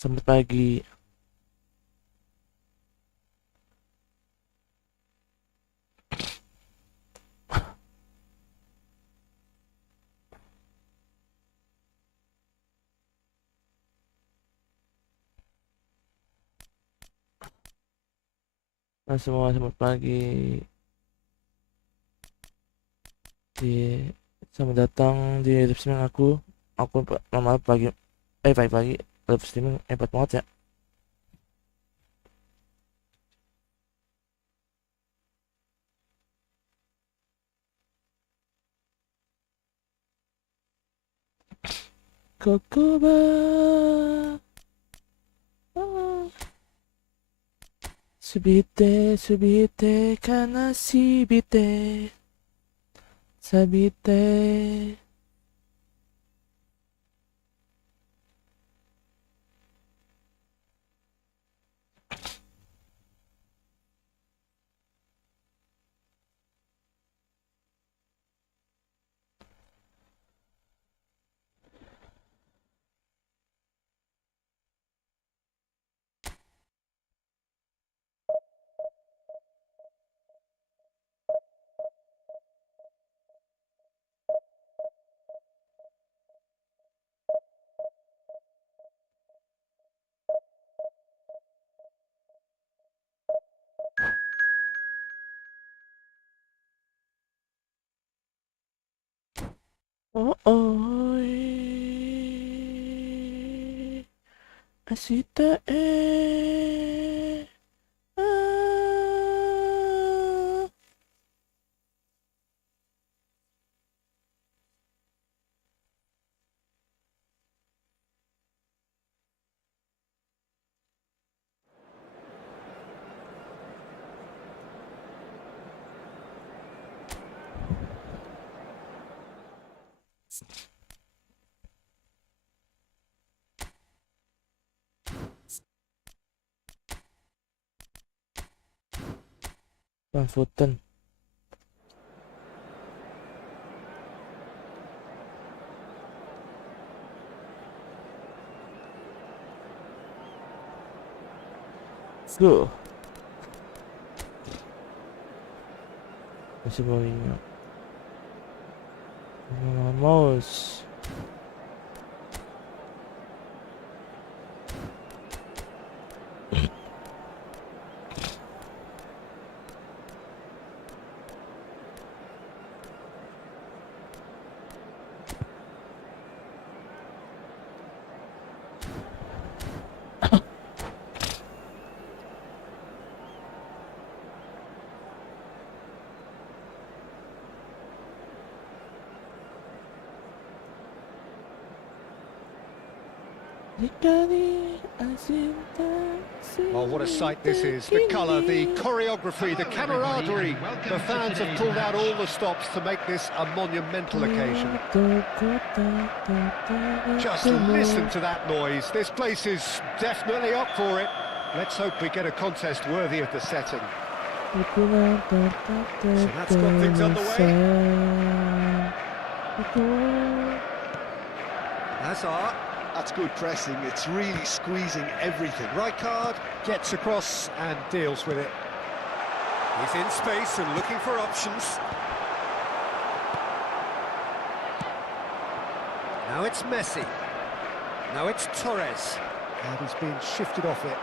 Selamat pagi. Semua selamat pagi. Selamat datang di live streaming aku. Lama pagi. Pagi-pagi live streaming hebat banget ya. Kokoba. Subite kana shibite sabite. Asita Banfutan. Go. Masih bawahnya. Mouse. Oh, what a sight this is. The colour, the choreography, the camaraderie. The fans have pulled out all the stops to make this a monumental occasion. Just listen to that noise. This place is definitely up for it. Let's hope we get a contest worthy of the setting. So that's got things underway. Hazard. That's good pressing. It's really squeezing everything. Right card, gets across and deals with it. He's in space and looking for options. Now it's Messi. Now it's Torres. And he's being shifted off it.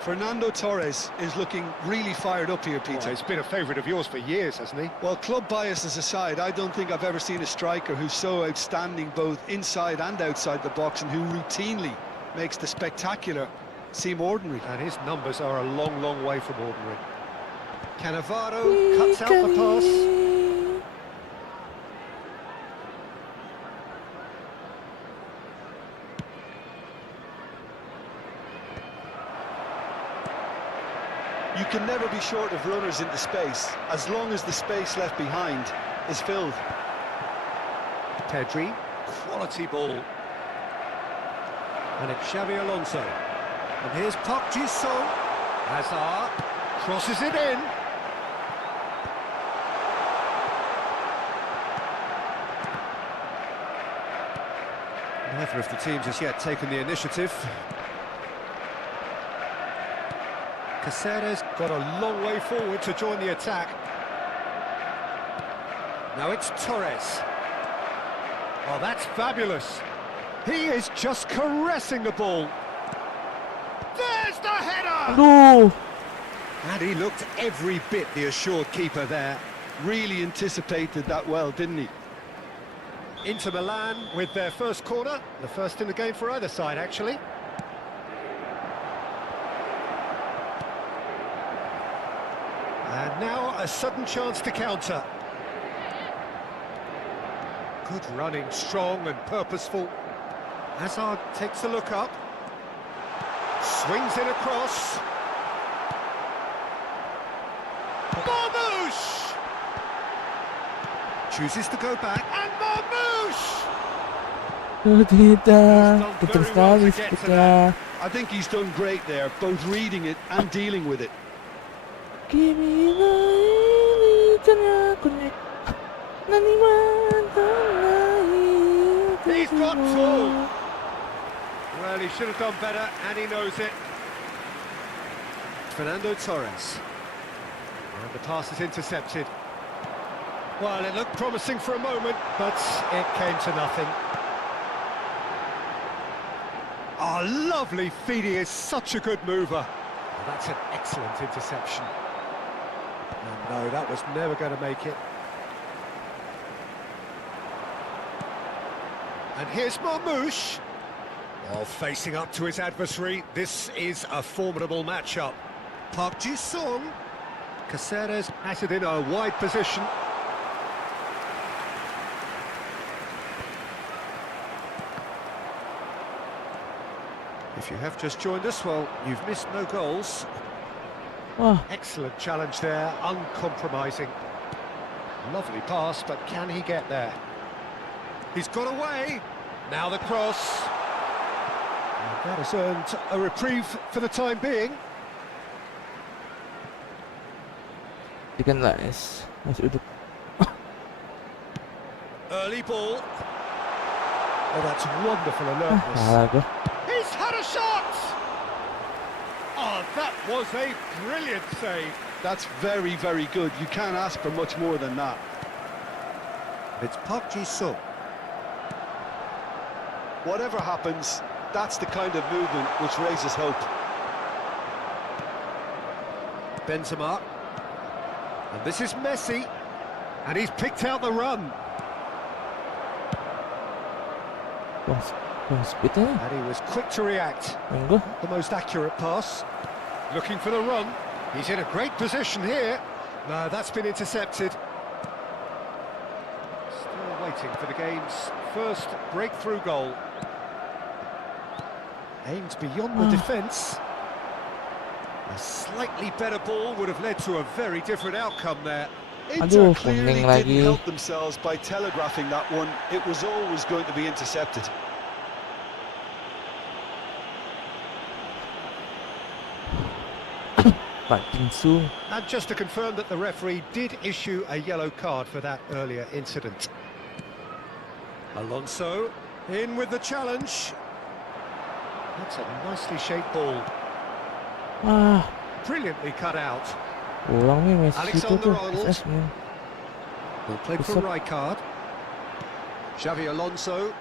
Fernando Torres is looking really fired up here, Peter. Oh, he's been a favourite of yours for years, hasn't he? Well, club biases aside, I don't think I've ever seen a striker who's so outstanding both inside and outside the box and who routinely makes the spectacular seem ordinary. And his numbers are a long, long way from ordinary. Cannavaro cuts out the pass. You can never be short of runners into space, as long as the space left behind is filled. Pedri, quality ball. And it's Xabi Alonso. And here's Pagi. Hazard crosses it in. Neither of the teams has yet taken the initiative. Caceres got a long way forward to join the attack. Now it's Torres. Oh, that's fabulous. He is just caressing the ball. There's the header! Aduh. And he looked every bit the assured keeper there. Really anticipated that well, didn't he? Inter Milan with their first corner. The first in the game for either side, actually. And now a sudden chance to counter. Good running, strong and purposeful. Hazard takes a look up. Swings it across. Marmoush! Chooses to go back, and Marmoush! Tidak, betul sekali kita. I think he's done great there, both reading it and dealing with it. He's got two. Well, he should have done better, and he knows it. Fernando Torres. And the pass is intercepted. Well, it looked promising for a moment, but it came to nothing. Oh, lovely feed. He is such a good mover. Well, that's an excellent interception. And no, that was never going to make it. And here's Marmoush. Well, facing up to his adversary, this is a formidable matchup. Park Ji-sung. Caceres has it in a wide position. If you have just joined us, well, you've missed no goals. Wah, Excellent challenge there, uncompromising. Lovely pass, but can he get there? He's got away. Now the cross. And that has earned a reprieve for the time being. ikan guys. Masih duduk. Early ball. Oh, that's wonderful alertness. Salah gua. He's had a shot! Oh, that was a brilliant save. That's very, very good. You can't ask for much more than that. It's Park Ji-sung. Whatever happens, that's the kind of movement which raises hope. Benzema. And this is Messi. And he's picked out the run. Wah, speednya. And he was quick to react. Minggu. The most accurate pass. Looking for the run. He's in a great position here. No, that's been intercepted. Still waiting for the game's first breakthrough goal. Aimed beyond the defence. A slightly better ball would have led to a very different outcome there. Inter Aduh, clearly kuning didn't lagi. help themselves by telegraphing that one. It was always going to be intercepted. Pancing Su. And just to confirm that the referee did issue a yellow card for that earlier incident. Alonso, In with the challenge. That's a nicely shaped ball. Ah, Brilliantly cut out. kurang nih Messi itu tuh. Alexander-Arnold. SS nih. Well played for Rijkaard. Xavi Alonso.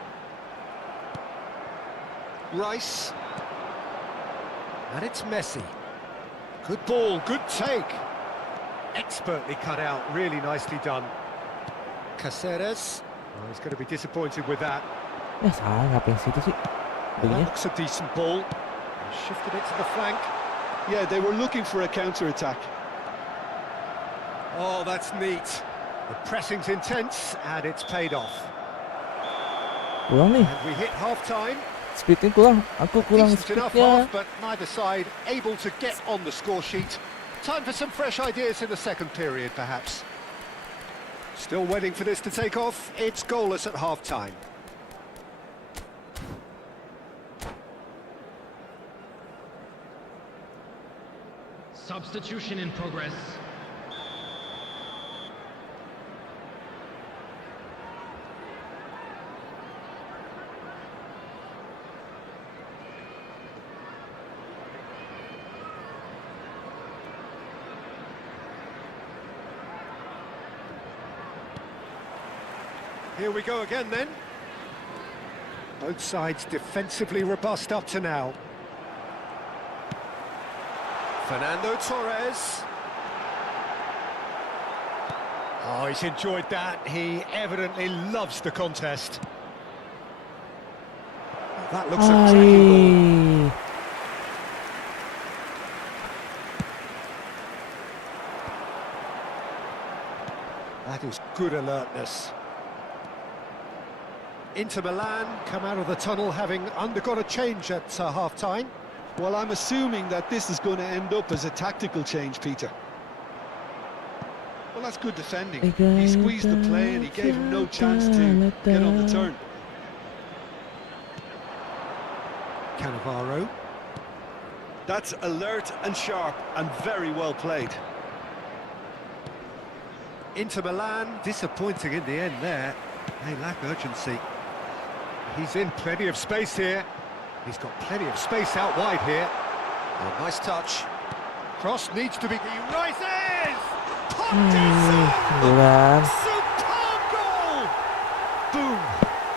Rice. And it's Messi. Good ball, good take. Expertly cut out, really nicely done. Caceres. Oh, he's going to be disappointed with that. Ya salah, ngapain situ sih? Well, that Begini. looks a decent ball. He shifted it to the flank. Yeah, they were looking for a counter-attack. Oh, that's neat. The pressing's intense, and it's paid off. Kurang nih. And we hit half-time. Speednya kurang. Aku kurang Decent enough speednya. half, but neither side able to get on the score sheet. Time for some fresh ideas in the second period, perhaps. Still waiting for this to take off. It's goalless at half-time. Substitution in progress. Here we go again then. Both sides defensively robust up to now. Fernando Torres. Oh, he's enjoyed that. He evidently loves the contest. That looks attacking ball. Ai. That is good alertness. Inter Milan come out of the tunnel having undergone a change at half-time. Well, I'm assuming that this is going to end up as a tactical change, Peter. Well, that's good defending. He squeezed the play and he gave him no chance to get on the turn. Cannavaro. That's alert and sharp and very well played. Inter Milan disappointing in the end there. They lack urgency. He's in plenty of space here. He's got plenty of space out wide here. Oh, nice touch. Cross needs to be... He rises! Popped it Kurang. Superb goal! Boom!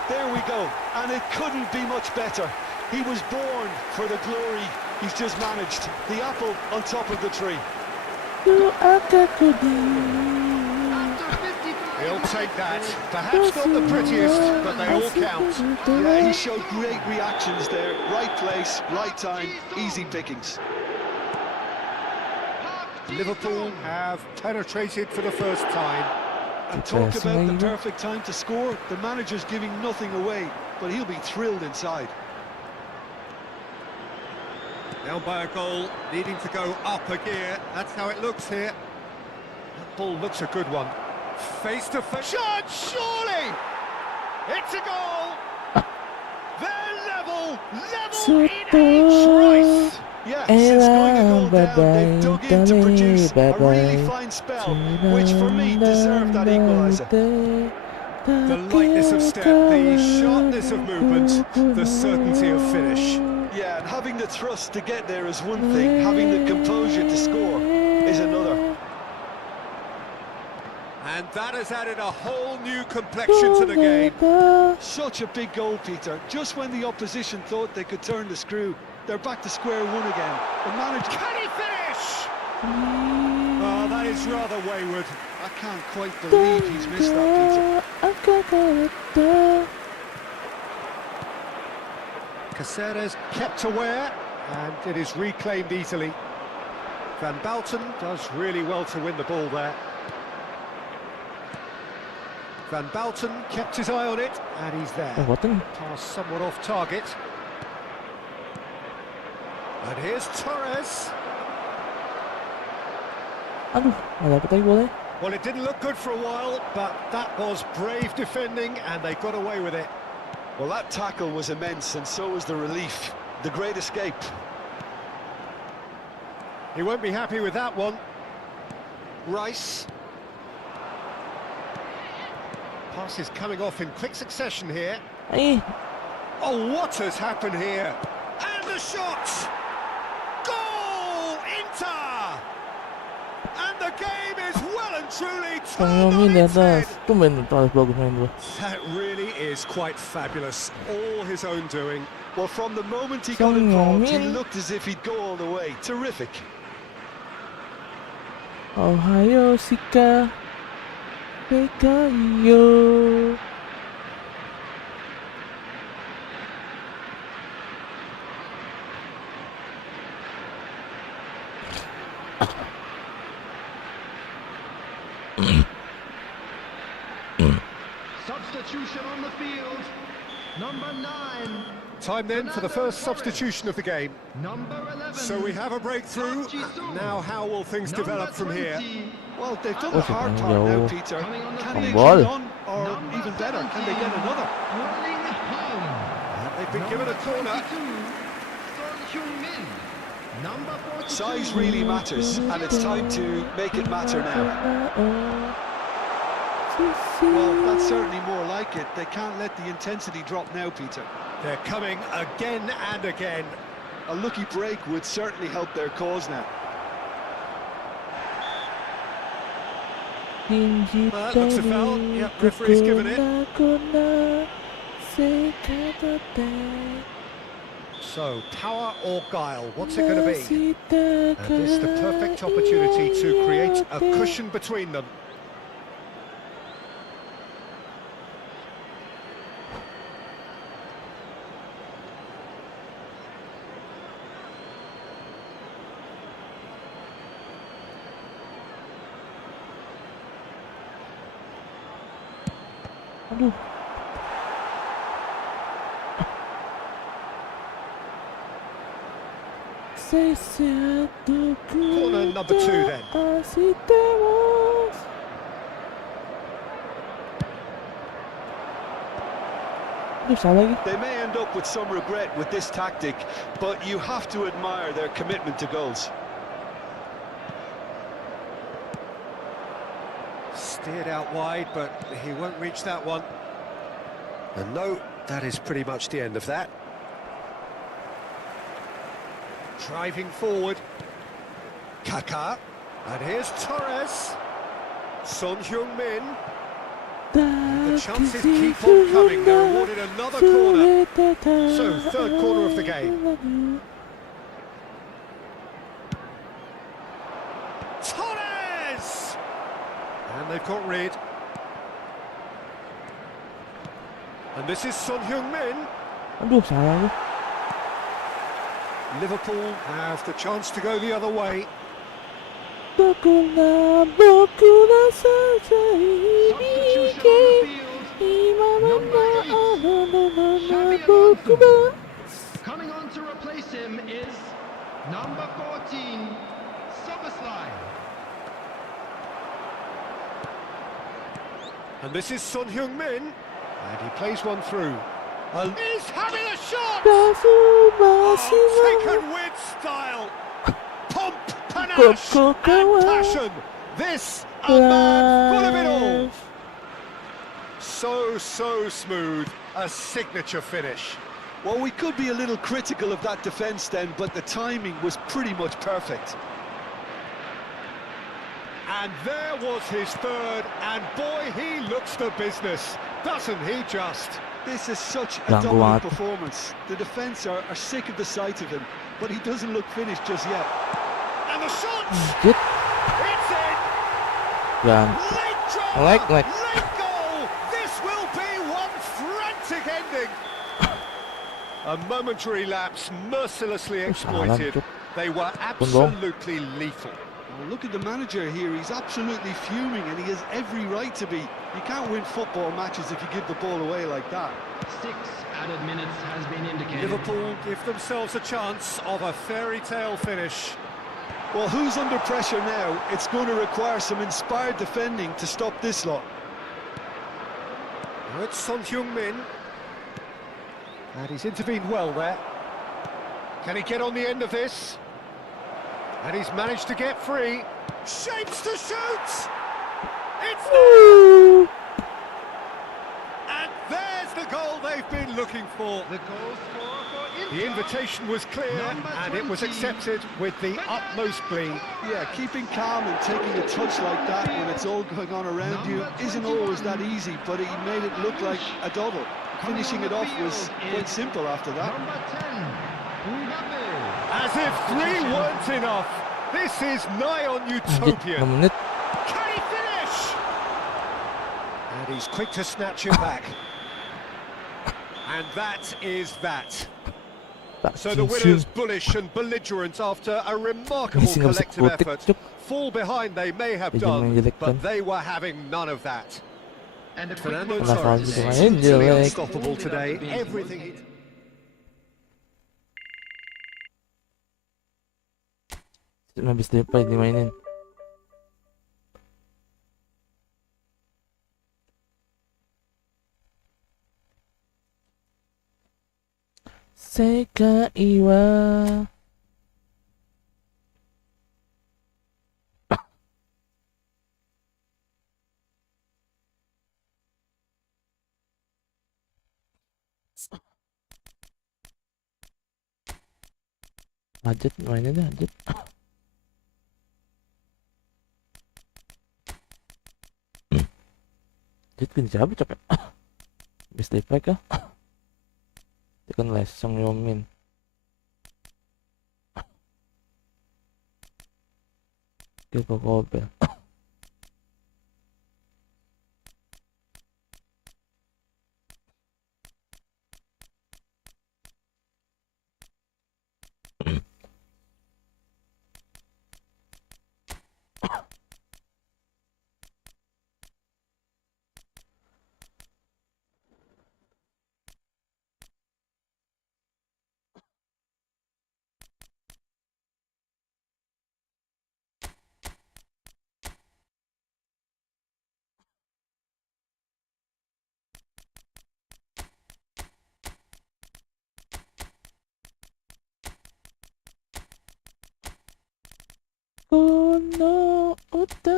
There we go. And it couldn't be much better. He was born for the glory he's just managed. The apple on top of the tree. He'll take that. Perhaps not the prettiest, but they all count. Yeah, he showed great reactions there. Right place, right time, easy pickings. Liverpool have penetrated for the first time. And talk about the perfect time to score. The manager's giving nothing away, but he'll be thrilled inside. Down by a goal, needing to go up a gear. That's how it looks here. That ball looks a good one. Face to face. Shot, surely! It's a goal! They're level in age, Rice! Yeah, since going a goal down, they've dug in to produce a really fine spell, which for me deserved that equaliser. The lightness of step, the sharpness of movement, the certainty of finish. Yeah, and having the thrust to get there is one thing, having the composure to score is another. And that has added a whole new complexion to the game. Such a big goal, Peter. Just when the opposition thought they could turn the screw, they're back to square one again. The manager... Can he finish? Oh, that is rather wayward. I can't quite believe he's missed that, Peter. Caceres kept aware, and it is reclaimed easily. Van Balten does really well to win the ball there. Van Balten kept his eye on it, and he's there. Pass somewhat off target. And here's Torres. Aduh, nggak dapet lagi boleh. Well, it didn't look good for a while, but that was brave defending, and they got away with it. Well, that tackle was immense, and so was the relief. The great escape. He won't be happy with that one. Rice. Passes coming off in quick succession here. Ai, Oh, what has happened here? And the shot! Goal! Inter! And the game is well and truly turned on its head. That really is quite fabulous. All his own doing. Well, from the moment he got involved, he looked as if he'd go all the way. Terrific. Ohio Jika, yo. Substitution on the field. Number 9. Time then for the first substitution of the game. Number 11. So we have a breakthrough. Now how will things develop from here? Well, they've done the hard part now, Peter. Can they Ball. get on, or even better, can they get another? Running home. They've been given a corner. Number 42. Size really matters, and it's time to make it matter now. Well, that's certainly more like it. They can't let the intensity drop now, Peter. They're coming again and again. A lucky break would certainly help their cause now. That looks a foul. Yep, referee's given it. So, power or guile, what's it going to be? And this is the perfect opportunity to create a cushion between them. Aduh. Corner number 2 then. They may end up with some regret with this tactic, but you have to admire their commitment to goals. Steered out wide, but he won't reach that one. And no, that is pretty much the end of that. Driving forward. Kaka. And here's Torres. Son Heung-min. The chances keep on coming. They're awarded another corner. So, third corner of the game. Torres! And they've got rid. And this is Son Heung-min. Aduh, salah. Liverpool have the chance to go the other way. Substitution on the field. Coming on to replace him is number 14, Soboslai. And this is Son Heung-min. And he plays one through. And he's having a shot! Taken with style. Pomp, panache, and passion. This, a man full of it all. So smooth. A signature finish. Well, we could be a little critical of that defence then, but the timing was pretty much perfect. And there was his third, and boy, he looks the business, doesn't he just? This is such a dominant performance. The defence are sick of the sight of him, but he doesn't look finished just yet. And the shot! Good. It's in! Late drama, late goal! This will be one frantic ending! A momentary lapse, mercilessly exploited. They were absolutely lethal. Well, look at the manager here, he's absolutely fuming and he has every right to be. You can't win football matches if you give the ball away like that. 6 added minutes has been indicated. Liverpool give themselves a chance of a fairy tale finish. Well, who's under pressure now? It's going to require some inspired defending to stop this lot. Now it's Son Heung-min. And he's intervened well there. Can he get on the end of this? And he's managed to get free. Shapes to shoot! It's there! And there's the goal they we've been looking for. The goal scorer for Inter. The invitation was clear Number and it was 20. accepted with the utmost glee. Yeah, keeping calm and taking a touch like that when it's all going on around you isn't always that easy, but he made it look like a double. Finishing it off was quite simple after that. Number 10, Mbappe. As if three weren't enough. This is nigh on Anjir, 6 utopian. menit. Can he finish? And he's quick to snatch it back. And that is that. Tak So the cium-cium. winners bullish and belligerent after a remarkable Masih nggak bisa collective kutik, effort. Cuk. Fall behind they may have Dia main done, jelek kan. but they were having none of that. And a quick Fernando look Kenapa Torres gitu main seems to be jelek? unstoppable today. Everything he... Habis depan dimainin. Seka Iwa. Ajet mainnya dah Ajet. Ajet kan siapa capek. Habis deprek kah? Tekan lesong yomin. Kita kobel. Kono uta.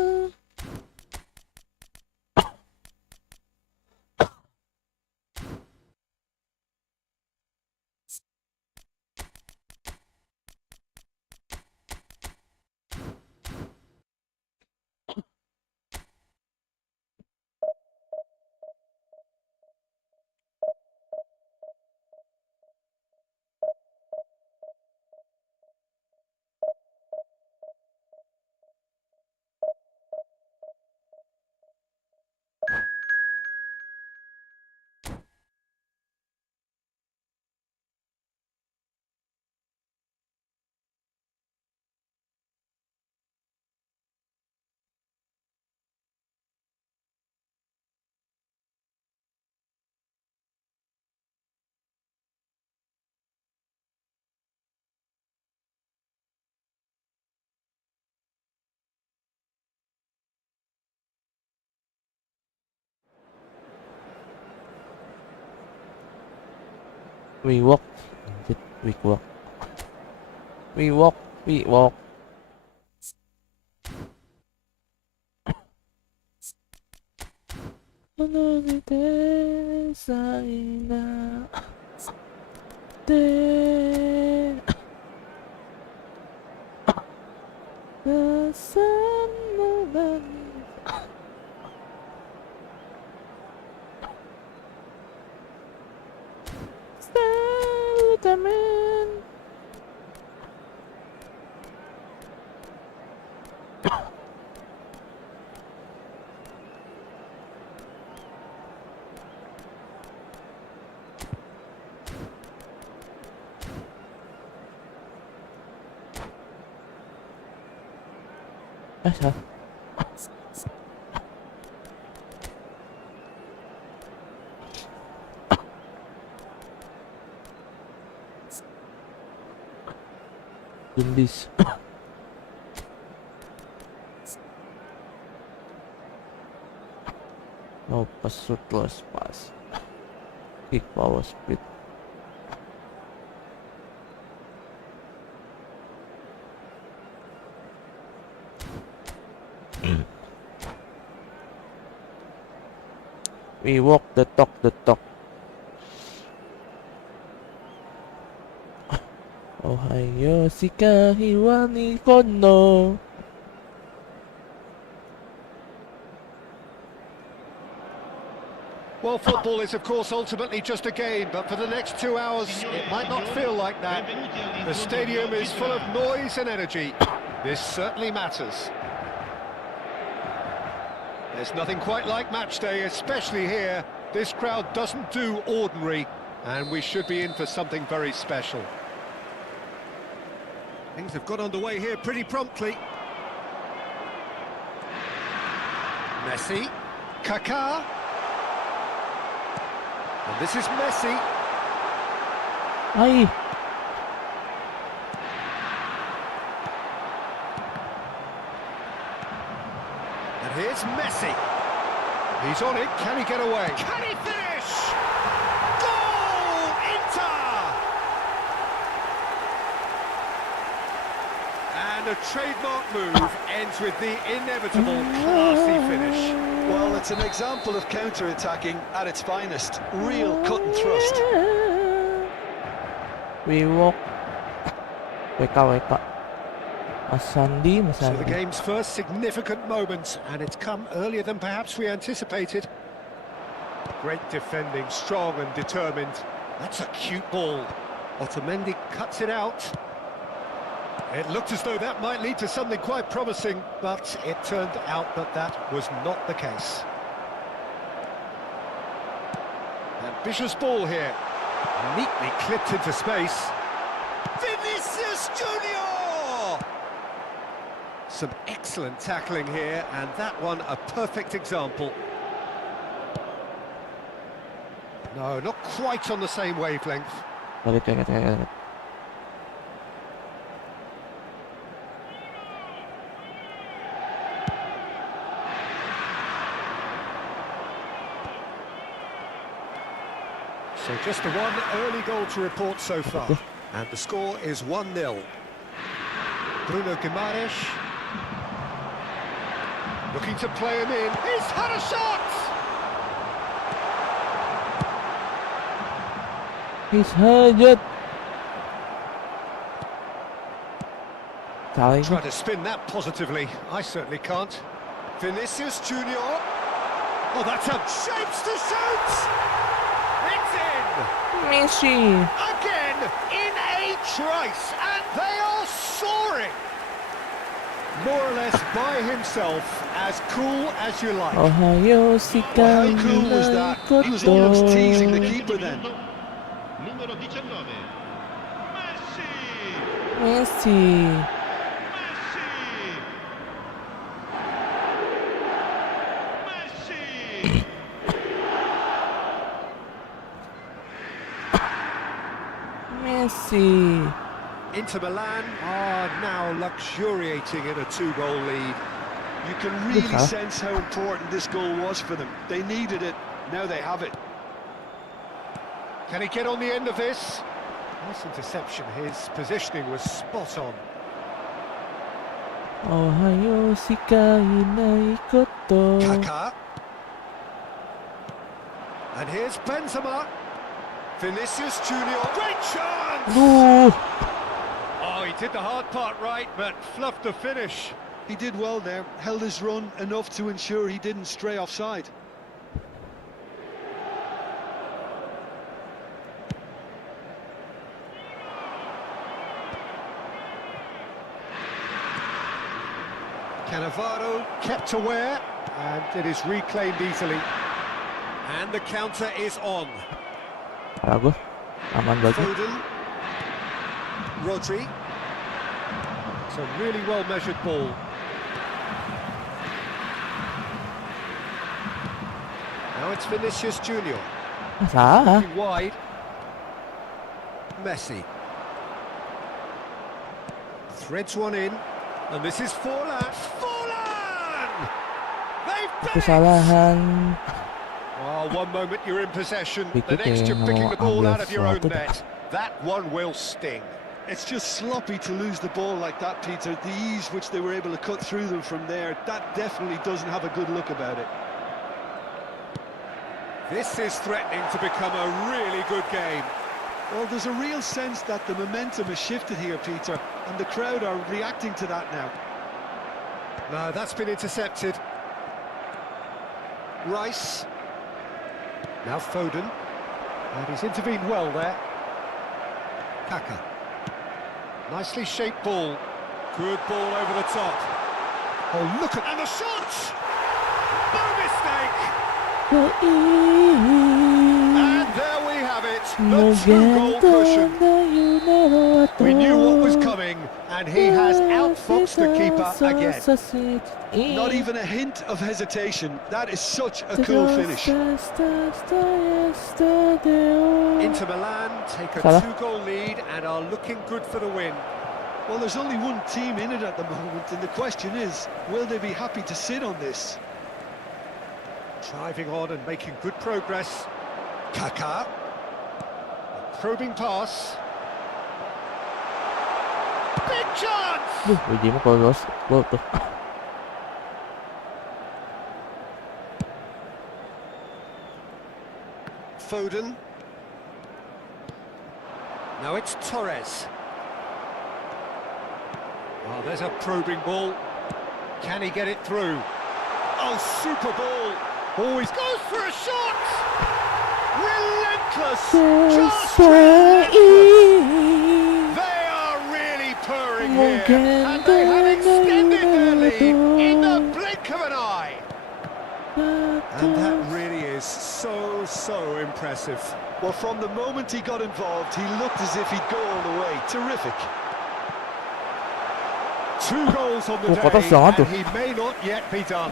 We walk. Anjir, we walk. We walk, we walk. Di desa indah. Bersama Vitamin. Salah. Gendis. No, pasut loss pass. Kick power speed. We walk the talk the talk. Ohayo shika hiwa ni kono. Well, football is, of course, ultimately just a game, but for the next 2 hours, it might not feel like that. The stadium is full of noise and energy. This certainly matters. There's nothing quite like match day, especially here. This crowd doesn't do ordinary, and we should be in for something very special. Things have got underway here pretty promptly. Messi, Kaká. And this is Messi. Ay, And here's Messi. He's on it. Can he get away? Can he finish? Goal! Inter! And a trademark move ends with the inevitable classy finish. Well, it's an example of counter-attacking at its finest. Real cut and thrust. we walk. Weka. Masandi. So the game's first significant moment, and it's come earlier than perhaps we anticipated. Great defending, strong and determined. That's a cute ball. Otamendi cuts it out. It looked as though that might lead to something quite promising, but it turned out that that was not the case. Ambitious ball here. Neatly clipped into space. Vinicius Junior! Some excellent tackling here, and that one a perfect example. No, not quite on the same wavelength. Kaget. So just the one early goal to report so far. And the score is 1-0. Bruno Guimaraes. Looking to play him in. He's had a shot! He's hurt. Try to spin that positively. I certainly can't. Vinicius Junior. Oh, that's a shapes to shoot! It's in! Messi. Again, in a trice, and they are soaring! More or less by himself, as cool as you like. Ohayo shika Well, how cool was that? He was almost teasing the keeper then. Numero 19. Messi! Messi. Messi. Inter Milan are now luxuriating in a 2-goal lead. You can really sense how important this goal was for them. They needed it, now they have it. Can he get on the end of this? Nice interception, his positioning was spot on. Ohayo shika hinai koto. Kaká. And here's Benzema. Vinicius Junior. Great chance! Ooh. Oh, he did the hard part right, but fluffed the finish. He did well there, held his run enough to ensure he didn't stray offside. Cannavaro kept aware, and it is reclaimed easily. And the counter is on. Bagus. Aman bagi. Foden. Rodri. It's a really well-measured ball. Now it's Vinicius Junior. Salah. Looking wide. Messi. Threads one in. And this is Forlan. Forlan! They've done it! Kesalahan. Well, one moment you're in possession, the Pikir next you're mau picking the ball ambil out of your own sesuatu. net. That one will sting. It's just sloppy to lose the ball like that, Peter. The ease which they were able to cut through them from there, that definitely doesn't have a good look about it. This is threatening to become a really good game. Well, there's a real sense that the momentum has shifted here, Peter, and the crowd are reacting to that now. No, that's been intercepted. Rice. Now Foden. And he's intervened well there. Kaka. Nicely shaped ball. Good ball over the top. Oh, look at... And the shot! No mistake! And there we have it, the two-goal cushion. We knew what was coming, and he has outfoxed the keeper again. Not even a hint of hesitation. That is such a cool finish. Inter Milan take a two-goal lead and are looking good for the win. Well, there's only one team in it at the moment, and the question is, will they be happy to sit on this? Driving on and making good progress. Kaka. A probing pass. Big chance! Uji mo kalau lost gol tuh. Foden. Now it's Torres. Oh, there's a probing ball. Can he get it through? Oh, super ball. Always goes for a shot. Relentless. Just relentless. They are really purring here. And they have extended their lead in the blink of an eye. And that really is so impressive. Well, from the moment he got involved, he looked as if he'd go all the way. Terrific. 2 goals on the day, and he may not yet be done.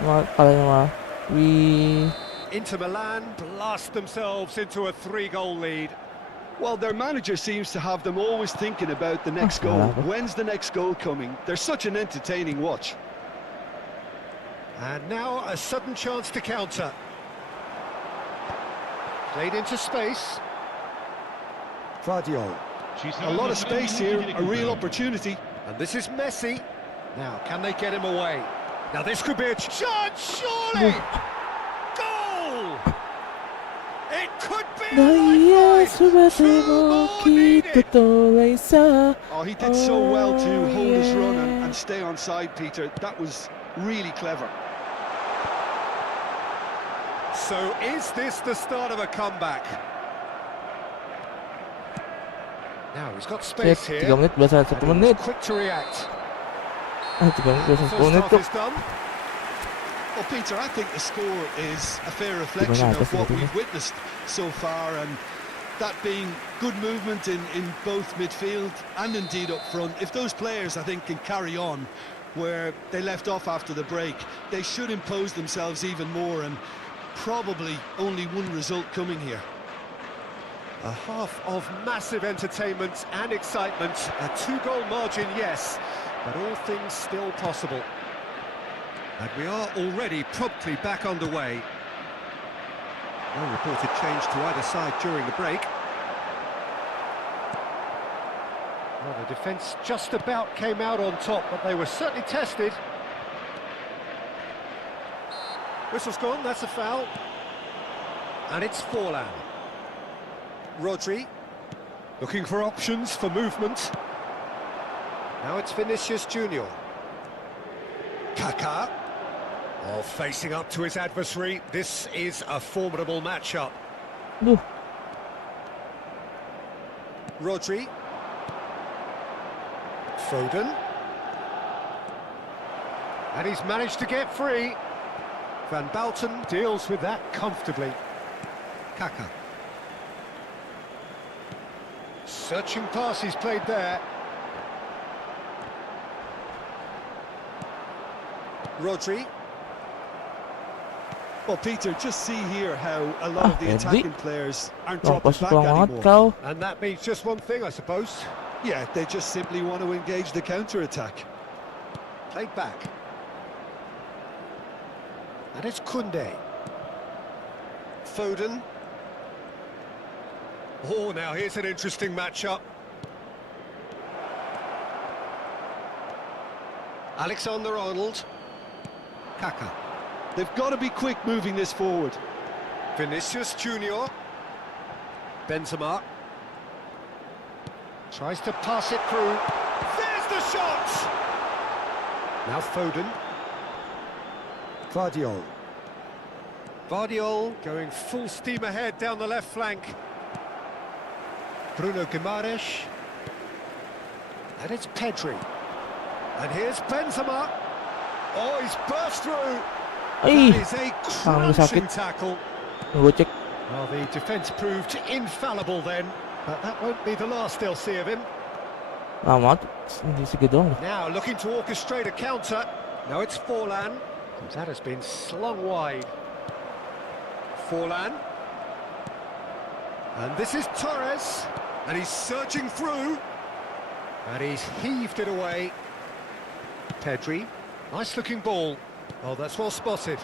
Inter Milan blast themselves into a 3-goal lead. Well, their manager seems to have them always thinking about the next goal. When's the next goal coming? They're such an entertaining watch. And now a sudden chance to counter. Played into space. Vardiol. A lot of space here, a real opportunity. And this is Messi. Now, can they get him away? Now, this could be a chance, surely! Goal! It could be a Oh, he did so well to hold his run and stay on side, Peter. That was really clever. So, is this the start of a comeback? Now, he's got space here. 3 menit biasa 1 menit. Quick to react. 3 menit biasa 10 menit tuh. Well, Peter, I think the score is a fair reflection of what we've witnessed so far, and that being good movement in both midfield and indeed up front. If those players, I think, can carry on where they left off after the break, they should impose themselves even more, and probably only one result coming here. A half of massive entertainment and excitement. A 2-goal margin, yes, but all things still possible. And we are already promptly back underway. No reported change to either side during the break. Well, the defence just about came out on top, but they were certainly tested. Whistle's gone, that's a foul. And it's Forlan. Rodri, looking for options for movement. Now it's Vinicius Junior. Kaka, facing up to his adversary. This is a formidable matchup. Rodri. Foden. And he's managed to get free. Van Bouten deals with that comfortably. Kaka. Searching pass he's played there. Rodri. Well, Peter, just see here how a lot of the attacking players aren't dropping back anymore. And that means just one thing, I suppose. Yeah, they just simply want to engage the counter-attack. Played back. And it's Koundé. Foden. Oh, now here's an interesting matchup. Alexander-Arnold. Kaka. They've got to be quick moving this forward. Vinicius Junior. Benzema. Tries to pass it through. There's the shot! Now Foden. Vardiol going full steam ahead down the left flank. Bruno Guimaraes. And it's Pedri. And here's Benzema. Oh, he's burst through. That is a crunching tackle. Gue cek. Well, the defence proved infallible then, but that won't be the last they'll see of him. Lama di segitu doang. Now looking to orchestrate a counter. No, it's Forlan. That has been slung wide. Forlan. And this is Torres. And he's surging through. And he's heaved it away. Pedri. Nice looking ball. Oh, that's well spotted.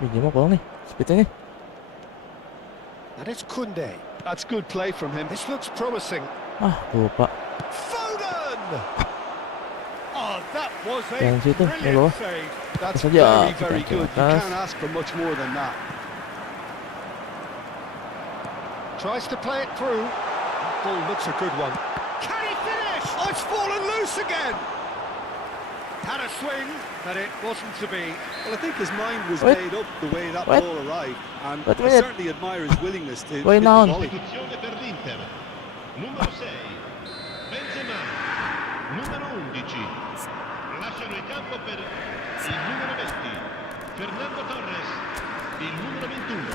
Dia mau gol nih. Speednya nih. And it's Koundé. That's good play from him. This looks promising. Lupa. Foden! Oh, that was a Yang situ, brilliant save. That's Saja, very kita good. You atas. can't ask for much more than that. Tries to play it through. That ball looks a good one. Can he finish? Oh, it's fallen loose again. Had a swing, but it wasn't to be. Well, I think his mind was Wait. made up the way that Wait. ball arrived, and Wait a I minute. certainly admire his willingness to Wait hit the now. volley. Sostituzione per l'Inter. Numero 6, Benzema. Numero 11, lasciano il campo per il numero 20, Fernando Torres, il numero 21.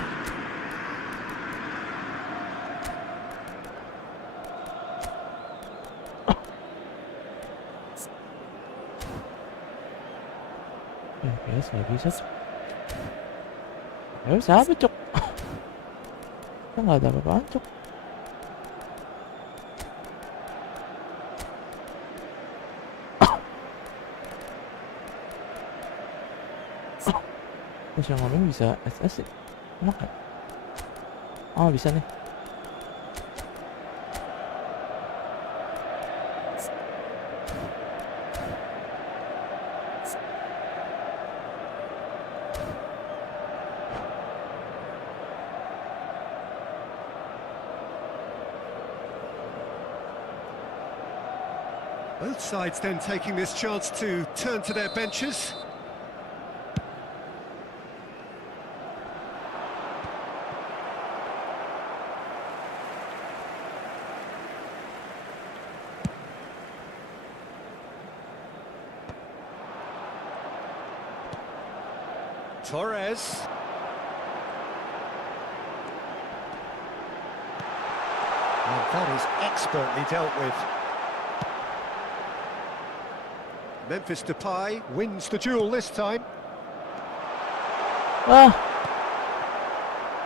Guys, nggak bisa. Nggak bisa apa, Cok? Kita nggak ada apa-apaan, Cok. Terus yang ngomong bisa SS ya? Enak ya? Oh, bisa nih. Both sides then taking this chance to turn to their benches. Torres. And that is expertly dealt with. Memphis Depay wins the duel this time.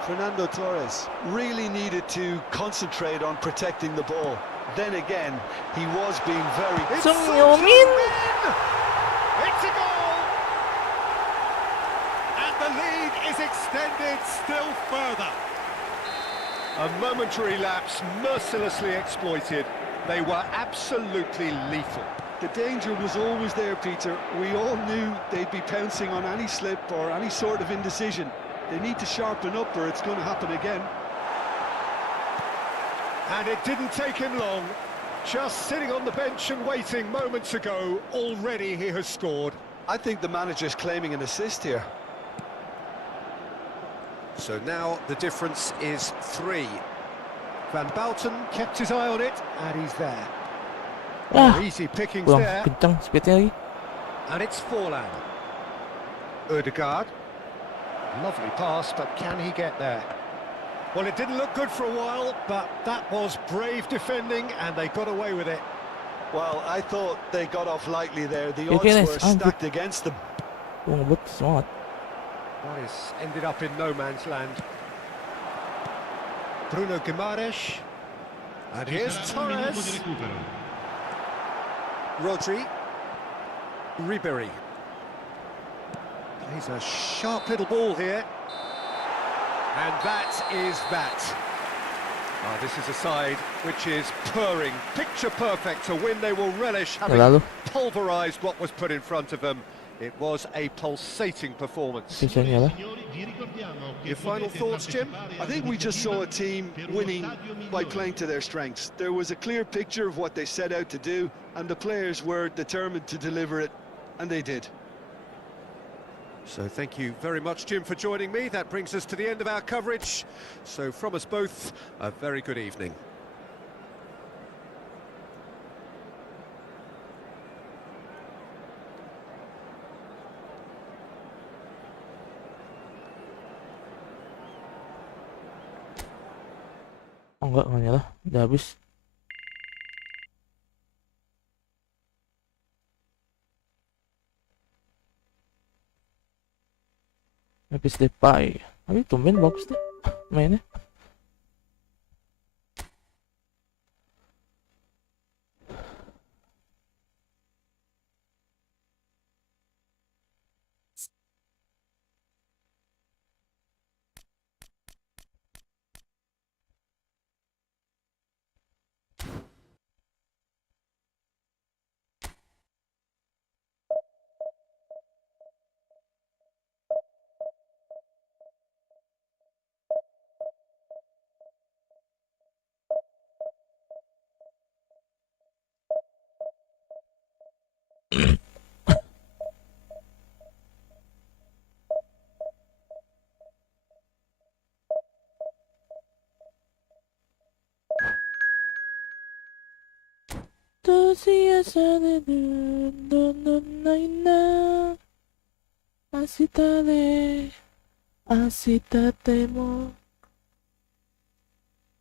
Fernando Torres really needed to concentrate on protecting the ball. Then again, he was being very... It's Min! It's a goal! And the lead is extended still further. A momentary lapse mercilessly exploited. They were absolutely lethal. The danger was always there, Peter. We all knew they'd be pouncing on any slip or any sort of indecision. They need to sharpen up or it's going to happen again. And it didn't take him long. Just sitting on the bench and waiting moments ago, already he has scored. I think the manager's claiming an assist here. So now the difference is 3. Van Bouten kept his eye on it, and he's there. Easy pickings Kurang there. kencang speednya lagi. And it's Forlan. Ødegaard. Lovely pass, but can he get there? Well, it didn't look good for a while, but that was brave defending, and they got away with it. Well, I thought they got off lightly there. The odds Okay, were stacked against them. Gue ngebut semangat. That is ended up in no man's land. Bruno Guimaraes. And here's Un minuto di Torres. recupero. Rodri. Ribéry. Plays a sharp little ball here. And that is that. This is a side which is purring, picture perfect, a win they will relish, having Lalu. pulverised what was put in front of them. It was a pulsating performance. Sisanya lah. Your final thoughts, Jim? I think we just saw a team winning by playing to their strengths. There was a clear picture of what they set out to do, and the players were determined to deliver it, and they did. So thank you very much, Jim, for joining me. That brings us to the end of our coverage. So from us both, a very good evening. Oh enggak nyala, udah habis. Habis deh pai. Tapi tumben bagus deh mainnya.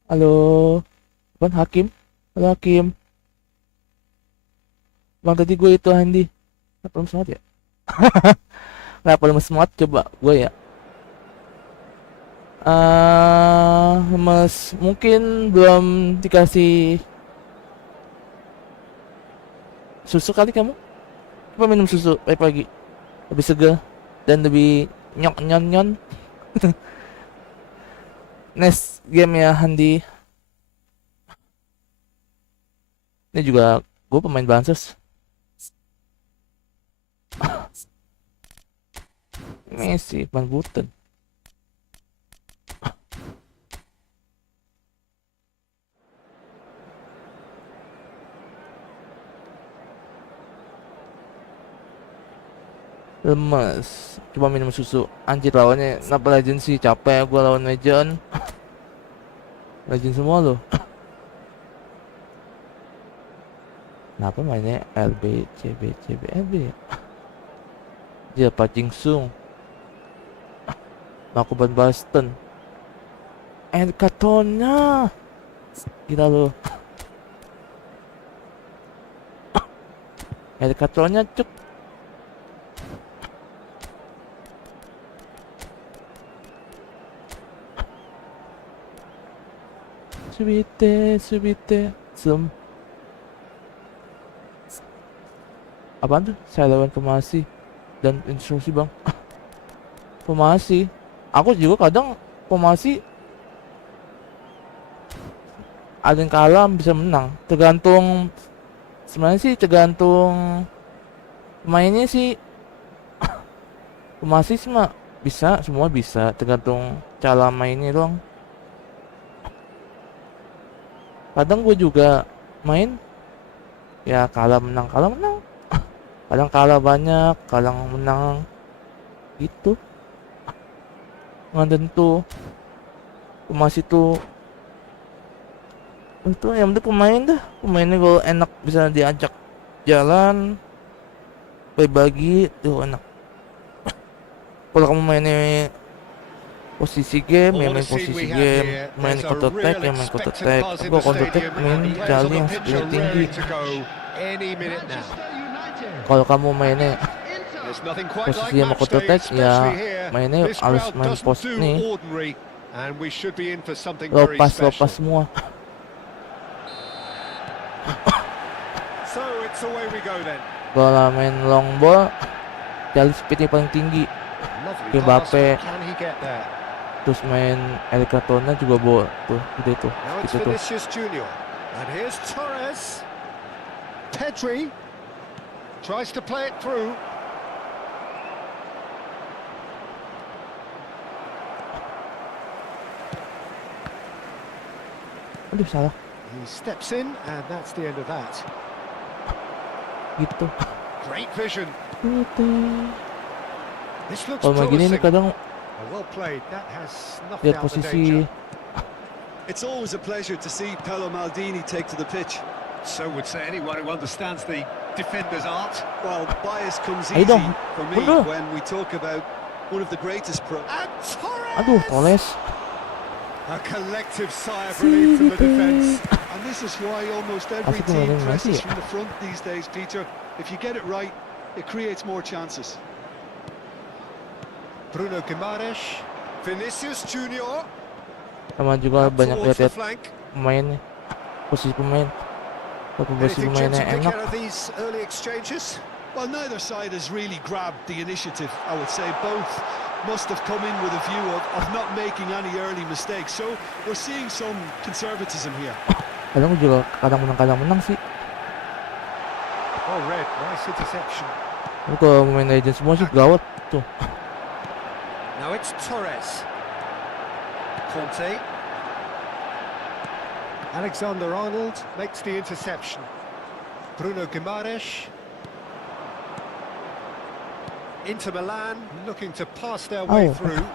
Halo, Bang Hakim. Halo Hakim. Bang tadi gue itu Handi. Kenapa lemes banget ya? Kenapa lemes banget coba gue ya? Lemes mungkin belum dikasih susu kali kamu? Coba minum susu pagi-pagi. Lebih segar dan lebih nyon. Next game ya Handi. Ini juga gue pemain Bansos. Messi Van Buten. Lemes, coba minum susu. Anjir lawannya kenapa Legend sih? Capek gue lawan Legend. Legend semua loh. Kenapa mainnya LB CB LB ya? Dia Pacing Sung. Aku ban Boston. Kartonnya. Gila loh. Kartonnya cuk. Subite Sum. Apaan tuh? Saya lawan Pemasi dan instruksi bang. Pemasi. Aku juga kadang Pemasi ada yang kalah bisa menang. Tergantung sebenarnya sih tergantung pemainnya sih. Pemasi sih mah bisa, semua bisa, tergantung cara mainnya doang. Kadang gue juga main ya kalah menang kadang kalah banyak kadang menang gitu nggak tentu. Masih tuh itu yang penting pemainnya kalau enak bisa diajak jalan bagi tuh enak. Kalau kamu mainnya posisi game ya main posisi game, main counter attack ya main counter attack. Gua counter attack main jali yang skill tinggi. Kalau kamu mainnya posisi sama counter attack ya mainnya harus main post nih, lopas semua. Kalau main long ball jali speednya paling tinggi. Mbappe terus main Kartonnya juga bawa tuh gede tuh gitu tuh. And here's Torres. Pedri tries to play it through. Aduh, salah. He steps in, and that's the end of that. Gitu. Great vision. Gitu. This looks Kalau main gini nih promising. kadang Well played. That has knocked lihat out the posisi. danger. It's always a pleasure to see Paolo Maldini take to the pitch. So would say anyone who understands the defender's art. Well, bias comes Ayo easy dong, for me mundur. when we talk about one of the greatest pro. And Torres! Aduh, Toles. A collective sigh of relief from the defence. And this is why almost every Asik team mainin presses Messi. from the front these days, Peter. If you get it right, it creates more chances. Bruno Guimaraes. Vinicius Junior. Sama juga banyak Towards the lihat flank. pemain nih. Posisi pemain. Kalau posisi Anything pemainnya to pick enak. out of these early exchanges? Well, neither side has really grabbed the initiative, I would say. Both must have come in with a view of not making any early mistakes. So we're seeing some conservatism here. Kadang juga kadang menang sih. Oh, red. Nice interception. Tapi kalau main legend semua sih gawat tuh. Now it's Torres. Conte. Alexander-Arnold makes the interception. Bruno Guimaraes. Inter Milan looking to pass their way Oh. through.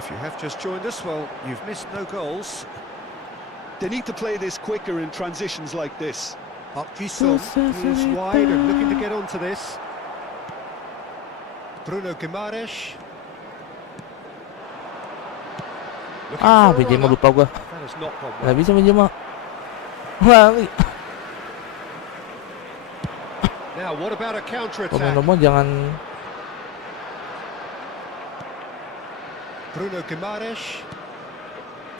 If you have just joined us, well, you've missed no goals. They need to play this quicker in transitions like this. Pagi is wide and looking to get onto this. Bruno Guimaraes. Looking Ah, for a pinjam runner. lupa gua. That has not gone Nggak well. bisa pinjam mah. Lali. Now, what about a Kalau main counter-attack? nomor jangan. Bruno Guimaraes.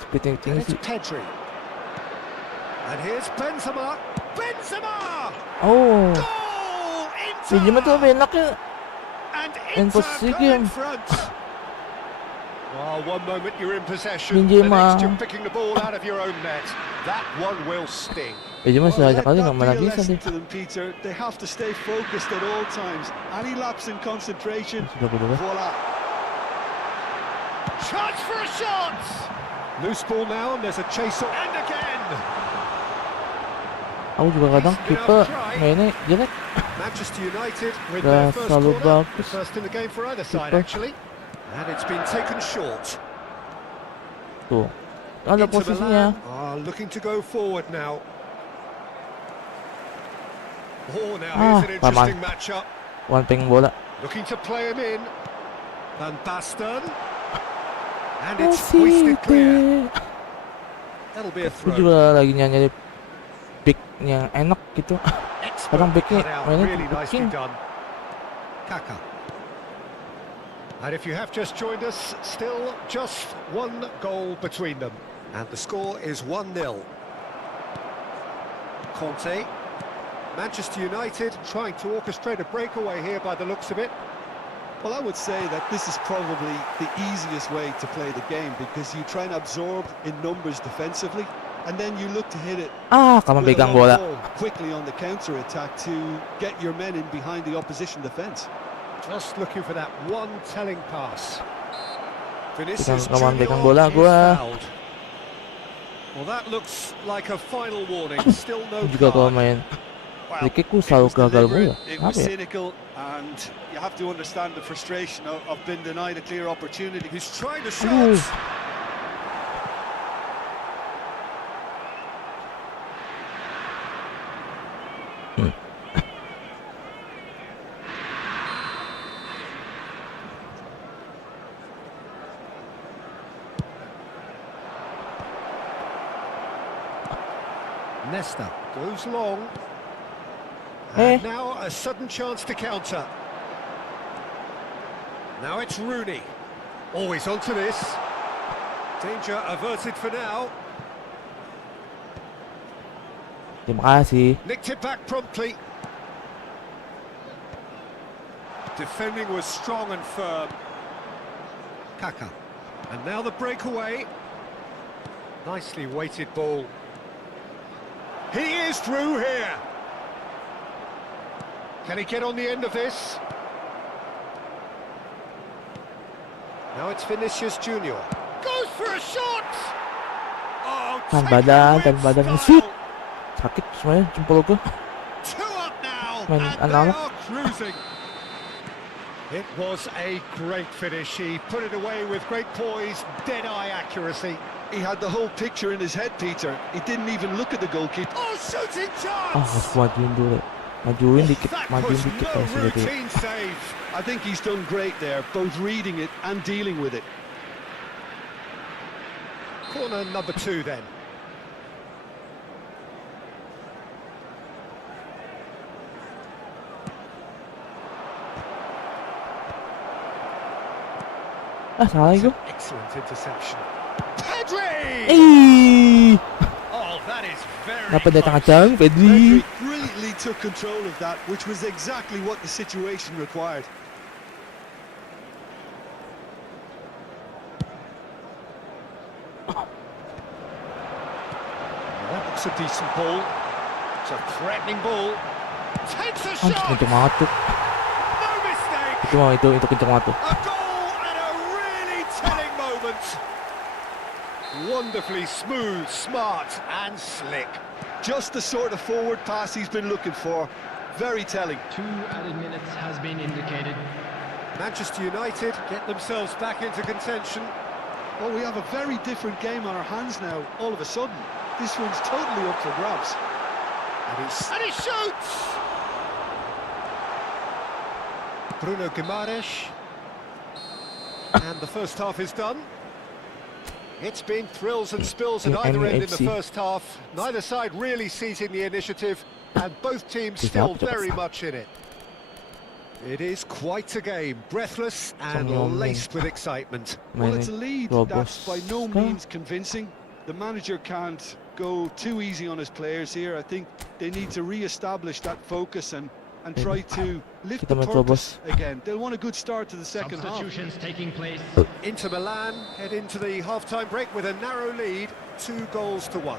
Speed yang And tinggi it's sih. Pedri. And here's Benzema. Benzema! Oh, Goal! Inter! pinjam itu lebih enak ya. And in Inter posisi go game. in front. Oh, one moment you're in possession, the Benzema. next you're picking the ball out of your own net. That one will sting. Pinjam mah Well, sekali let kali that nggak mana be a bisa lesson deh. to them, Peter. They have to stay focused at all times. Any lapse in concentration, Sudah kedua. voila. Chance for a shot! Loose ball now, and there's a chase on. And again! Aku juga kadang kiper mainnya jelek. Manchester United with Dah their first selalu corner. bagus. The first in the game for either side, Kiper. actually. And it's been taken short. Tuh, ada Inter posisinya. Milan are looking to go forward now. Oh, now Ah, here's an interesting paman. matchup. Wan pengen bola. Looking to play him in. Van Basten. And Oh, it's hoisted clear. City. That'll be a Aku throw. juga lagi nyari pick yang enak gitu. Expert Kadang backnya cut out, mainnya really nicely king. done. Kaka. And if you have just joined us, still just one goal between them. And the score is 1-0. Conte. Manchester United trying to orchestrate a breakaway here by the looks of it. Well, I would say that this is probably the easiest way to play the game because you try and absorb in numbers defensively, and then you look to hit it Ah, kamu with a pegang long bola. ball quickly on the counter-attack to get your men in behind the opposition defence. Just looking for that one telling pass. Pegang Vinicius kawan Junior pegang bola is gua. fouled. Well, that looks like a final warning. Still no Juga kalau card. main Well, free kick ku it selalu was gagal deliberate, mulu. it Apa was ya? cynical, and you have to understand the frustration of being denied a clear opportunity. He's trying to shot. Aduh. Nesta goes long. Eh. And now a sudden chance to counter. Now it's Rooney. Always onto this. Danger averted for now. Terima kasih. Nicked it back promptly. Defending was strong and firm. Kaka. And now the breakaway. Nicely weighted ball. He is through here. Can he get on the end of this? Now it's Vinicius Junior. Goes for a shot! Oh, Tahan taken badan with nge-shoot. style. Sakit semuanya jempol gue. 2 up now, Main and they analog. are cruising. It was a great finish. He put it away with great poise, dead-eye accuracy. He had the whole picture in his head, Peter. He didn't even look at the goalkeeper. Oh, shooting Ah, harus chance! majuin dulu. Majuin dikit, That majuin was dikit no kalau sudah dia. routine save. I think he's done great there, both reading it and dealing with it. Corner number 2 then. Ah, salah It's itu. an excellent interception. Pedri! Oh, that is very Dapat dari tengah close. jauh, Pedri. Pedri brilliantly took control of that, which was exactly what the situation required. That looks a decent ball. It's a threatening ball. Takes a Ah, shot! kenceng banget tuh. No mistake! Itu kenceng banget tuh. A goal and a really telling moment. Wonderfully smooth, smart and slick. Just the sort of forward pass he's been looking for. Very telling. 2 added minutes has been indicated. Manchester United get themselves back into contention. Well, we have a very different game on our hands now, all of a sudden. This one's totally up for grabs. And he shoots! Bruno Guimaraes. And the first half is done. It's been thrills and spills at either end in the NFC. first half. Neither side really seizing the initiative, and both teams still very much in it. It is quite a game, breathless and laced with excitement. Well, it's a lead that's by no Robos. means convincing. The manager can't go too easy on his players here. I think they need to re-establish that focus and try to lift Kita the main purpose Robos. again. They'll want a good start to the second half. Substitutions taking place. Inter Milan head into the half-time break with a narrow lead, 2-1.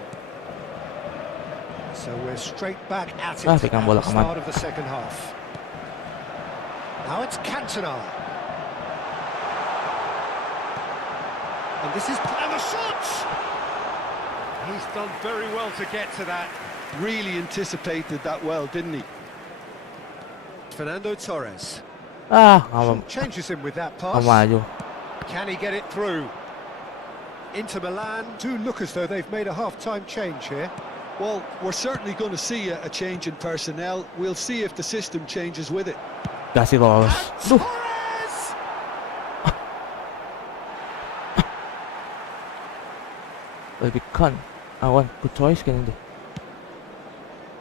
So we're straight back at it at pegang bola the aman. start of the second half. Now it's Cantona. And this is... And the shot! He's done very well to get to that. Really anticipated that well, didn't he? Fernando Torres. Ah, nggak Changes him with that pass. maju. Can he get it through? Inter Milan do look as though they've made a half-time change here. Well, we're certainly going to see a change in personnel. We'll see if the system changes with it. Kasih lolos. Duh, Torres! lebih kan. Awan, good choice kan itu.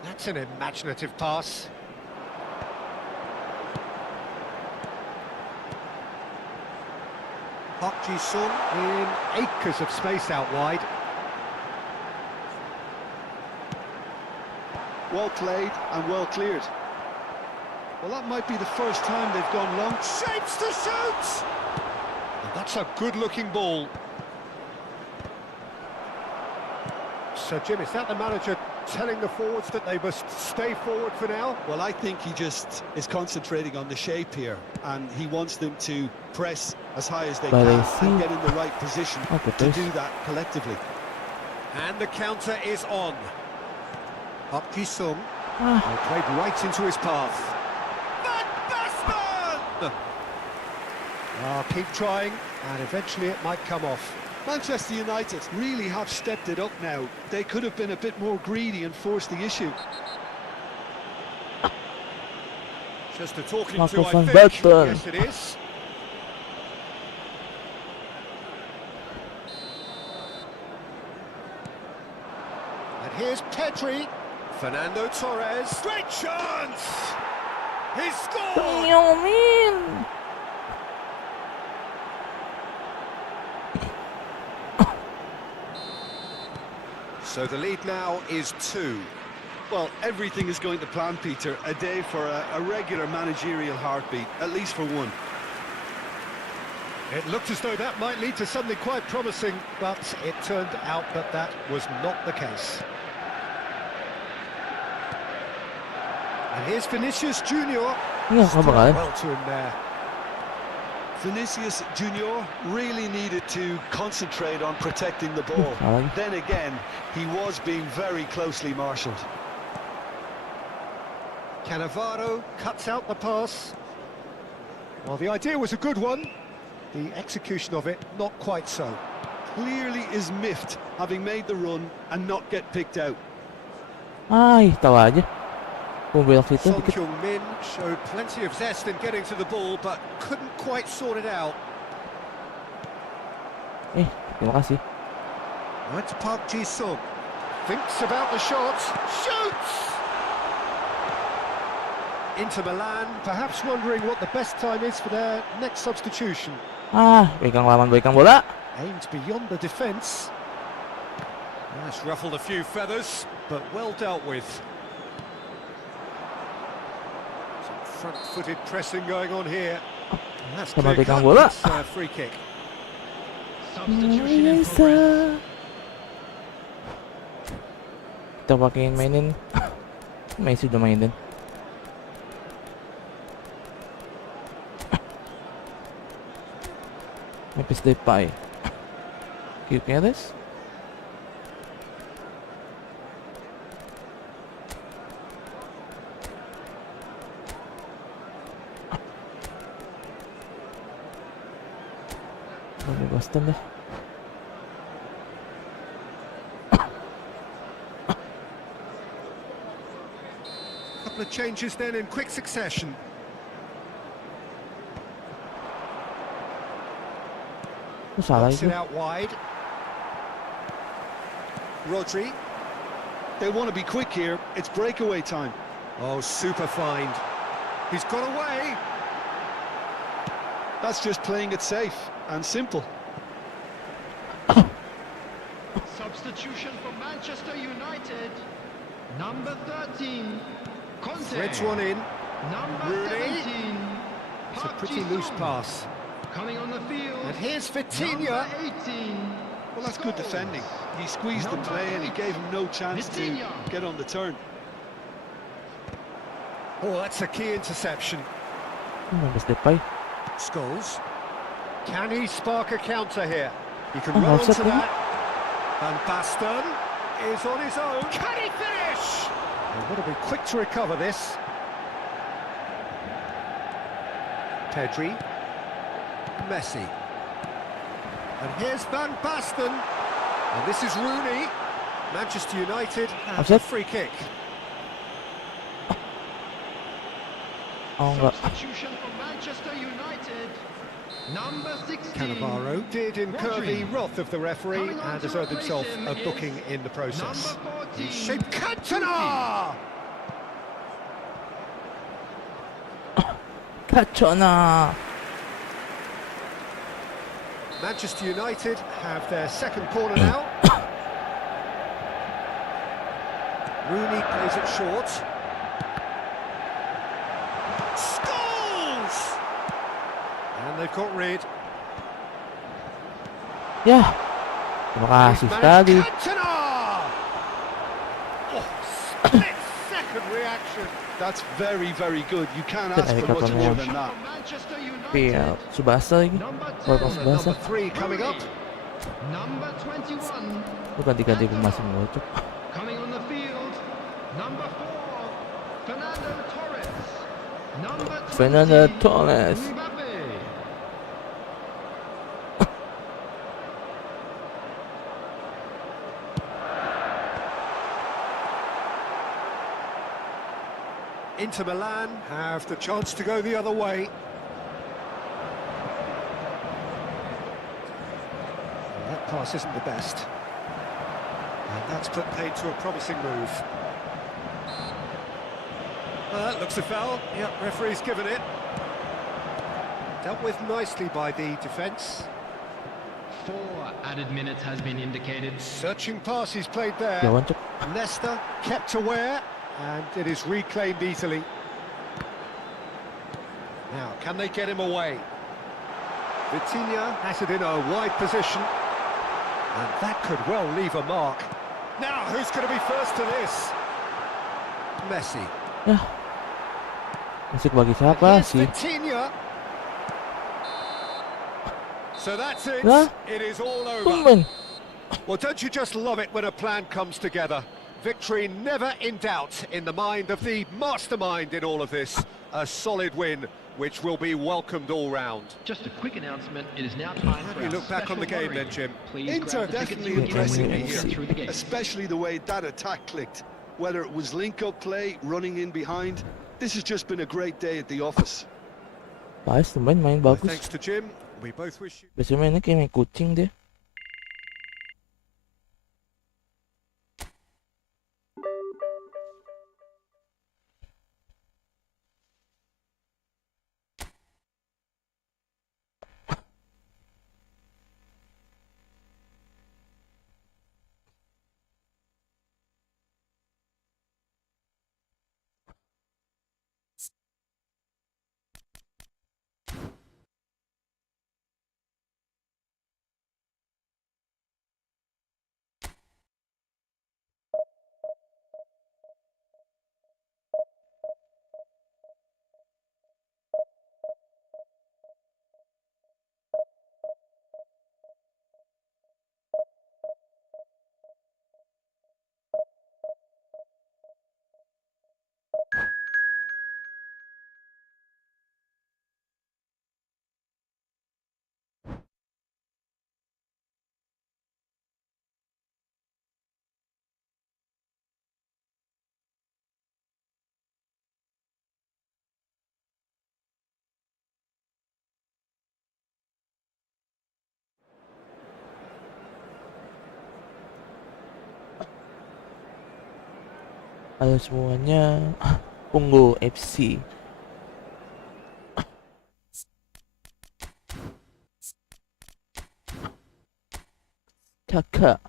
That's an imaginative pass. Park Ji-sung in acres of space out wide. Well played and well cleared. Well, that might be the first time they've gone long. Shapes to shoot! And that's a good-looking ball. So, Jim, is that the manager telling the forwards that they must stay forward for now? Well, I think he just is concentrating on the shape here, and he wants them to press as high as they can and get in the right position to do that collectively. And the counter is on. Park Ji-sung Ah, played right into his path. Van Basten! Keep trying, and eventually it might come off. Manchester United really have stepped it up now. They could have been a bit more greedy and forced the issue. Just a talking Marco to, I van think. Basten. Yes, it is. And here's Pedri. Fernando Torres. Great chance! He scored! Yomin. So the lead now is 2. Well, everything is going to plan, Peter. A day for a regular managerial heartbeat, at least for one. It looked as though that might lead to something quite promising, but it turned out that that was not the case. And here's Vinicius Junior. Iya, apa kan? Well to him there. Vinicius Junior really needed to concentrate on protecting the ball. Salah. Then again, he was being very closely marshalled. Cannavaro cuts out the pass. Well, the idea was a good one. The execution of it, not quite so. Clearly is miffed, having made the run and not get picked out. Ay, tawa aja. Pumabelok dito. Son Dikit. Heung-min showed plenty of zest in getting to the ball, but couldn't quite sort it out. Terima kasih. That's Park Ji-sung. Thinks about the shot. Shoots! Inter Milan, perhaps wondering what the best time is for their next substitution. Baik kang lawan, baik kang bola. Aimed beyond the defence. That's ruffled a few feathers, but well dealt with. Some front-footed pressing going on here. And that's Sama clear pegang cut. bola. It's, free kick. Substitution in progress. Kita pakein mainin. Messi udah mainin. Memphis Depay. Kayaknya this. Boston deh. Couple of changes then in quick succession. Salah Knocks itu. it out wide. Rodri. They want to be quick here. It's breakaway time. Oh, super find. He's got away. That's just playing it safe and simple. Substitution for Manchester United. Number 13, Conte. Threads one in. Number Rooney. 17, It's a Park pretty Ji-sung. loose pass. Coming on the field. And here's Vitinha. Number 18. Well, that's good Scholes. defending. He squeezed the Number play and he 8, gave him no chance to Vitinha. get on the turn. Oh, that's a key interception. Memphis Depay. Scholes. Can he spark a counter here? He can Oh, run offside onto lagi. that. And Baston is on his own. Can he finish? They've got to be quick to recover this. Pedri. Messi. And here's Van Basten. And this is Rooney. Manchester United have a Offside. free kick. Oh enggak. Substitution for Manchester United. Number 16. Cannavaro did incur the Rodri. wrath of the referee Coming on and to deserved replace himself him a is booking in the process. Number 14. Shaped Cantona! Kacona. Manchester United have their second corner now. Rooney plays it short. Scholes! And they've got rid. Ya. Terima kasih He's sekali. managed Cantona! Oh, split-second reaction. That's very, very good. You can't Good ask for much idea. more than that. For Manchester Iya, United. Subasa lagi. Number Kalau 10. Subasa, Number 3 coming up. Number 21. lu ganti-ganti pemain semua, Cuk. Coming on the field. Number 4. Fernando Torres. Number 20. Fernando Torres. Mbappe. Inter Milan have the chance to go the other way. Well, that pass isn't the best. And that's put paid to a promising move. That looks a foul. Yep, referee's given it. Dealt with nicely by the defence. 4 added minutes has been indicated. Searching pass he's played there. Jauhan, Cuk. Leicester kept aware, and it is reclaimed easily. Now, can they get him away? Vitinha has it in a wide position, and that could well leave a mark. Now, who's going to be first to this? Messi. Ya. Musik bagi siapa Here's sih? Vitinha. So that's it. Huh? It is all over. Tumben. Well, don't you just love it when a plan comes together? Victory never in doubt in the mind of the mastermind in all of this. A solid win, which will be welcomed all round. Just a quick announcement, it is now time How for do you our look back on the special game then, lottery. Jim? Please Inter grab the tickets definitely you need impressing me to here, get through the game. especially the way that attack clicked. Whether it was link-up play, running in behind, this has just been a great day at the office. Paes tumben main Well, bagus. thanks to Jim. We both wish you... Biasanya mainnya kayak main kucing dia. Halo semuanya, Ungu FC. Kakak.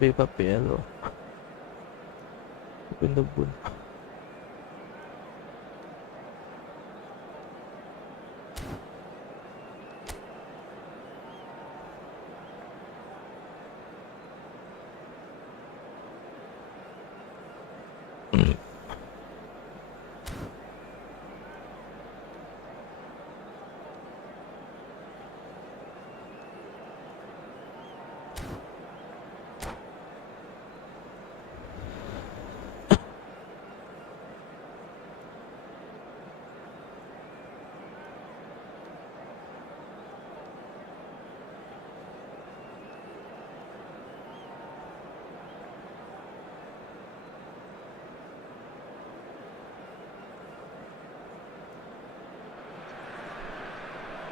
Papel. Open the boot.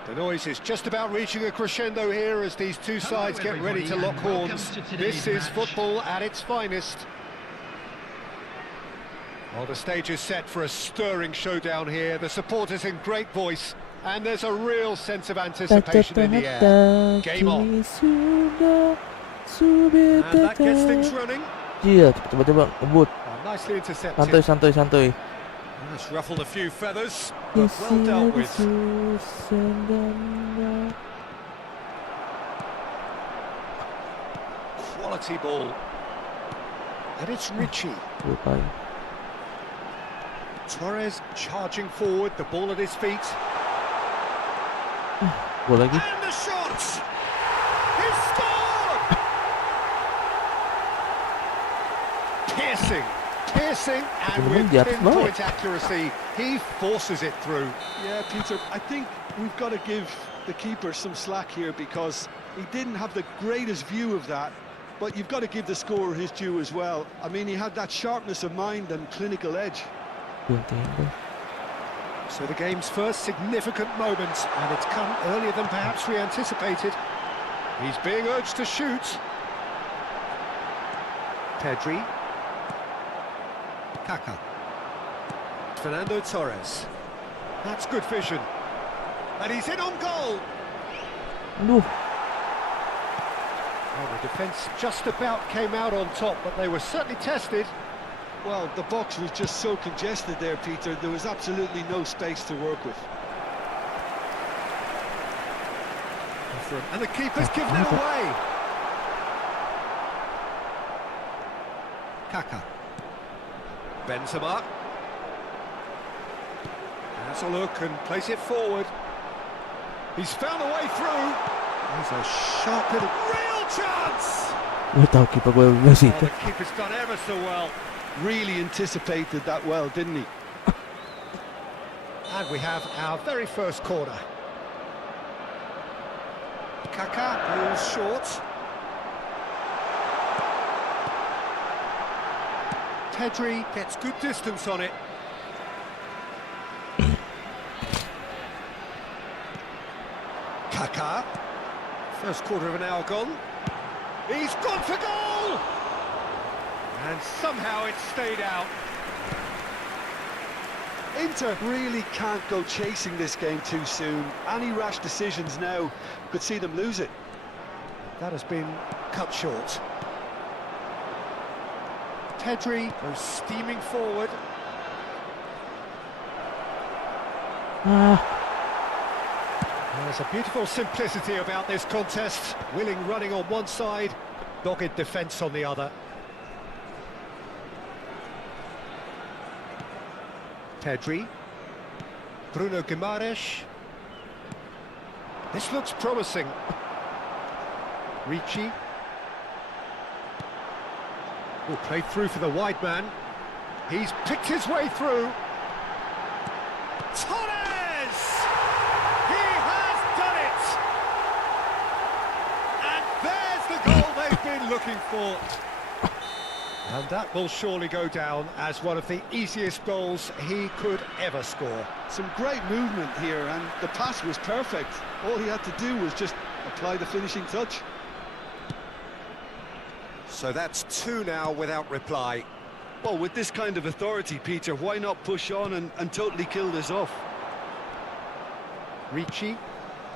The noise is just about reaching a crescendo here as these two sides get ready to lock horns. This is football at its finest. Well, the stage is set for a stirring showdown here. The supporters in great voice, and there's a real sense of anticipation in the air. Game on. And that gets things running. Iya, coba ngebut. Oh, nicely intercepted. Santuy. That's ruffled a few feathers, but well dealt with. Quality ball. And it's Richie. Torres charging forward, the ball at his feet. Gol lagi. And the shot! He scored! Piercing, and with pinpoint accuracy, he forces it through. Yeah, Peter, I think we've got to give the keeper some slack here because he didn't have the greatest view of that, but you've got to give the scorer his due as well. I mean, he had that sharpness of mind and clinical edge. So the game's first significant moment, and it's come earlier than perhaps we anticipated. He's being urged to shoot. Pedri. Kaka. Fernando Torres. That's good vision. And he's in on goal. Aduh. Well, the defence just about came out on top, but they were certainly tested. Well, the box was just so congested there, Peter. There was absolutely no space to work with. And the keeper's given it away. Kaka. Benzema. Has a look and plays it forward. He's found a way through. There's a sharp little real chance. Gue tau kiper gue bebas Oh, itu. the keeper's done ever so well. Really anticipated that well, didn't he? And we have our very first corner. Kaka pulls short. Pedri gets good distance on it. Kaka. First quarter of an hour gone. He's gone for goal! And somehow it's stayed out. Inter really can't go chasing this game too soon. Any rash decisions now could see them lose it. That has been cut short. Pedri goes steaming forward. Ah, There's a beautiful simplicity about this contest. Willing running on one side, dogged defence on the other. Pedri. Bruno Guimaraes. This looks promising. Ricci. Oh, played through for the wide man. He's picked his way through. Torres! He has done it! And there's the goal they've been looking for. And that will surely go down as one of the easiest goals he could ever score. Some great movement here, and the pass was perfect. All he had to do was just apply the finishing touch. So that's two now without reply. Well, with this kind of authority, Peter, why not push on and totally kill this off? Ricci,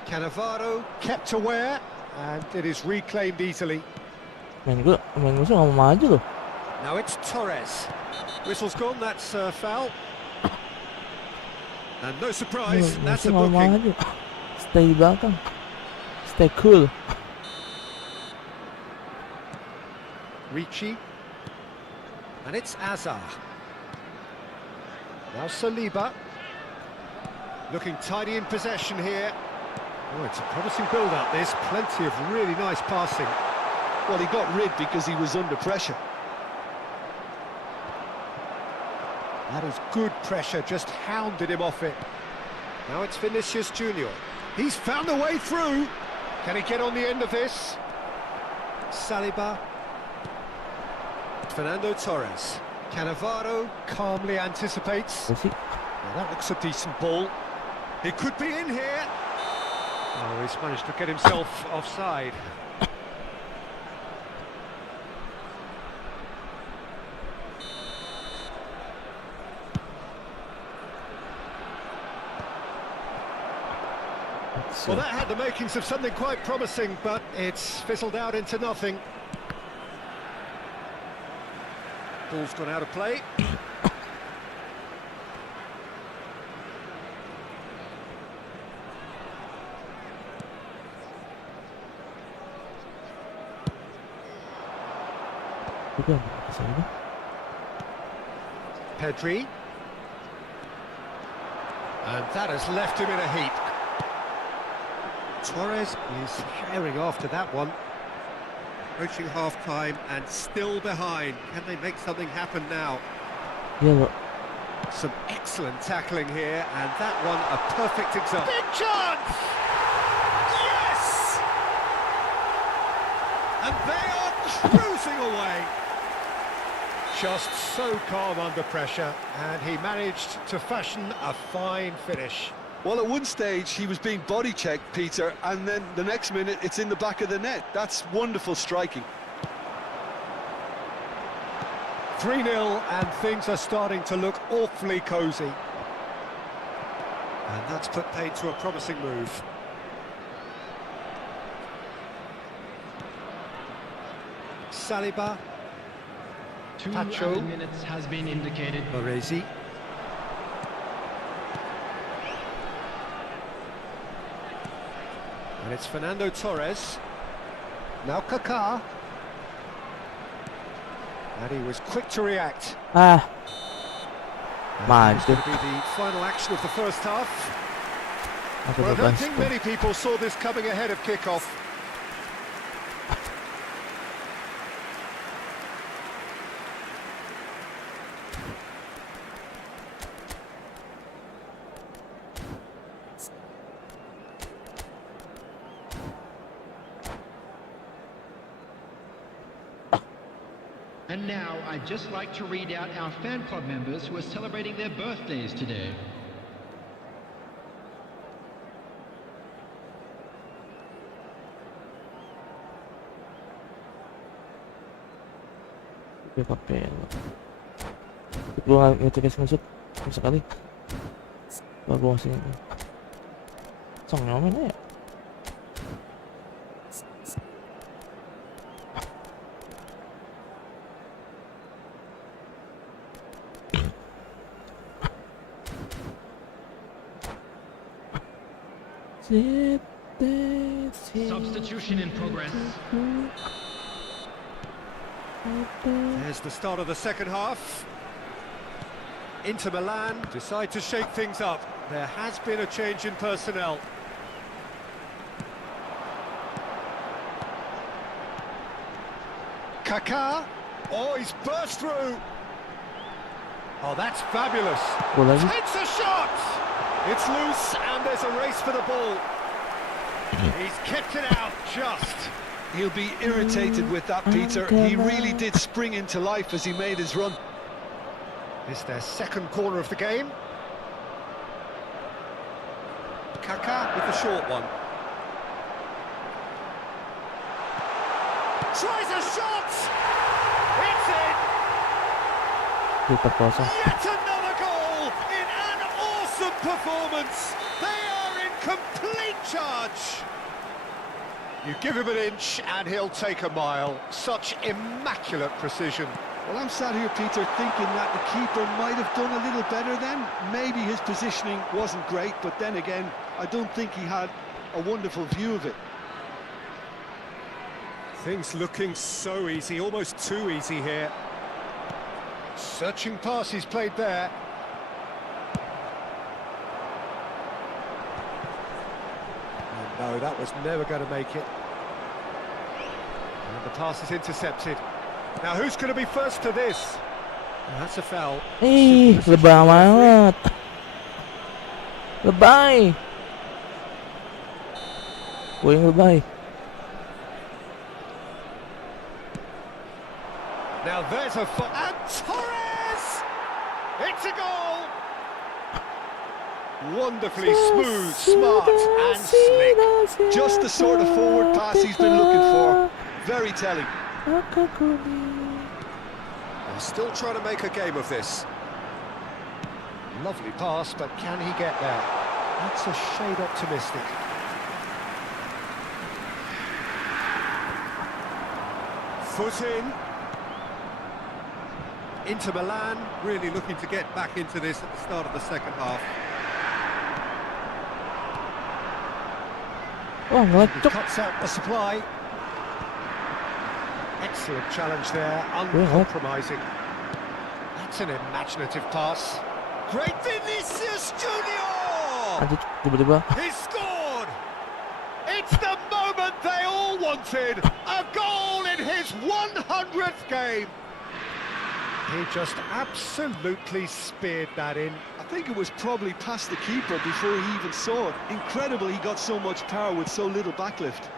Cannavaro kept aware, and it is reclaimed easily. main gue sih nggak mau maju loh. Now it's Torres. Whistle's gone, that's foul. And no surprise, Main that's sih a nggak mau booking. maju. Stay di belakang. Stay cool. Ricci. And it's Azar. Now Saliba. Looking tidy in possession here. Oh, it's a promising build-up, this. Plenty of really nice passing. Well, he got rid because he was under pressure. That is good pressure, just hounded him off it. Now it's Vinicius Junior. He's found a way through. Can he get on the end of this? Saliba. Fernando Torres. Cannavaro calmly anticipates. Terus sih. Well, that looks a decent ball. He could be in here. Oh, he's managed to get himself offside. Well, that had the makings of something quite promising, but it's fizzled out into nothing. Ball's gone out of play. Juga kesana. Pedri. And that has left him in a heap. Torres is herring after that one. Approaching half-time and still behind. Can they make something happen now? Iya loh. Some excellent tackling here, and that one a perfect example. Big chance! Yes! And they are cruising away. Just so calm under pressure, and he managed to fashion a fine finish. Well, at one stage, he was being body-checked, Peter, and then the next minute, it's in the back of the net. That's wonderful striking. 3-0, and things are starting to look awfully cosy. And that's put paid to a promising move. Saliba. Two Pacho. added minutes has been indicated. Baresi. And it's Fernando Torres. Now Kaká. And he was quick to react. Ah, And this mad. will be the final action of the first half. Ako Well, I ba don't basta? think many people saw this coming ahead of kickoff. And now I'd just like to read out our fan club members who are celebrating their birthdays today. Yung papel. Ito nga ito guys masuk. Sekali. Bago kasi ito. Saan namin na ya? Substitution in progress. There's the start of the second half. Inter Milan decide to shake things up. There has been a change in personnel. Kaká. Oh, he's burst through. Oh, that's fabulous. Wala yun. Takes a shot. It's loose and there's a race for the ball. He's kept it out just. He'll be irritated with that, Peter. He really did spring into life as he made his run. It's their second corner of the game. Kaká with the short one. Tries a shot! It's in! Kita kosong. Yet another goal in an awesome performance! They are in complete charge! You give him an inch and he'll take a mile. Such immaculate precision. Well, I'm sat here, Peter, thinking that the keeper might have done a little better then. Maybe his positioning wasn't great, but then again, I don't think he had a wonderful view of it. Things looking so easy, almost too easy here. Searching pass he's played there. Oh, no, that was never going to make it. And the pass is intercepted. Now who's going to be first to this? And that's a foul. Eh, Super lebay decision by the referee. banget. Lebay. Gue yang lebay. Now there's a and Torres! It's a goal! Wonderfully smooth, smart and slick. Just the sort of forward pass he's been looking for. Very telling. They're still trying to make a game of this. Lovely pass, but can he get there? That's a shade optimistic. Foot in. Inter Milan really looking to get back into this at the start of the second half. Wah, He ngelecok. cuts out the supply. Excellent challenge there, uncompromising. That's an imaginative pass. Great Vinicius Junior! Aduh, tiba-tiba. He scored! It's the moment they all wanted! A goal in his 100th game! He just absolutely speared that in. I think it was probably past the keeper before he even saw it. Incredible he got so much power with so little backlift.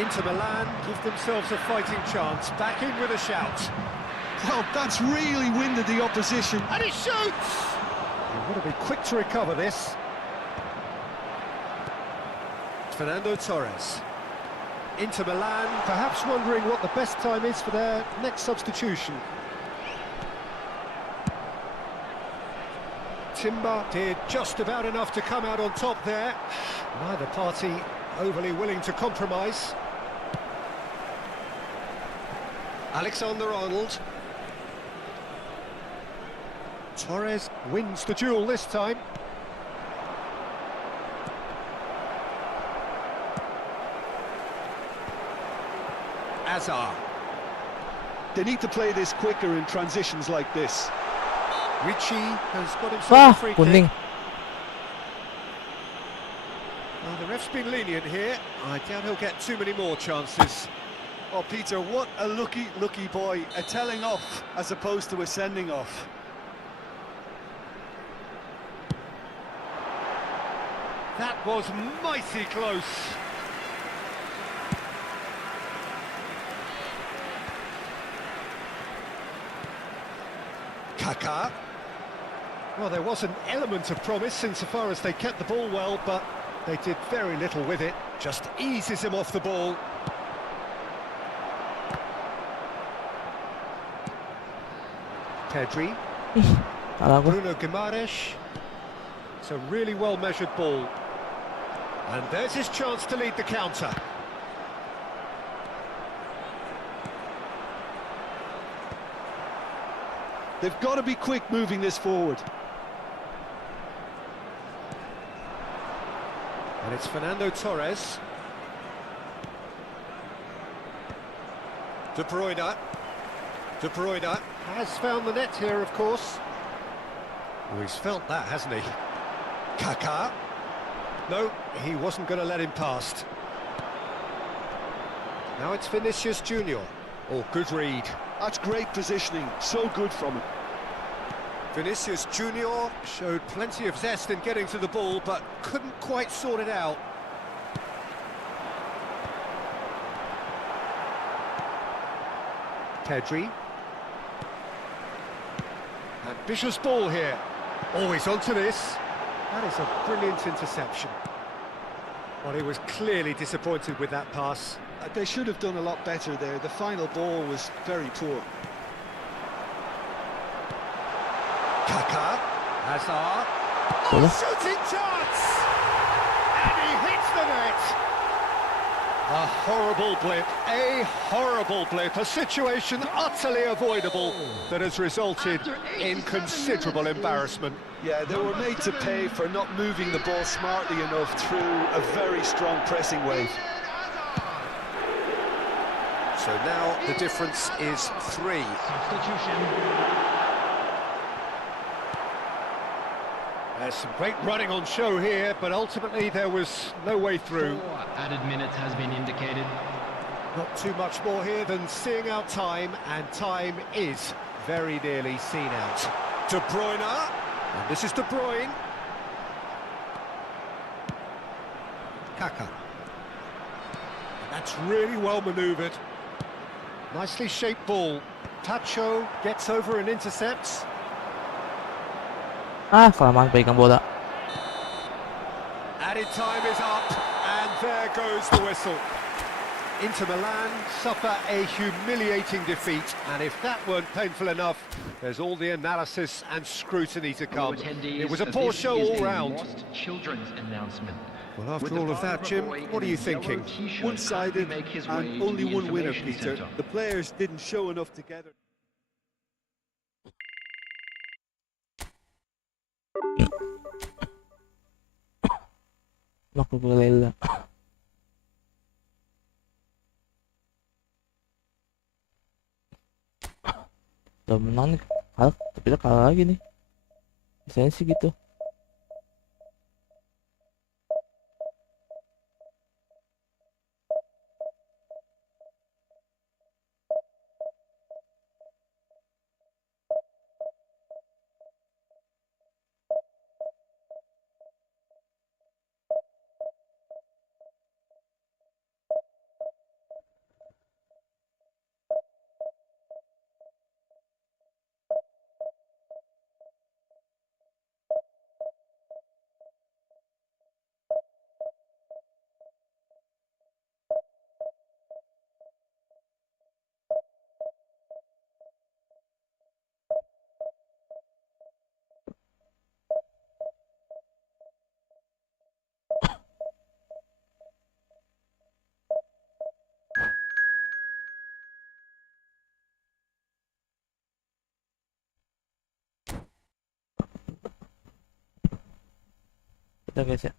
Inter Milan give themselves a fighting chance. Back in with a shout. Well, that's really winded the opposition. And he shoots! You've got to be quick to recover this. Fernando Torres. Inter Milan, perhaps wondering what the best time is for their next substitution. Timber did just about enough to come out on top there. Neither party overly willing to compromise. Alexander-Arnold. Torres wins the duel this time. Azar. They need to play this quicker in transitions like this. Richie has got himself a free kuning. kick. Well, the ref's been lenient here. I doubt he'll get too many more chances. Oh, Peter, what a lucky boy. A telling off as opposed to a sending off. That was mighty close. Kaka. Well, there was an element of promise insofar as they kept the ball well, but they did very little with it. Just eases him off the ball. Pedri. Kala ko. Bruno Guimaraes. It's a really well-measured ball. And there's his chance to lead the counter. They've got to be quick moving this forward. And it's Fernando Torres. De Bruyne. De Bruyne has found the net here, of course. Oh, he's felt that, hasn't he? Kaka. No, he wasn't going to let him past. Now it's Vinicius Junior. Oh, good read. That's great positioning. So good from him. Vinicius Junior showed plenty of zest in getting to the ball, but couldn't quite sort it out. Pedri. Ambitious ball here. Always onto this. That is a brilliant interception. Well, he was clearly disappointed with that pass. They should have done a lot better there. The final ball was very poor. Kaka. Hazard. Bola. Shooting chance! And he hits the net! A horrible blip, a situation utterly avoidable that has resulted in considerable embarrassment. Yeah, they were made to pay for not moving the ball smartly enough through a very strong pressing wave. So now the difference is 3. Substitution. There's some great running on show here, but ultimately there was no way through. 4 added minutes has been indicated. Not too much more here than seeing out time, and time is very nearly seen out. De Bruyne, and this is De Bruyne. Kaka. And that's really well manoeuvred. Nicely shaped ball. Tacho gets over and intercepts. Kelamaan pegang bola. Added time is up, and there goes the whistle. Inter Milan suffer a humiliating defeat, and if that weren't painful enough, there's all the analysis and scrutiny to come. It was a poor show all round. Children's announcement. Well, after all of that, Jim, what are you thinking? One-sided and only one winner, Peter. The players didn't show enough together. Nakukulala. Udah menang nih, kalah, tapi udah kalah lagi nih. Biasanya sih gitu. kita guys ya.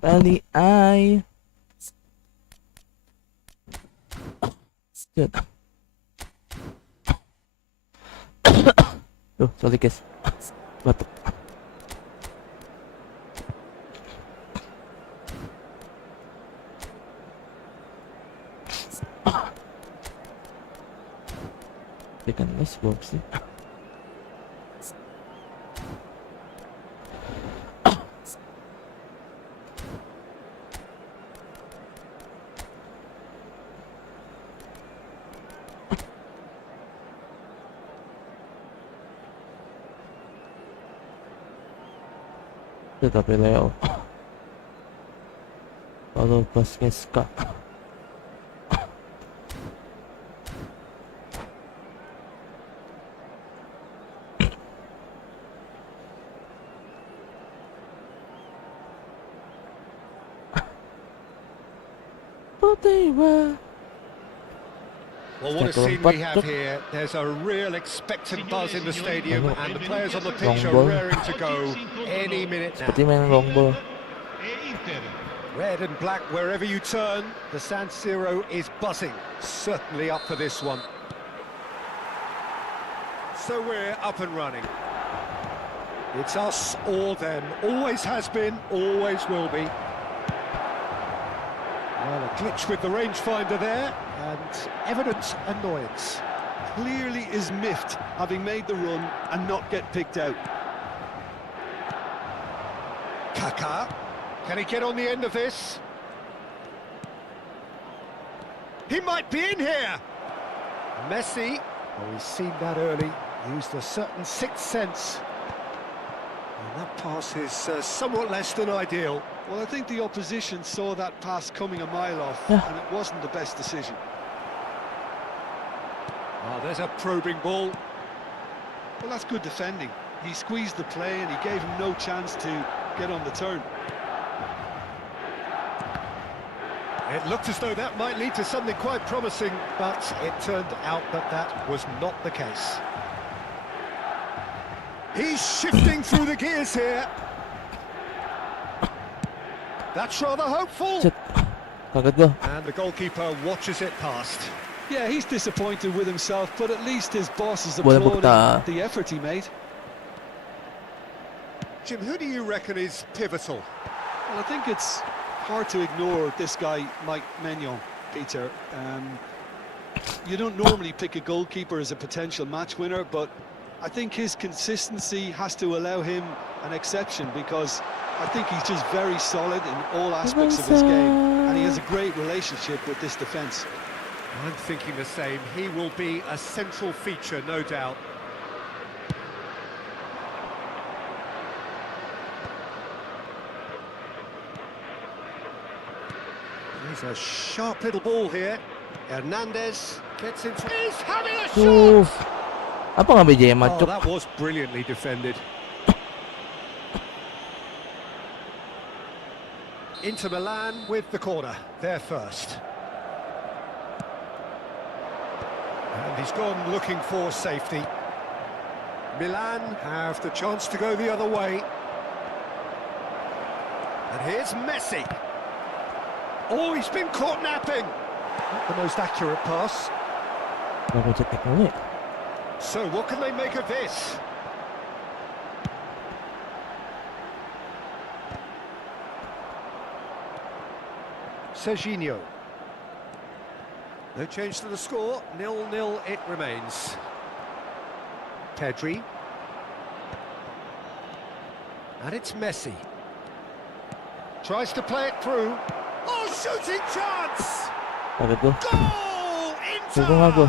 Bali ay. Shit. Duh, sorry guys. Batuk. Ikan es box sih. Tetapi Leo kalau pas Meska Well, what a scene we have here. There's a real expectant buzz in the stadium, and the players on the pitch are raring to go any minute now. seperti main long ball. Red and black wherever you turn, the San Siro is buzzing. Certainly up for this one. So we're up and running. It's us or them. Always has been, always will be. Well, a glitch with the rangefinder there, and evident annoyance. Clearly is miffed, having made the run and not get picked out. Kaka, can he get on the end of this? He might be in here! Messi, oh, he's seen that early, used a certain sixth sense. And that pass is somewhat less than ideal. Well, I think the opposition saw that pass coming a mile off, and it wasn't the best decision. Oh, there's a probing ball. Well, that's good defending. He squeezed the play and he gave him no chance to get on the turn. It looked as though that might lead to something quite promising, but it turned out that that was not the case. He's shifting through the gears here. That's rather hopeful. Kaget gua. And the goalkeeper watches it past. Yeah, he's disappointed with himself, but at least his boss is Boleh applauding bukta. the effort he made. Jim, who do you reckon is pivotal? Well, I think it's hard to ignore this guy, Mike Maignan, Peter. You don't normally pick a goalkeeper as a potential match winner, but I think his consistency has to allow him an exception, because I think he's just very solid in all aspects of his game, and he has a great relationship with this defence. I'm thinking the same. He will be a central feature, no doubt. There's a sharp little ball here. Hernandez gets in. He's having a shot! Apa nga BJ Oh, Macok? that was brilliantly defended. Inter Milan with the corner, there first. And he's gone looking for safety. Milan have the chance to go the other way. And here's Messi. Oh, he's been caught napping. Not the most accurate pass. Bago cetek mulu ya? So what can they make of this? Serginho. No change to the score, 0-0 it remains. Pedri. And it's Messi. Tries to play it through. Oh, shooting chance! Bakit ko? Goal! Sugo nga ko.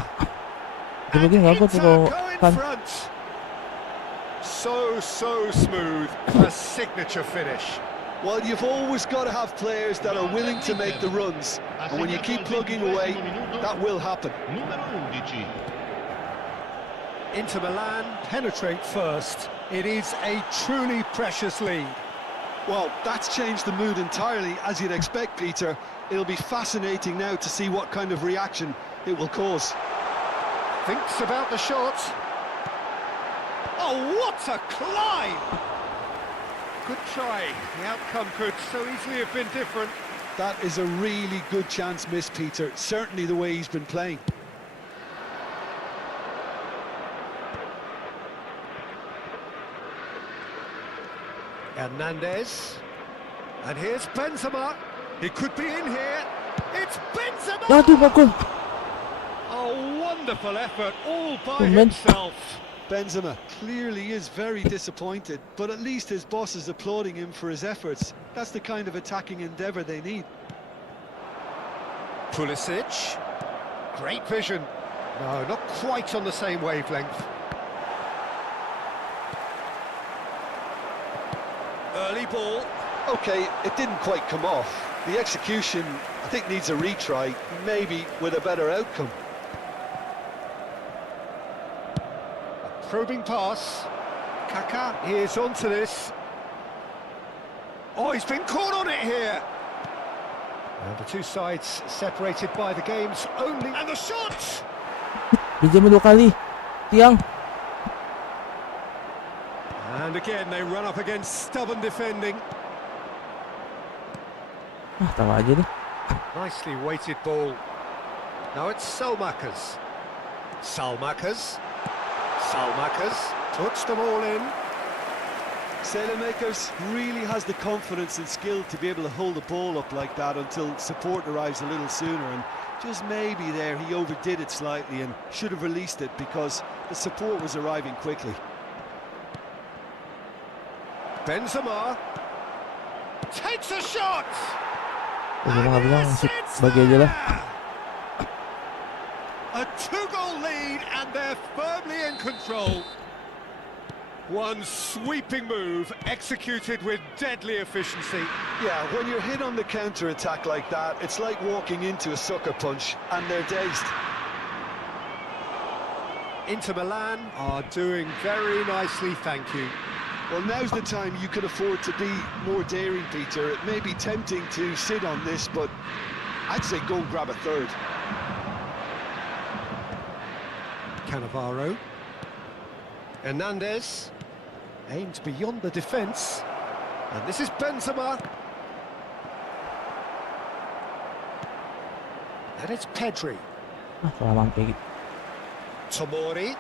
And Sugo nga ko, Inter pero go in kan. front. So smooth. A signature finish. Well, you've always got to have players that are willing to make the runs, and when you keep plugging away, that will happen. Numero 11. Inter Milan penetrate first. It is a truly precious lead. Well, that's changed the mood entirely, as you'd expect, Peter. It'll be fascinating now to see what kind of reaction it will cause. Thinks about the shot. Oh, what a climb! Good try. The outcome could so easily have been different. That is a really good chance missed, Peter. Certainly the way he's been playing. Hernandez. And here's Benzema. He could be in here. It's Benzema! Aduh, bakul. A wonderful effort all by Oh, man. himself. Benzema clearly is very disappointed, but at least his boss is applauding him for his efforts. That's the kind of attacking endeavour they need. Pulisic. Great vision. No, not quite on the same wavelength. Early ball. Okay, it didn't quite come off. The execution, I think, needs a retry, maybe with a better outcome. Probing pass. Kaka is onto this. Oh, he's been caught on it here. And the two sides separated by the game's only... And the shot! BJ mo 2 kali. Tiang. And again, they run up against stubborn defending. Ah, tawa aja deh. Nicely weighted ball. Now it's Salmakers. Salmakers puts them all in. Sailmakers really has the confidence and skill to be able to hold the ball up like that until support arrives a little sooner, and just maybe there he overdid it slightly and should have released it because the support was arriving quickly. Benzema takes a shot. Huwag mo nga bilang bagay aja lah. A 2-goal lead and they're firmly in control. One sweeping move executed with deadly efficiency. Yeah, when you're hit on the counter-attack like that, it's like walking into a sucker punch and they're dazed. Inter Milan are doing very nicely, thank you. Well, now's the time you can afford to be more daring, Peter. It may be tempting to sit on this, but I'd say go and grab a third. Cannavaro. Hernandez. Aims beyond the defence. And this is Benzema. And it's Pedri. Ah, kalamang kayak gitu. Tomori.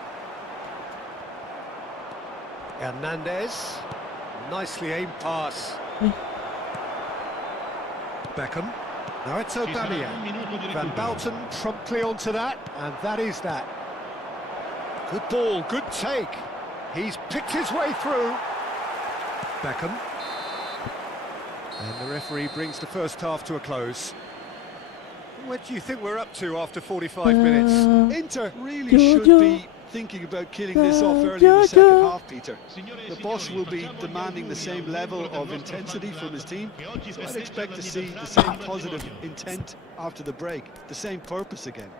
Hernandez. Nicely aimed pass. Beckham. Now it's Aubameyang. Van Bouten promptly onto that, and that is that. Good ball, good take. He's picked his way through. Beckham. And the referee brings the first half to a close. What do you think we're up to after 45 minutes? Inter really should be thinking about killing this off early in the second half, Peter. The boss will be demanding the same level of intensity from his team, so I'd expect to see the same positive intent after the break, the same purpose again.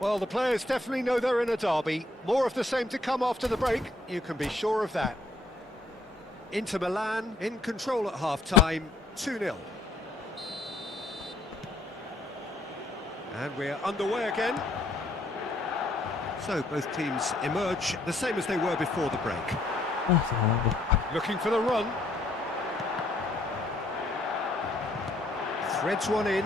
Well, the players definitely know they're in a derby. More of the same to come after the break, you can be sure of that. Inter Milan in control at half-time, 2-0. And we're underway again. So both teams emerge the same as they were before the break. Ah, si Ronaldo. Looking for the run. Threads one in.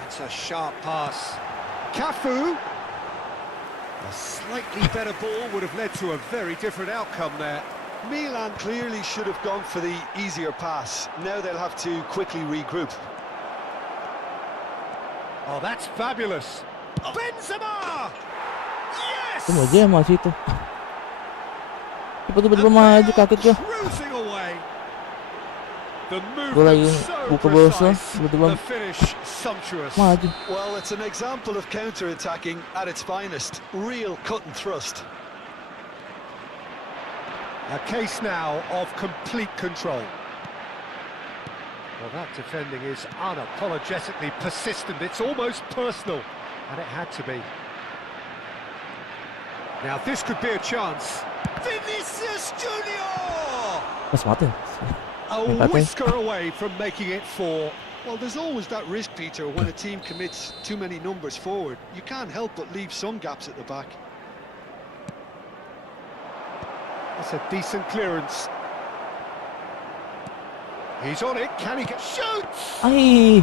That's a sharp pass. Cafu. A slightly better ball would have led to a very different outcome there. Milan clearly should have gone for the easier pass. Now they'll have to quickly regroup. Oh, that's fabulous. Benzema! Itu mau Yes! aja masih itu. Tiba-tiba maju kaget gua. Cruising away. The Gua lagi movement so buka bolsa, precise. tiba-tiba The finish sumptuous. maju. Well, it's an example of counter-attacking at its finest. Real cut and thrust. A case now of complete control. Well, that defending is unapologetically persistent. It's almost personal, and it had to be. Now, this could be a chance. Vinicius Junior! Pas mati. A Empate. whisker away from making it 4. Well, there's always that risk, Peter, when a team commits too many numbers forward. You can't help but leave some gaps at the back. That's a decent clearance. He's on it. Can he get... Shoots! Ai.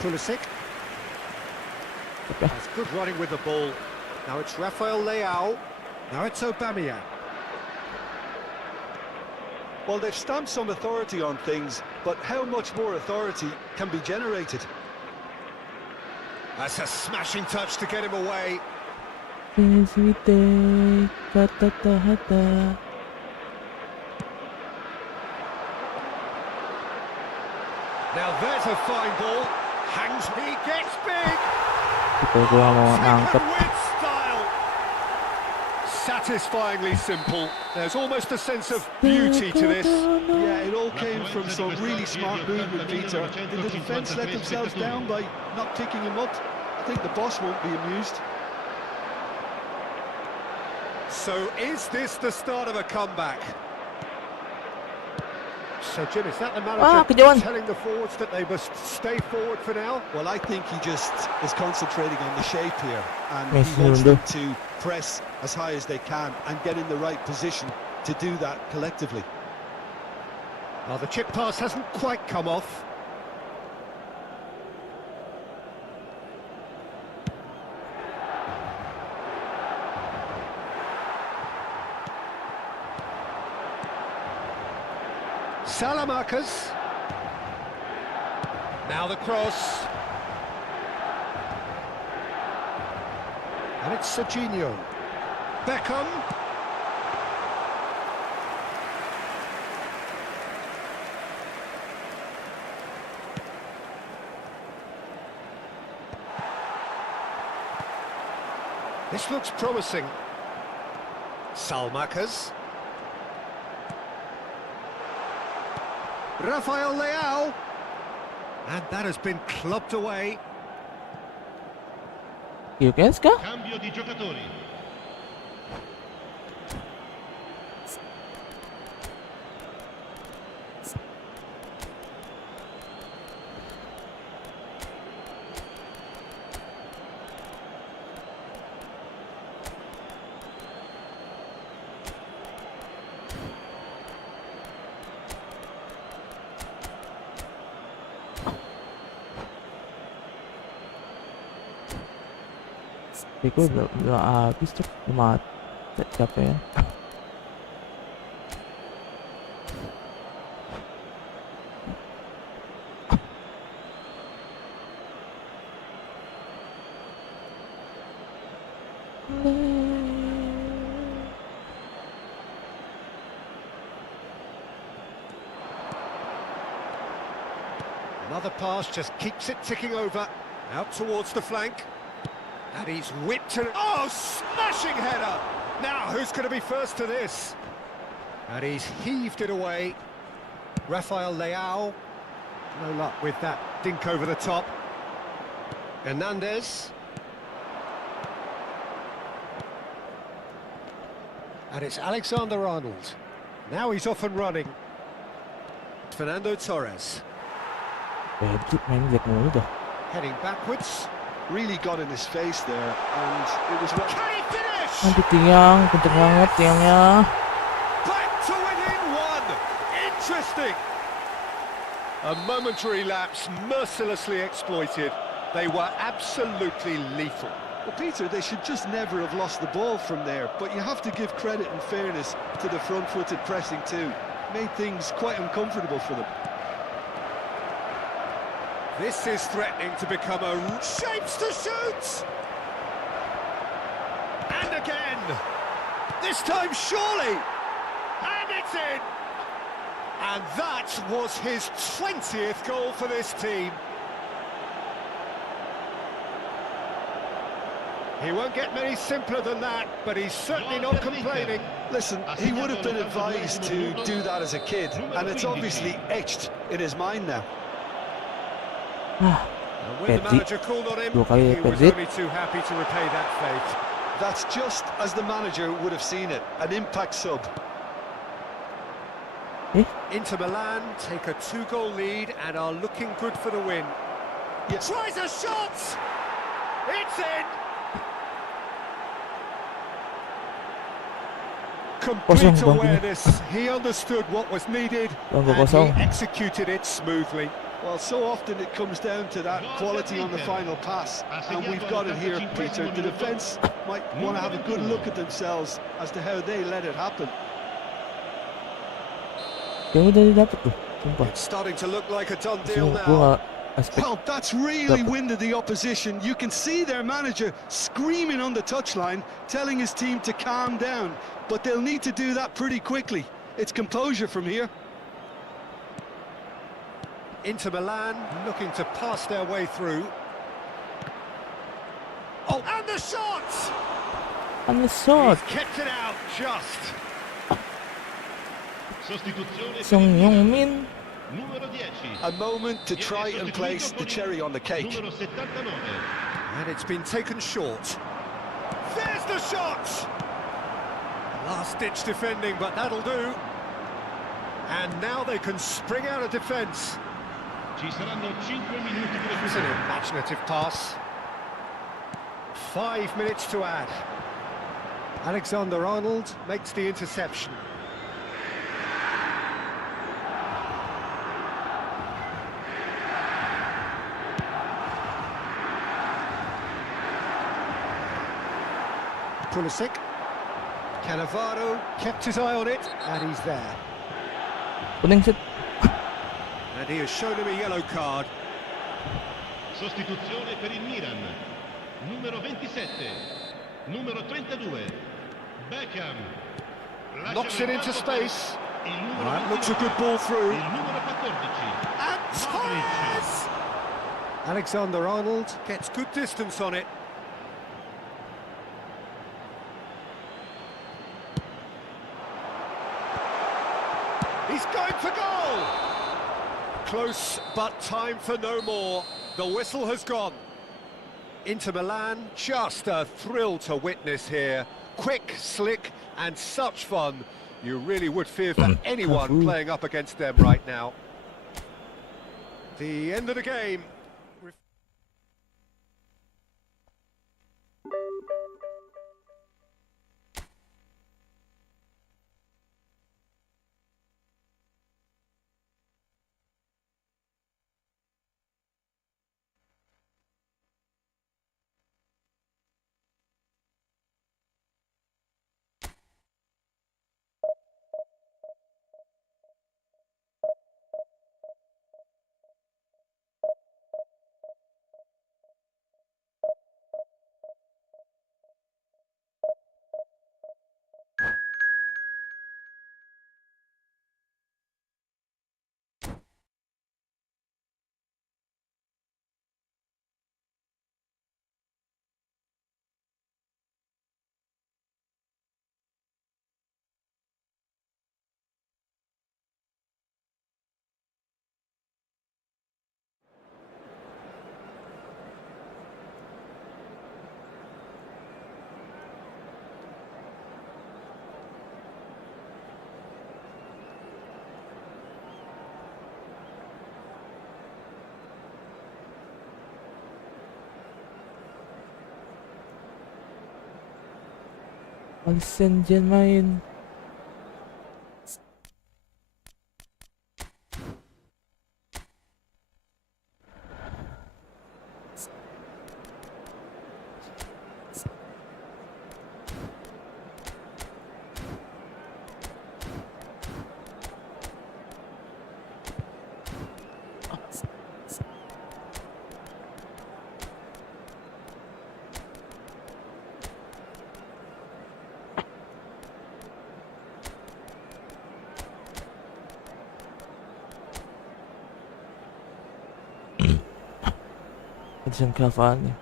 Pulisic. Okay. That's good running with the ball. Now it's Rafael Leao. Now it's Aubameyang. Well, they've stamped some authority on things, but how much more authority can be generated? That's a smashing touch to get him away. Kata-kata. Now there's a fine ball. Hangs, he gets big. Kita gua mau nangkep. Taken with style. Satisfyingly simple. There's almost a sense of beauty to this. Yeah, it all came from some really smart movement, Peter. Did the defence let themselves down by not picking him up? I think the boss won't be amused. So is this the start of a comeback? So Jim, is that the manager kejauhan. telling the forwards that they must stay forward for now? Well, I think he just is concentrating on the shape here, and Messi he wants Ronaldo. them to press as high as they can and get in the right position to do that collectively. Well, the chip pass hasn't quite come off. Salamakers. Now the cross. And it's Serginho. Beckham. This looks promising. Salmakers. Rafael Leao. And that has been clubbed away. Yukeska? Cambio di giocatori. Gue udah habis tuh, udah mati, capek ya. Another pass just keeps it ticking over. Out towards the flank. And he's whipped it. Oh, smashing header! Now, who's going to be first to this? And he's heaved it away. Rafael Leao. No luck with that dink over the top. Hernandez. And it's Alexander-Arnold. Now he's off and running. Fernando Torres. Pwede, main lihat mulu dah. Heading backwards. Really got in his face there, and it was what. Can he finish? Nanti tiang, kenceng banget tiangnya. Back to within one. Interesting. A momentary lapse mercilessly exploited. They were absolutely lethal. Well, Peter, they should just never have lost the ball from there, but you have to give credit and fairness to the front-footed pressing too. Made things quite uncomfortable for them. This is threatening to become a shapes to shoot. And again. This time surely. And it's in. And that was his 20th goal for this team. He won't get many simpler than that, but he's certainly not complaining. Listen, he would have been advised to do that as a kid, and it's obviously etched in his mind now. And when the manager called on him, Dua kali he was perdit. only too happy to repay that faith. That's just as the manager would have seen it, an impact sub. Inter Milan take a 2-goal lead and are looking good for the win. Yes. Tries a shot! It's in! Complete Kosong, bangkunya. awareness. He understood what was needed Bangku and kosong. he executed it smoothly. Well, so often it comes down to that quality on the final pass, and we've got it here, Peter. The defence might want to have a good look at themselves as to how they let it happen. Kayaknya udah dapet tuh, sumpah. It's starting to look like a done deal Gue now. gak aspek. Well, that's really winded the opposition. You can see their manager screaming on the touchline, telling his team to calm down. But they'll need to do that pretty quickly. It's composure from here. Inter Milan looking to pass their way through. Oh, and the shot! And the shot. He's kept it out just. Sostituzione Song per il Yong Milan. Min. Numero 10. A moment to try and place the cherry on the cake. Numero 79. And it's been taken short. There's the shot! Last-ditch defending, but that'll do. And now they can spring out of defence. Ci saranno 5 minuti di It's an recupero. imaginative pass. 5 minutes to add. Alexander-Arnold makes the interception. Pulisic. Cannavaro kept his eye on it, and he's there. Kuning set. And he has shown him a yellow card. Sostituzione per il Milan. Numero 27. Numero 32. Beckham. Lascia Knocks it il into campo per space. il numero That looks a 22. good ball through. Il numero 14. And Torres! Alexander-Arnold gets good distance on it. He's going for goal! Close, but time for no more. The whistle has gone. Inter Milan, just a thrill to witness here. Quick, slick, and such fun. You really would fear for anyone playing up against them right now. The end of the game. Absen dyan main. Absen kafaani.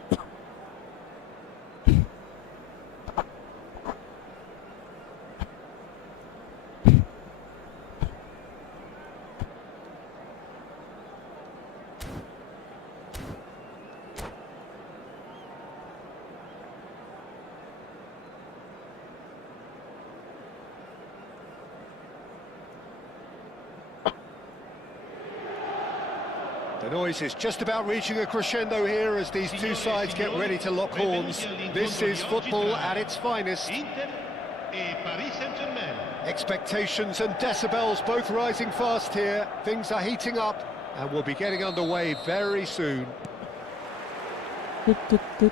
The noise is just about reaching a crescendo here as these two sides get ready to lock horns. This is football at its finest. Inter e Paris Saint-Germain. Expectations and decibels both rising fast here. Things are heating up and we'll be getting underway very soon.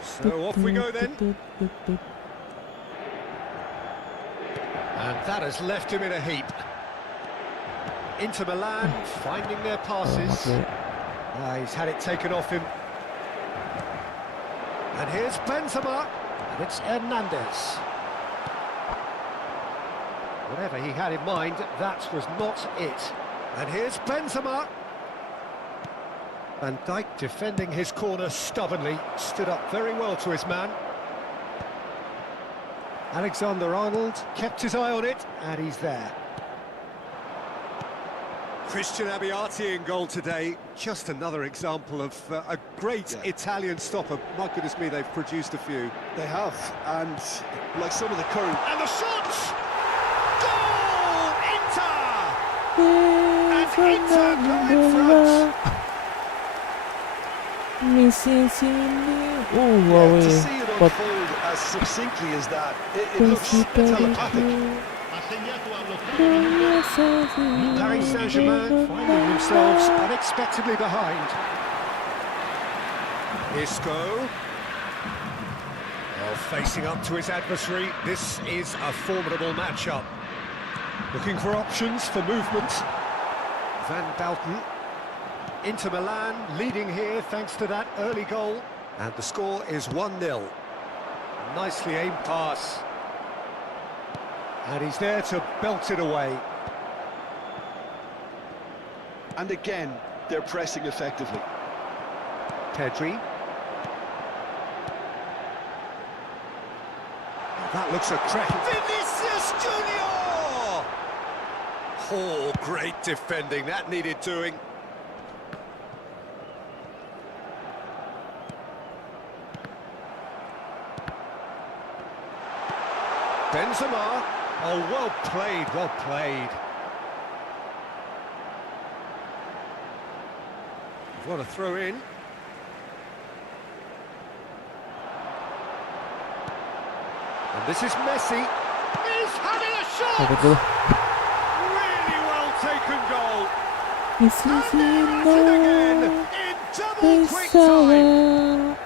So off we go then. And that has left him in a heap. Inter Milan finding their passes. He's had it taken off him. And here's Benzema. And it's Hernandez. Whatever he had in mind, that was not it. And here's Benzema. Van Dijk defending his corner stubbornly. Stood up very well to his man. Alexander-Arnold kept his eye on it, and he's there. Christian Abbiati in goal today. Just another example of a great Italian stopper. My goodness me, they've produced a few. They have, and like some of the current... And the shot! Goal! Inter! And Inter go in front. To see it unfold as succinctly as that, it looks telepathic. Paris Saint-Germain finding themselves unexpectedly behind. Isco. Well, facing up to his adversary, this is a formidable matchup. Looking for options for movement. Van Bouten. Inter Milan leading here thanks to that early goal. And the score is 1-0. Nicely aimed pass. And he's there to belt it away. And again, they're pressing effectively. Pedri. That looks a cracking... Vinicius Junior! Oh, great defending. That needed doing. Benzema. Oh, well played, well played. What a throw in. And this is Messi. He's having a shot! Really well taken goal. And again in double quick time.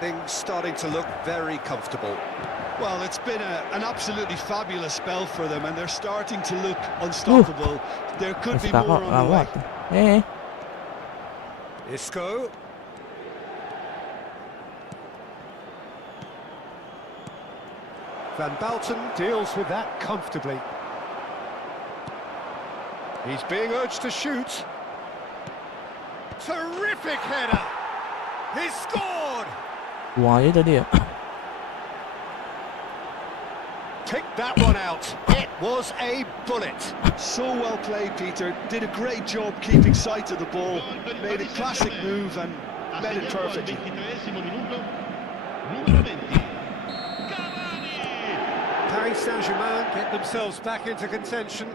Things starting to look very comfortable. Well, it's been an absolutely fabulous spell for them, and they're starting to look unstoppable. There could be more on the way. Isco. Van Bouten deals with that comfortably. He's being urged to shoot. Terrific header. He's scored. Why did he? Pick that one out. It was a bullet. So well played, Peter. Did a great job keeping sight of the ball. Made a classic move and met it perfectly. Paris Saint-Germain get themselves back into contention.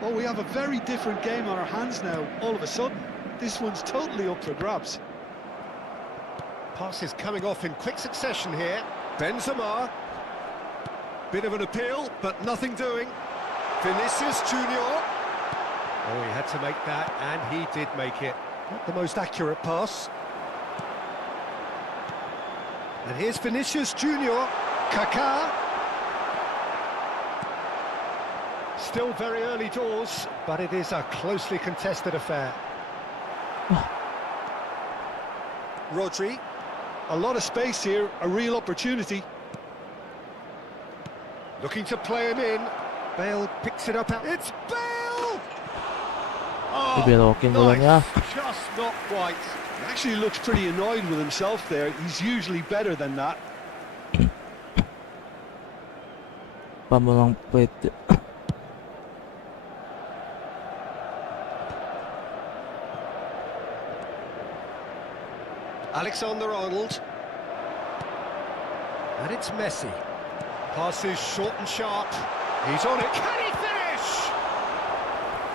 Well, we have a very different game on our hands now, all of a sudden. This one's totally up for grabs. Passes coming off in quick succession here. Benzema. Bit of an appeal, but nothing doing. Vinicius Junior. Oh, he had to make that, and he did make it. Not the most accurate pass. And here's Vinicius Junior. Kaká. Still very early doors, but it is a closely contested affair. Rodri. A lot of space here, a real opportunity. Looking to play him in. Bale picks it up. It's Bale! Oh, Iberokin golnya. just not quite. He actually looks pretty annoyed with himself there. He's usually better than that. Pamulang pwede. Alexander-Arnold. And it's Messi. Passes short and sharp. He's on it. Can he finish?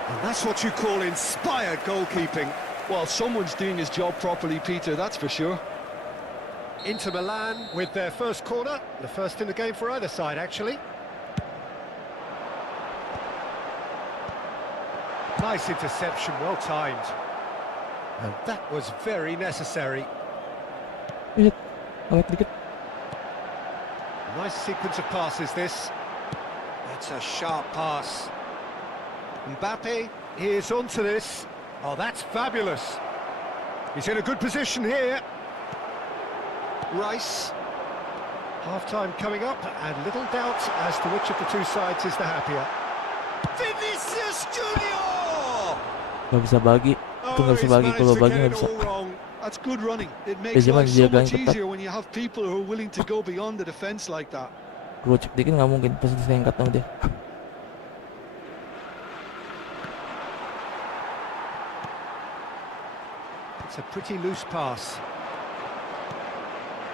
And that's what you call inspired goalkeeping. Well, someone's doing his job properly, Peter, that's for sure. Inter Milan with their first corner. The first in the game for either side, actually. Nice interception, well timed. And that was very necessary. Wait, awet dikit. Nice sequence of passes, this. That's a sharp pass. Mbappe is onto this. Oh, that's fabulous. He's in a good position here. Rice. Half-time coming up, and little doubt as to which of the two sides is the happier. Vinicius Junior! Gak bisa bagi. Itu gak bisa bagi, kalau bagi gak bisa. That's good running. It makes Benzema life so dijagain much ketat. easier when you have people who are willing to go beyond the defense like that. Gocek dikit gak mungkin, pasti diangkat sama dia. It's a pretty loose pass.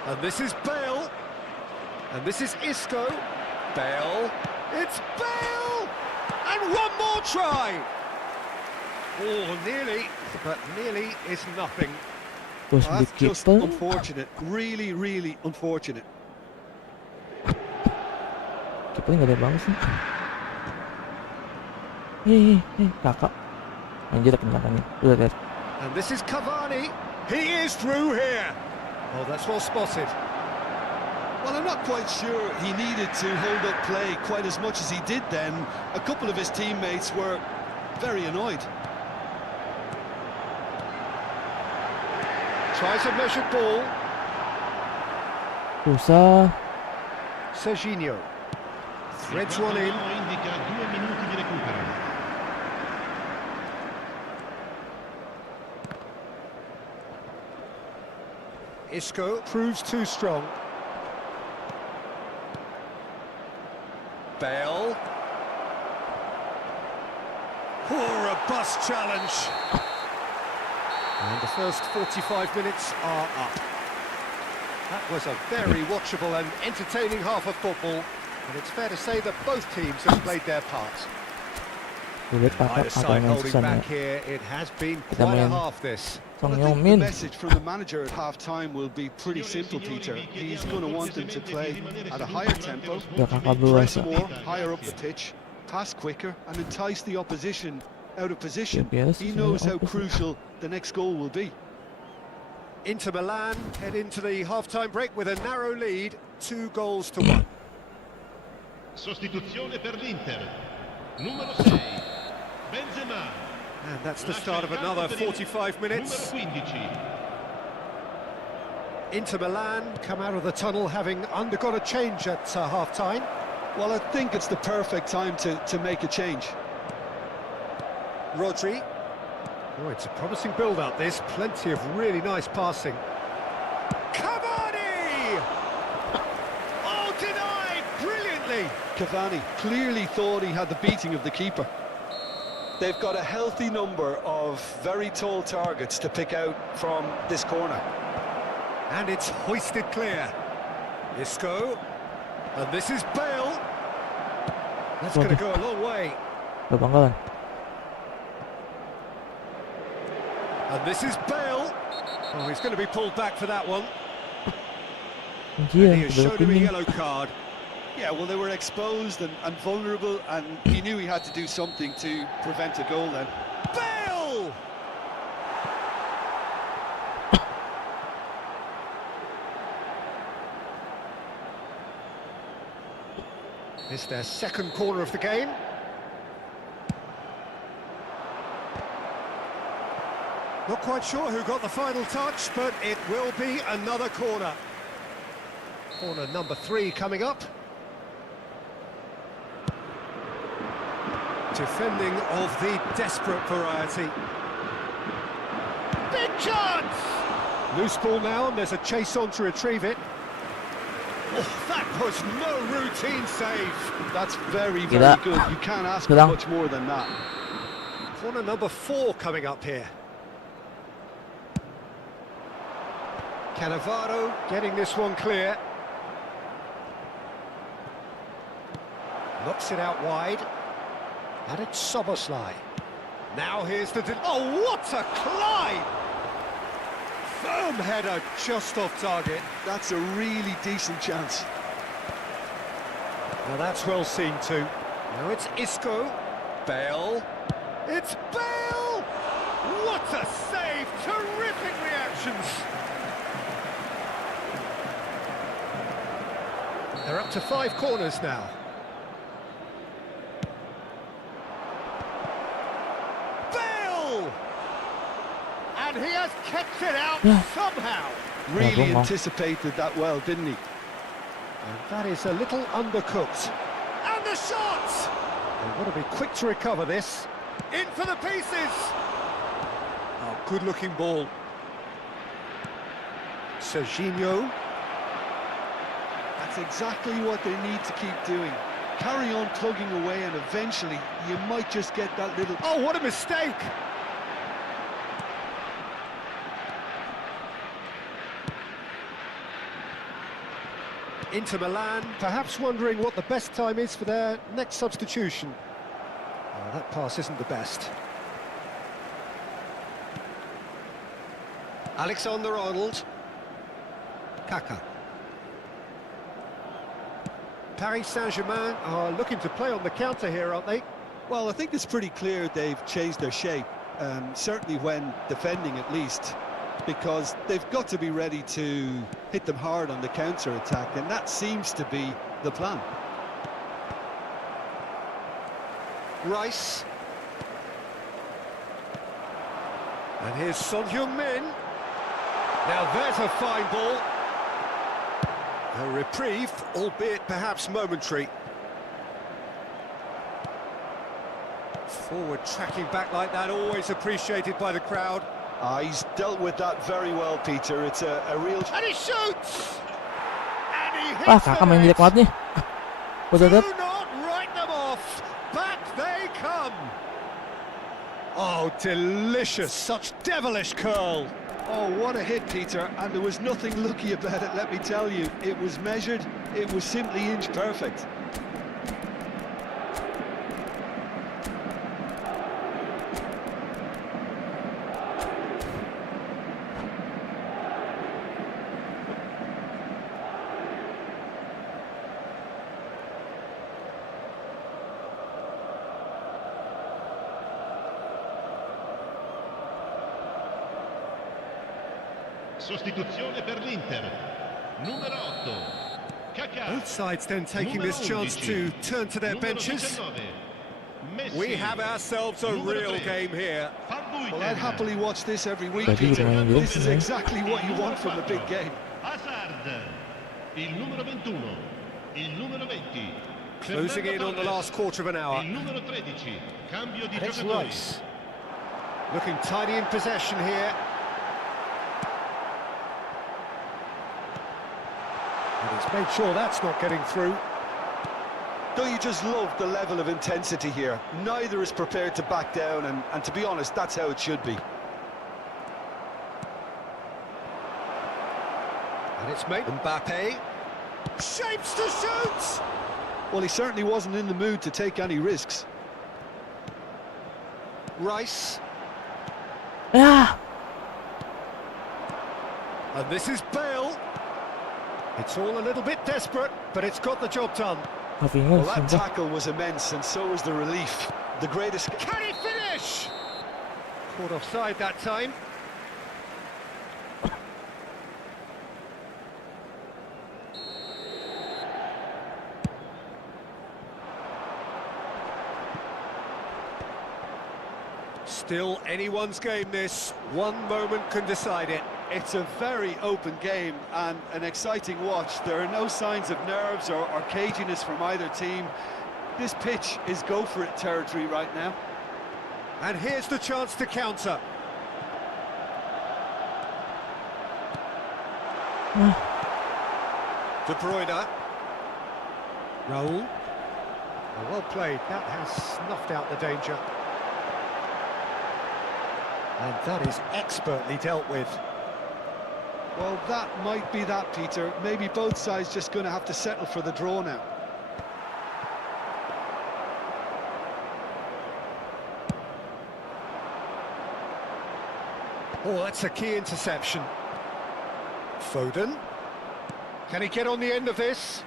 And this is Bale. And this is Isco. Bale. It's Bale! And one more try! Oh, nearly, but nearly is nothing. Terus Oh, di that's just keeper. unfortunate. Really, really unfortunate. Keepernya gak ada bagus nih. Kakak. Anjir kenakan nih. Udah lihat. And this is Cavani. He is through here. Oh, that's well spotted. Well, I'm not quite sure he needed to hold up play quite as much as he did then. A couple of his teammates were very annoyed. Tries a measured ball. Susah. Serginho. Threads one in. Indica 2 minuti di recupero. Isco proves too strong. Bale. Oh, robust challenge. And the first 45 minutes are up. That was a very watchable and entertaining half of football. And it's fair to say that both teams have played their part. Lihat kakak Either apa side yang holding susah nih. back here, it has been Kita quite a main half this. Song I think the Min. message from the manager at half-time will be pretty simple, Peter. He's going to want them to play at a higher tempo, Udah kakak duluan press sih. more, higher up the pitch, pass quicker, and entice the opposition out of position. Yes, He knows how opposite. crucial the next goal will be. Inter Milan head into the half-time break with a narrow lead, 2-1. Sostituzione per l'Inter. Numero 6. Benzema. And that's the start of another 45 minutes. Numero 15. Inter Milan come out of the tunnel having undergone a change at half-time. Well, I think it's the perfect time to make a change. Rodri. Oh, it's a promising build-up, this. Plenty of really nice passing. Cavani! Oh, denied! Brilliantly! Cavani clearly thought he had the beating of the keeper. They've got a healthy number of very tall targets to pick out from this corner. And it's hoisted clear. Isco. And this is Bale. That's going to go a long way. Banggalan. And this is Bale. Oh, he's going to be pulled back for that one. Anjir, And he has udah shown him a kuning. yellow card. Yeah, well, they were exposed and vulnerable, and he knew he had to do something to prevent a goal then. Bale! It's their second corner of the game. Not quite sure who got the final touch, but it will be another corner. Corner number 3 coming up. Defending of the desperate variety. Big chance! Loose ball now, and there's a chase on to retrieve it. Oh, that was no routine save. That's very, Gila. very good. You can't ask for Hilang. much more than that. Corner number 4 coming up here. Cannavaro getting this one clear. Knocks it out wide. And it's Soboslai. Now here's the... Oh, what a climb! Firm header just off target. That's a really decent chance. Now that's well seen too. Now it's Isco. Bale. It's Bale! What a save! Terrific reactions! They're up to 5 corners now. Bale! And he has kept it out somehow. Really wrong. anticipated that well, didn't he? And that is a little undercooked. And the shot! They want to be quick to recover this. In for the pieces! Oh, good-looking ball. Serginho. That's exactly what they need to keep doing. Carry on plugging away, and eventually you might just get that little... Oh, what a mistake! Inter Milan, perhaps wondering what the best time is for their next substitution. Oh, that pass isn't the best. Alexander-Arnold. Kaka. Paris Saint-Germain are looking to play on the counter here, aren't they? Well, I think it's pretty clear they've changed their shape, certainly when defending at least, because they've got to be ready to hit them hard on the counter-attack, and that seems to be the plan. Rice. And here's Son Heung-min. Now there's a fine ball. A reprieve, albeit perhaps momentary. Forward tracking back like that, always appreciated by the crowd. He's dealt with that very well, Peter. It's a real... And he shoots! And he Wah, hits kakak the main jelek net. banget nih. Udah Do liat? not write them off. Back they come. Oh, delicious. Such devilish curl. Oh, what a hit, Peter, and there was nothing lucky about it, let me tell you. It was measured, it was simply inch perfect. Sostituzione per l'Inter. Numero 8. Kaká. Both sides then taking Numero this chance 11. to turn to their Numero benches. 19. Messi. We have ourselves a Numero real 3. game here. Van Buiten. Well, I'd happily watch this every week, Tadi Peter. kita main jelek This is sebenarnya. exactly what you want from a big game. Hazard. Il numero 21. Il numero 20. Closing in on the last quarter of an hour. Il numero 13. Cambio di And it's giocatori. Rice. Looking tidy in possession here. And he's made sure that's not getting through. Don't you just love the level of intensity here? Neither is prepared to back down, and to be honest, that's how it should be. And it's made Mbappe. Shapes to shoot! Well, he certainly wasn't in the mood to take any risks. Rice. Ya, And this is Bale. It's all a little bit desperate, but it's got the job done. Kafingan, Well, that sumpah. tackle was immense, and so was the relief. The greatest. Can he finish? Caught offside that time. Still anyone's game this. One moment can decide it. It's a very open game and an exciting watch. There are no signs of nerves or caginess from either team. This pitch is go-for-it territory right now. And here's the chance to counter. De Bruyne. Raul. Well played. That has snuffed out the danger. And that is expertly dealt with. Well, that might be that, Peter. Maybe both sides just going to have to settle for the draw now. Oh, that's a key interception. Foden. Can he get on the end of this?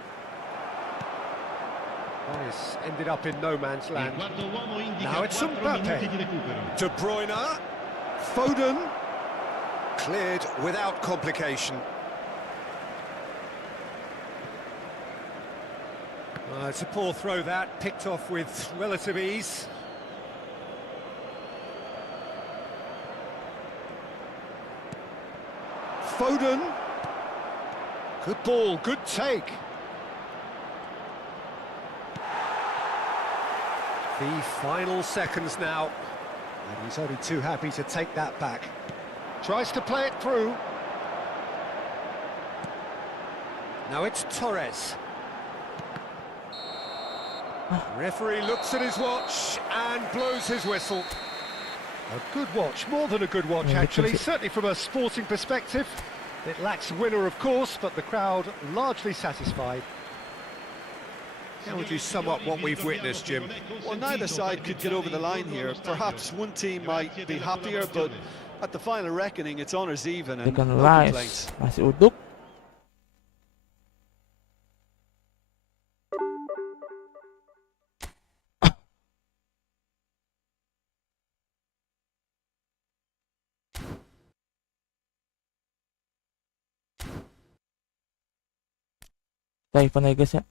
Oh, it's ended up in no man's Il land. quarto uomo indica Now it's 4 minuti Mbappe. di recupero. De Bruyne. Foden. Cleared without complication. It's a poor throw that, picked off with relative ease. Foden. Good ball, good take. The final seconds now. And he's only too happy to take that back. Tries to play it through. Now it's Torres. Referee looks at his watch and blows his whistle. A good watch, more than a good watch Yeah, actually, because certainly from a sporting perspective. It lacks winner of course, but the crowd largely satisfied. How would you sum up what we've witnessed, Jim? Well, neither side could get over the line here. Perhaps one team might be happier, but at the final reckoning, it's honours even and Second no rice. complaints. Nasi uduk. Tayo panay guys ya.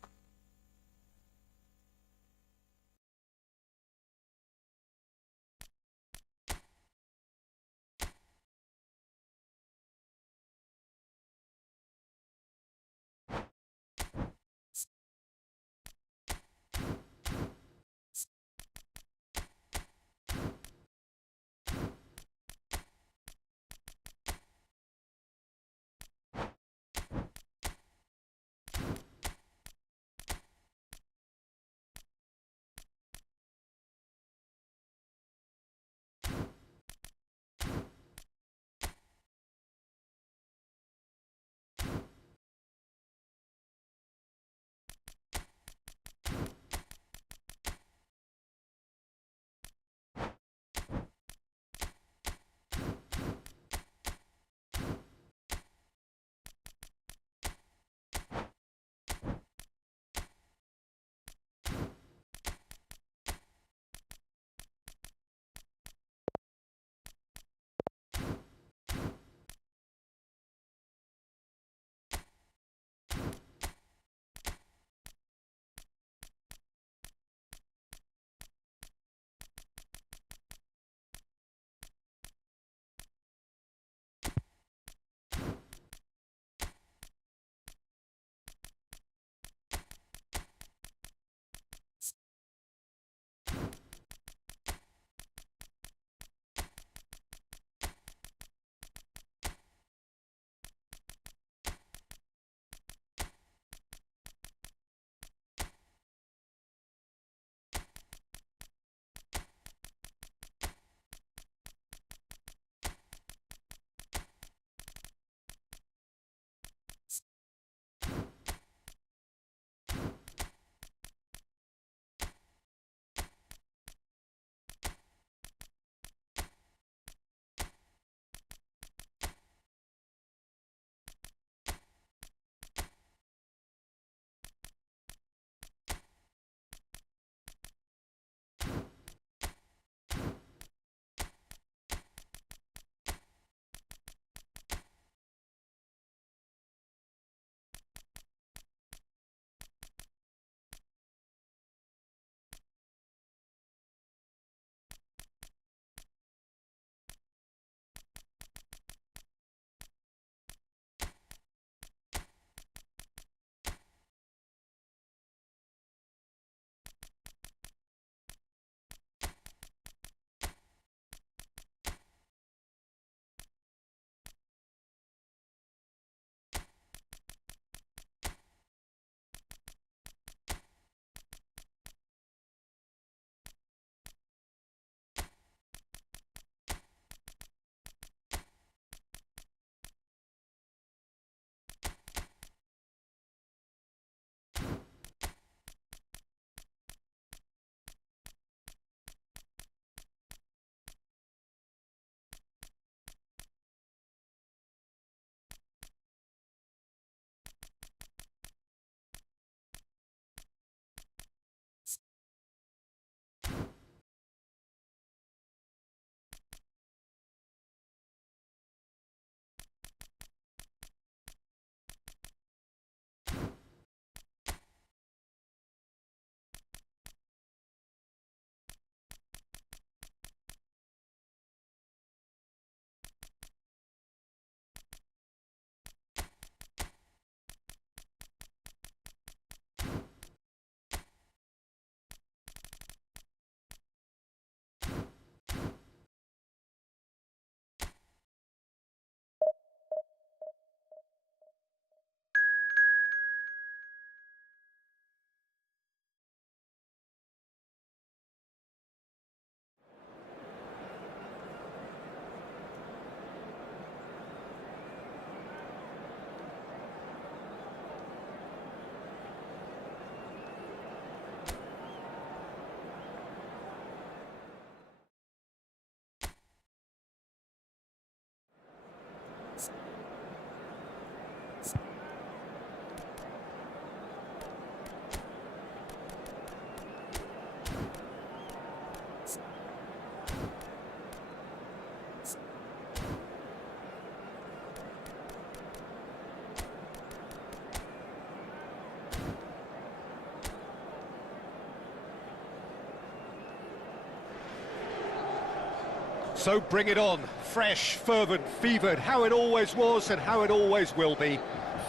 So bring it on. Fresh, fervent, fevered, how it always was and how it always will be.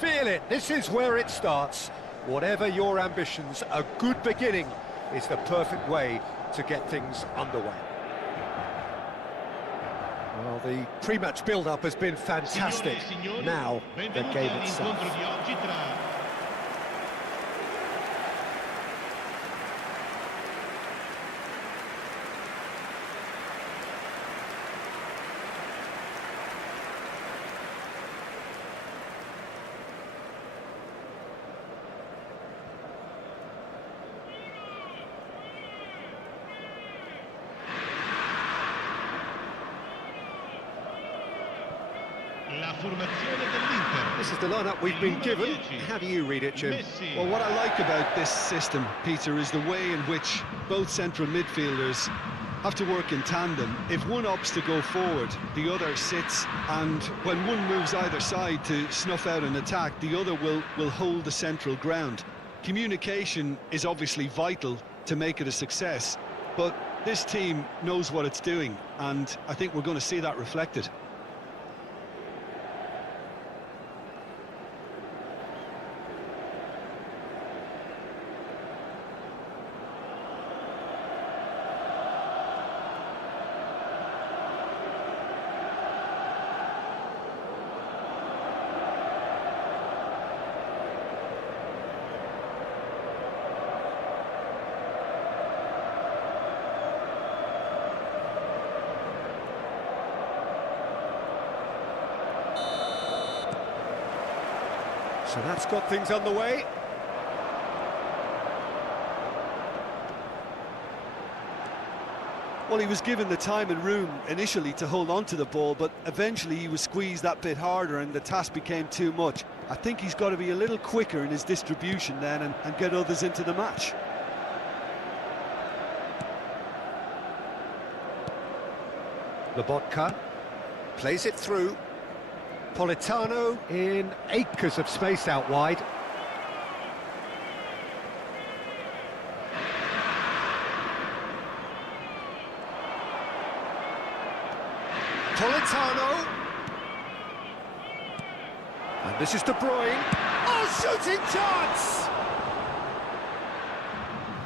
Feel it, this is where it starts. Whatever your ambitions, a good beginning is the perfect way to get things underway. Well, the pre-match build-up has been fantastic. Now, the game itself. La formazione dell'Inter. This is the lineup we've been given. How do you read it, Jim? Well, what I like about this system, Peter, is the way in which both central midfielders have to work in tandem. If one opts to go forward, the other sits, and when one moves either side to snuff out an attack, the other will hold the central ground. Communication is obviously vital to make it a success, but this team knows what it's doing, and I think we're going to see that reflected. So that's got things underway. Well, he was given the time and room initially to hold on to the ball, but eventually he was squeezed that bit harder and the task became too much. I think he's got to be a little quicker in his distribution then and get others into the match. Lobotka plays it through. Politano in acres of space out wide. Politano. And this is De Bruyne. Oh, shooting chance!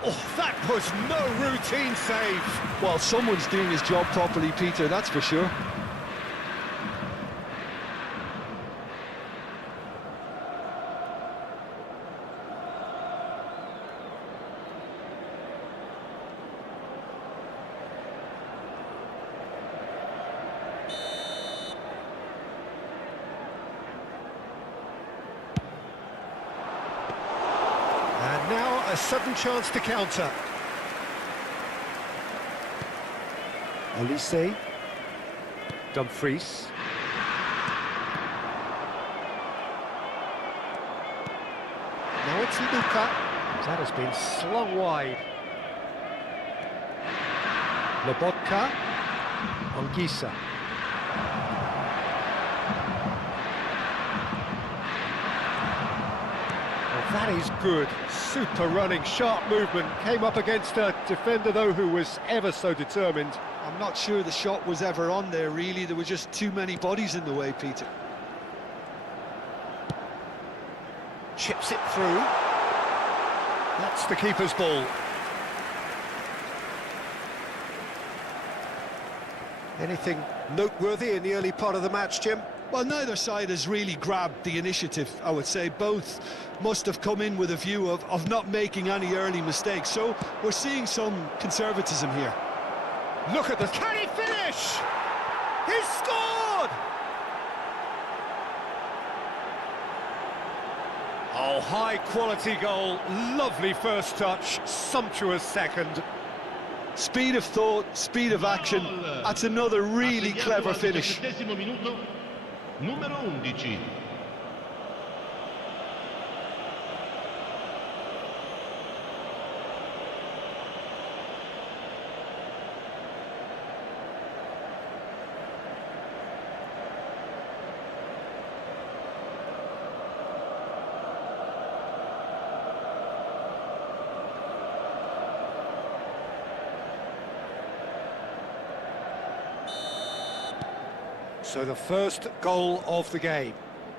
Oh, that was no routine save. Well, someone's doing his job properly, Peter, that's for sure. And now a sudden chance to counter. Olise. Dumfries. Now it's Luka. That has been slung wide. Lobotka. Ongisa. That is good. Super running, sharp movement. Came up against a defender, though, who was ever so determined. I'm not sure the shot was ever on there, really. There were just too many bodies in the way, Peter. Chips it through. That's the keeper's ball. Anything noteworthy in the early part of the match, Jim? Well, neither side has really grabbed the initiative, I would say. Both must have come in with a view of not making any early mistakes. So we're seeing some conservatism here. Look at this. Can he finish? He's scored! Oh, high-quality goal. Lovely first touch. Sumptuous second. Speed of thought, speed of action. That's another really clever finish. Minuto, numero 11. So the first goal of the game.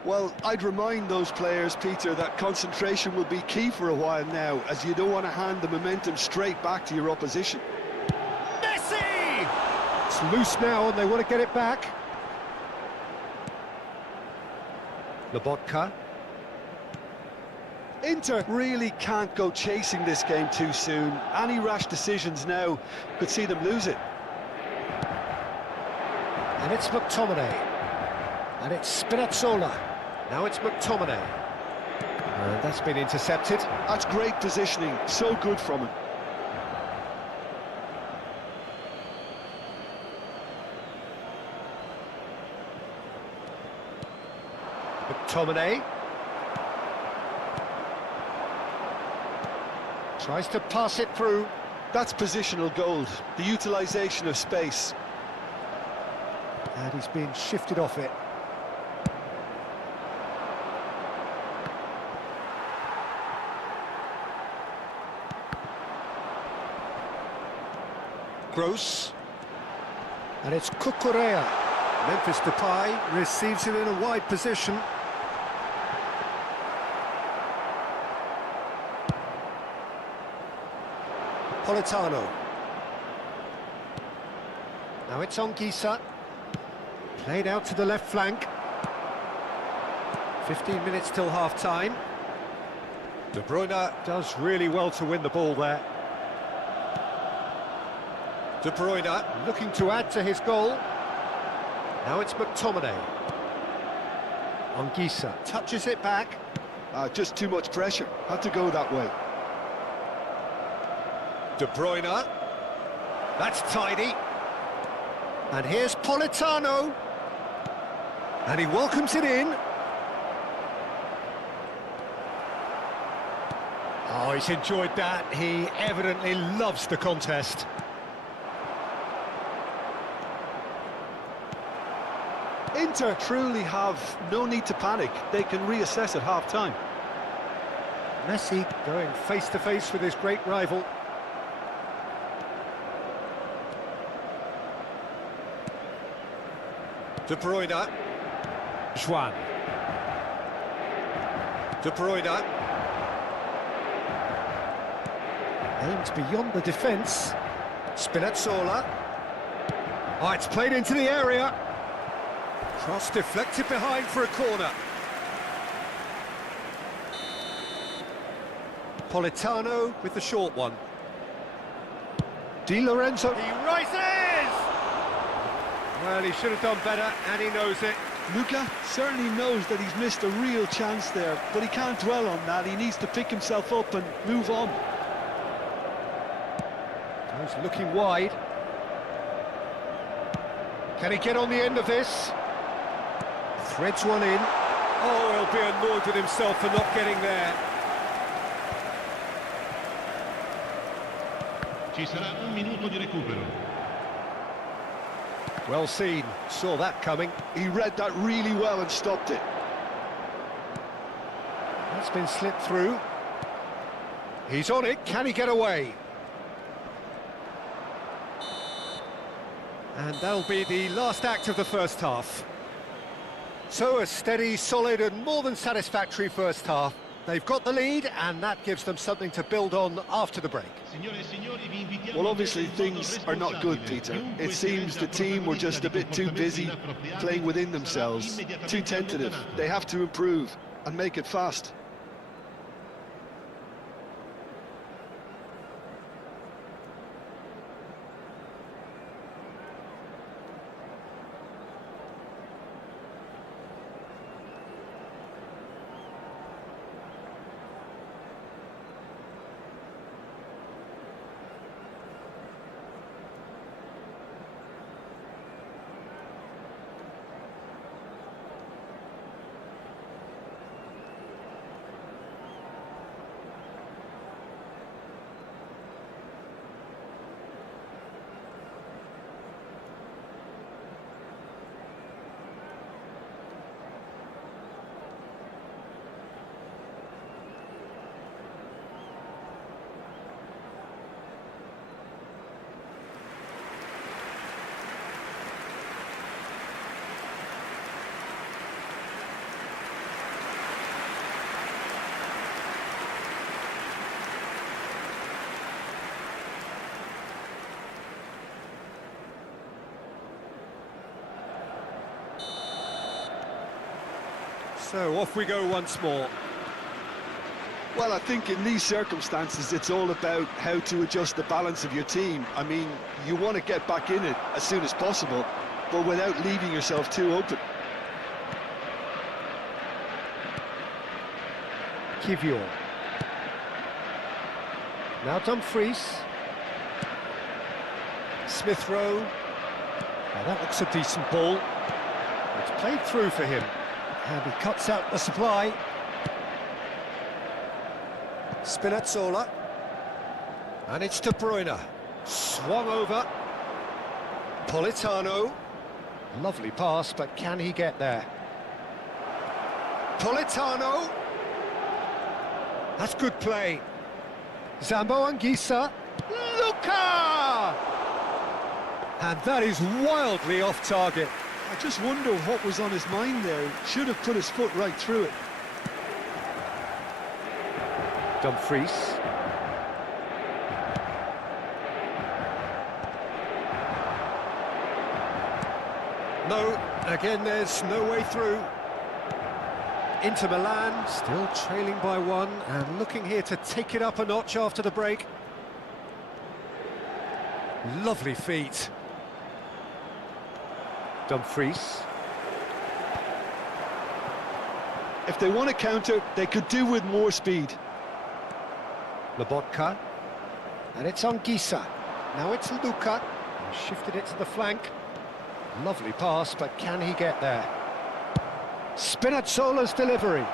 Well, I'd remind those players, Peter, that concentration will be key for a while now, as you don't want to hand the momentum straight back to your opposition. Messi! It's loose now and they want to get it back. Lobotka. Inter really can't go chasing this game too soon. Any rash decisions now could see them lose it. And it's McTominay. And it's Spinazzola. Now it's McTominay. And that's been intercepted. That's great positioning, so good from him. McTominay. Tries to pass it through. That's positional gold, the utilisation of space. And he's been shifted off it. Gross. And it's Cucurella. Memphis Depay receives it in a wide position. Politano. Now it's on Jika. Played out to the left flank. 15 minutes till half-time. De Bruyne does really well to win the ball there. De Bruyne looking to add to his goal. Now it's McTominay. On Jika. Touches it back. Just too much pressure. Had to go that way. De Bruyne. That's tidy. And here's Politano. And he welcomes it in. Oh, he's enjoyed that. He evidently loves the contest. Inter truly have no need to panic. They can reassess at half-time. Messi going face-to-face with his great rival. De Bruyne. Juan. De Bruyne. Aims beyond the defence. Spinazzola. Oh, it's played into the area. Cross deflected behind for a corner. Politano with the short one. Di Lorenzo. He rises! Well, he should have done better, and he knows it. Luca certainly knows that he's missed a real chance there, but he can't dwell on that. He needs to pick himself up and move on. He's looking wide. Can he get on the end of this? Threads one in. Oh, he'll be annoyed with himself for not getting there. Ci sarà un minuto di recupero. Well seen, saw that coming. He read that really well and stopped it. That's been slipped through. He's on it, can he get away? And that'll be the last act of the first half. So a steady, solid and more than satisfactory first half. They've got the lead and that gives them something to build on after the break. Well, obviously things are not good, Peter. It seems the team were just a bit too busy playing within themselves, too tentative. They have to improve and make it fast. So off we go once more. Well, I think in these circumstances, it's all about how to adjust the balance of your team. I mean, you want to get back in it as soon as possible, but without leaving yourself too open. Kivior. Now Dumfries. Smith Rowe. Now that looks a decent ball. It's played through for him. And he cuts out the supply. Spinazzola. And it's De Bruyne. Swung over. Politano. Lovely pass, but can he get there? Politano. That's good play. Zambo Anguissa. Luka! And that is wildly off target. I just wonder what was on his mind there. Should have put his foot right through it. Dumfries. No, again there's no way through. Inter Milan, still trailing by one, and looking here to take it up a notch after the break. Lovely feet. Dumfries. If they want to counter, they could do with more speed. Lobotka. And it's Anguissa. Now it's Luka. He shifted it to the flank. Lovely pass, but can he get there? Spinazzola's delivery.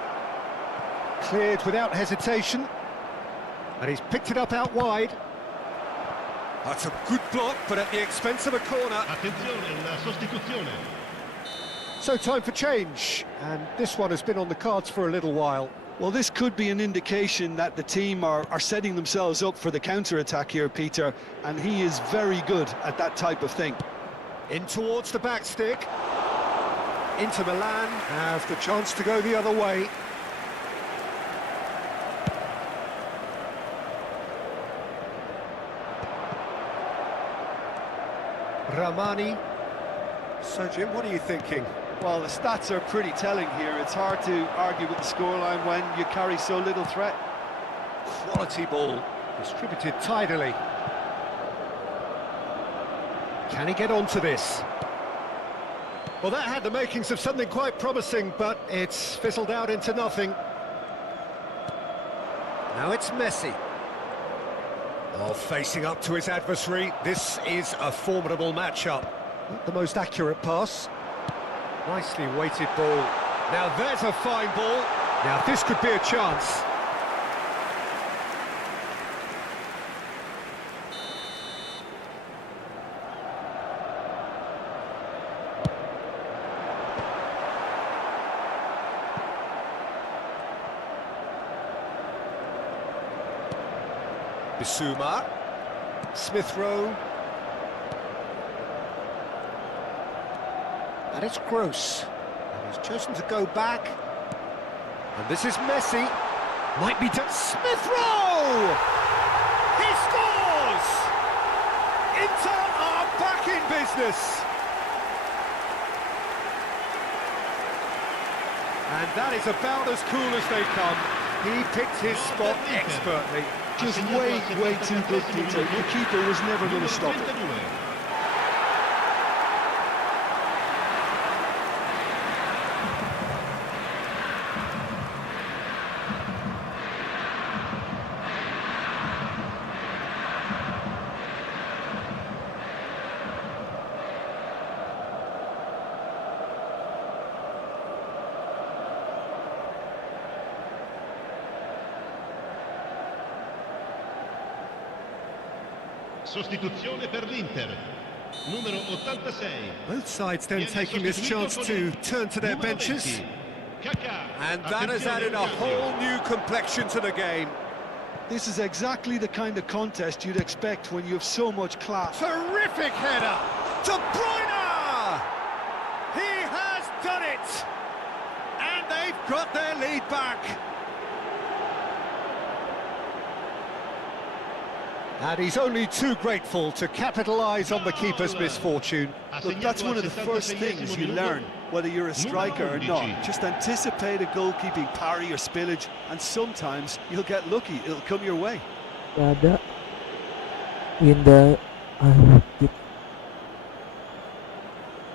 Cleared without hesitation. And he's picked it up out wide. That's a good block, but at the expense of a corner. Attenzione, la sostituzione. So time for change. And this one has been on the cards for a little while. Well, this could be an indication that the team are setting themselves up for the counter-attack here, Peter, and he is very good at that type of thing. In towards the back stick. Inter Milan have the chance to go the other way. Ramani. So, Jim, what are you thinking? Well, the stats are pretty telling here. It's hard to argue with the scoreline when you carry so little threat. Quality ball, distributed tidily. Can he get onto this? Well, that had the makings of something quite promising, but it's fizzled out into nothing. Now it's Messi. Oh, facing up to his adversary. This is a formidable matchup. Not the most accurate pass. Nicely weighted ball. Now there's a fine ball. Now this could be a chance. Bissouma. Smith Rowe. And it's Gross. And he's chosen to go back. And this is Messi. Might be to Smith Rowe! He scores! Inter are back in business. And that is about as cool as they come. He picked his spot expertly. Just way too good, Peter. The keeper was never going to stop it. Sostituzione per l'Inter. Numero 86. Both sides then taking this chance to turn to their benches. And that has added a whole new complexion to the game. This is exactly the kind of contest you'd expect when you have so much class. Terrific header! De Bruyne! He has done it! And they've got their lead back. And he's only too grateful to capitalise on the keeper's misfortune. Look, that's one of the first things you learn, whether you're a striker or not. Just anticipate a goalkeeping parry or spillage, and sometimes you'll get lucky, it'll come your way. Gak ada. Winda. Dikit.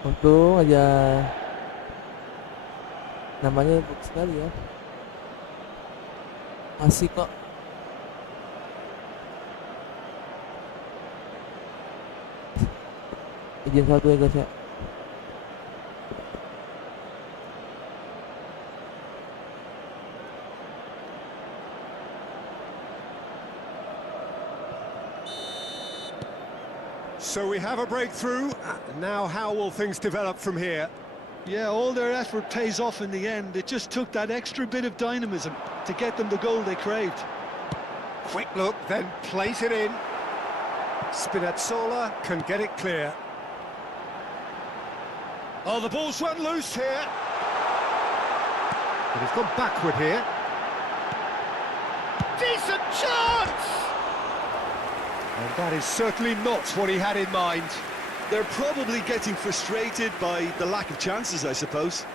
Untung aja. Namanya bagus sekali ya. Asik kok. Izin satu ya guys ya. So we have a breakthrough. Now how will things develop from here? Yeah, all their effort pays off in the end. It just took that extra bit of dynamism to get them the goal they craved. Quick look, then plays it in. Spinazzola can get it clear. Oh, the ball's run loose here. But he's gone backward here. Decent chance! And that is certainly not what he had in mind. They're probably getting frustrated by the lack of chances, I suppose.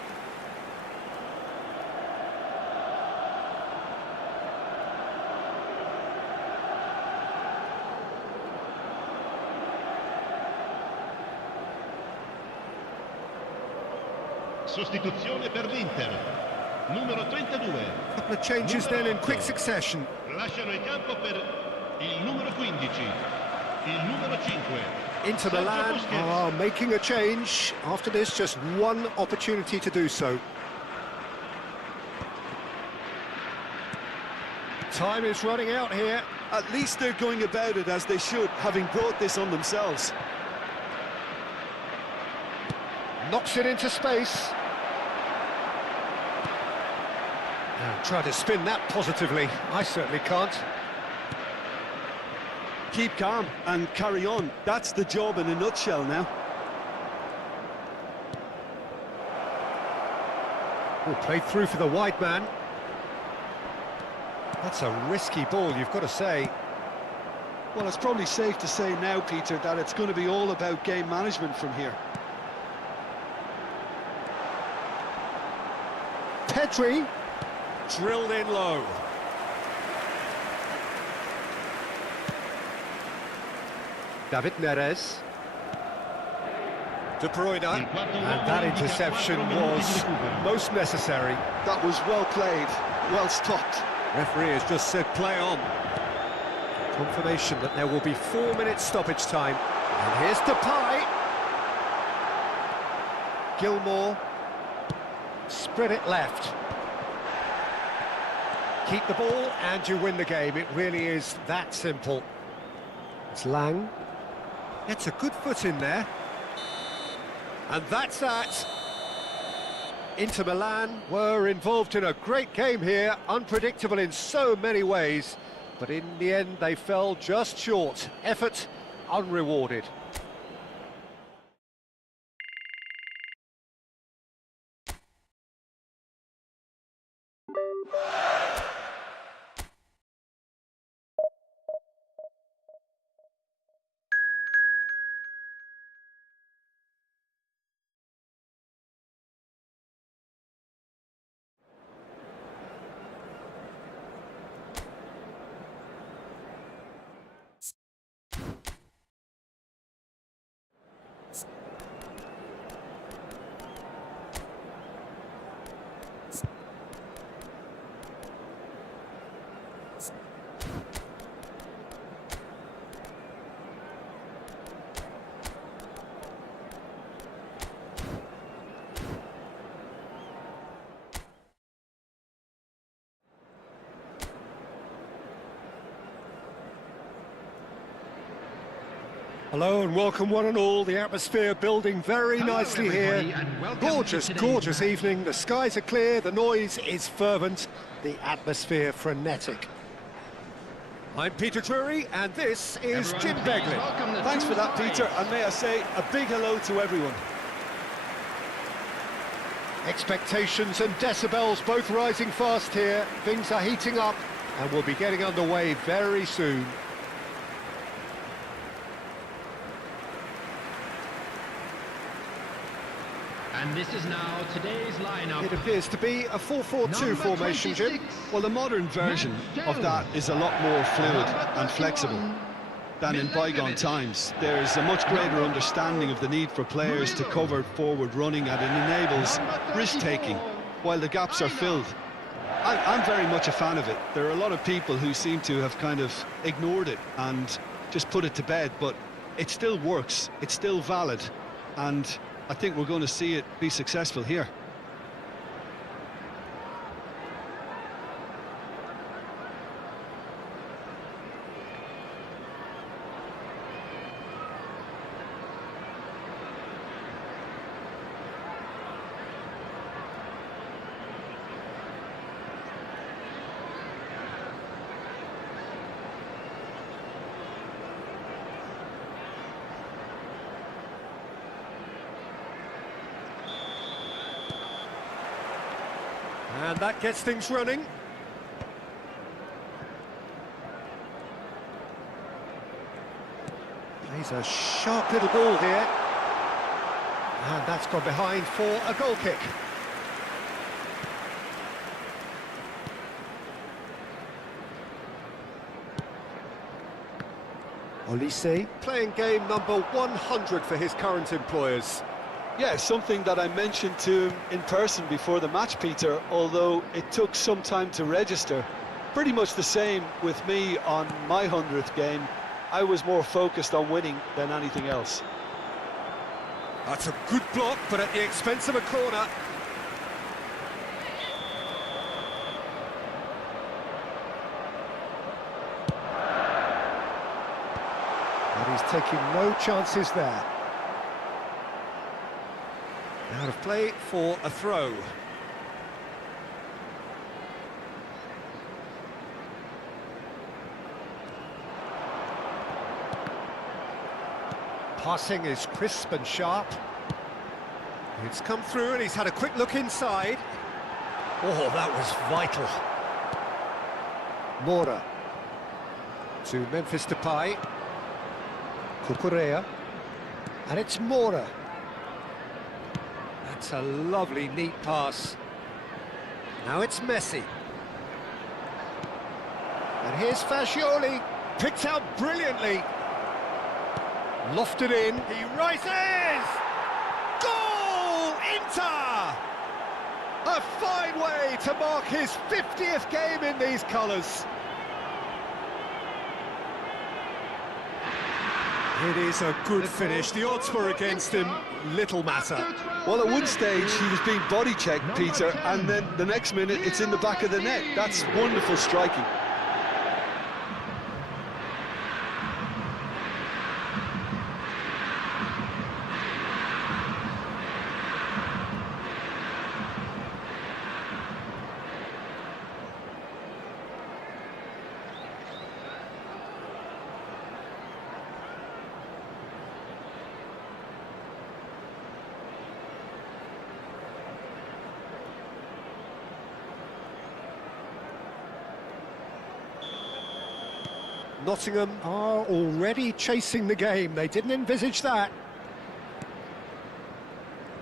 Sostituzione per l'Inter. Numero 32. Couple of changes then in quick succession. Lasciano il campo per il numero 15. Il numero 5. Into Milan are making a change. After this, just one opportunity to do so. Time is running out here. At least they're going about it as they should, having brought this on themselves. Knocks it into space. Now, try to spin that positively. I certainly can't. Keep calm and carry on. That's the job in a nutshell now. Oh, played through for the wide man. That's a risky ball, you've got to say. Well, it's probably safe to say now, Peter, that it's going to be all about game management from here. Pedri, drilled in low. David Neres. De Bruyne, and that interception was most necessary. That was well played, well stopped. Referee has just said play on. Confirmation that there will be 4 minutes stoppage time. And here's Depay. Gilmore. Spread it left. Keep the ball and you win the game. It really is that simple. It's Lang. Gets a good foot in there. And that's that. Inter Milan were involved in a great game here, unpredictable in so many ways, but in the end they fell just short. Effort unrewarded. Hello and welcome one and all. The atmosphere building very nicely here. Gorgeous evening. The skies are clear, the noise is fervent, the atmosphere frenetic. I'm Peter Drury and this is Jim Begley. Thanks for that, Peter, and may I say a big hello to everyone. Expectations and decibels both rising fast here. Things are heating up and we'll be getting underway very soon. And this is now today's lineup. It appears to be a 4-4-2 Number formation, Jim. 26. Well, the modern version of that is a lot more fluid and flexible than in bygone times. There's a much greater understanding of the need for players to cover forward running, and it enables risk-taking while the gaps are filled. I'm very much a fan of it. There are a lot of people who seem to have kind of ignored it and just put it to bed, but it still works, it's still valid, and I think we're going to see it be successful here. And that gets things running. Plays a sharp little ball here. And that's gone behind for a goal kick. Olise playing game number 100 for his current employers. Yeah, something that I mentioned to him in person before the match, Peter, although it took some time to register. Pretty much the same with me on my 100th game. I was more focused on winning than anything else. That's a good block, but at the expense of a corner. And he's taking no chances there. Out of play for a throw. Passing is crisp and sharp. It's come through and he's had a quick look inside. Oh, that was vital. Mora to Memphis Depay. Cucurella. And it's Mora. That's a lovely, neat pass. Now it's Messi. And here's Fascioli. Picked out brilliantly. Lofted in. He rises! Goal! Inter! A fine way to mark his 50th game in these colours. It is a good finish. The odds were against him. Little matter. Well, at one stage he was being body checked, Peter, and then the next minute it's in the back of the net. That's wonderful striking. Nottingham are already chasing the game. They didn't envisage that.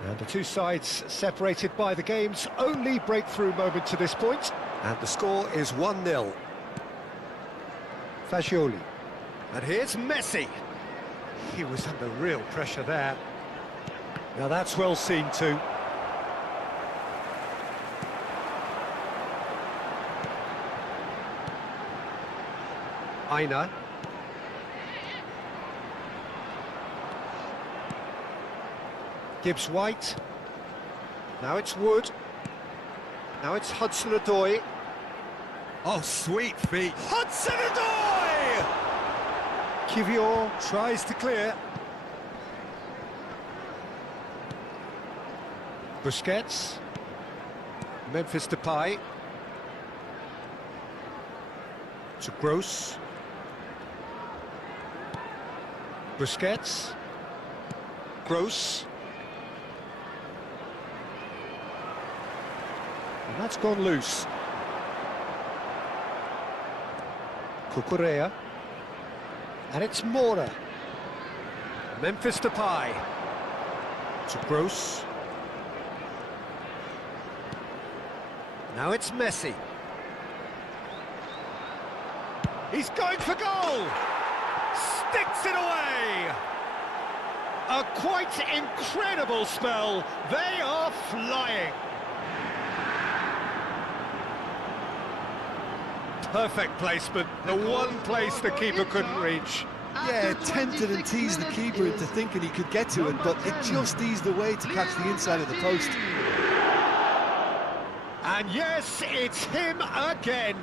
And the two sides separated by the game's only breakthrough moment to this point. And the score is 1-0. Fascioli. And here's Messi. He was under real pressure there. Now that's well seen too. Aina. Gibbs-White. Now it's Wood. Now it's Hudson-Odoi. Oh, sweet feet. Hudson-Odoi! Kivior tries to clear. Busquets. Memphis Depay. To Gross. Busquets. Gross. And that's gone loose. Cucurella. And it's Mora. Memphis Depay. To Gross. Now it's Messi. He's going for goal! Sticks it away! A quite incredible spell. They are flying. Perfect placement. The one place the keeper couldn't reach. Yeah, tempted and teased the keeper into thinking he could get to it, but it just eased away to catch the inside of the post. And yes, it's him again.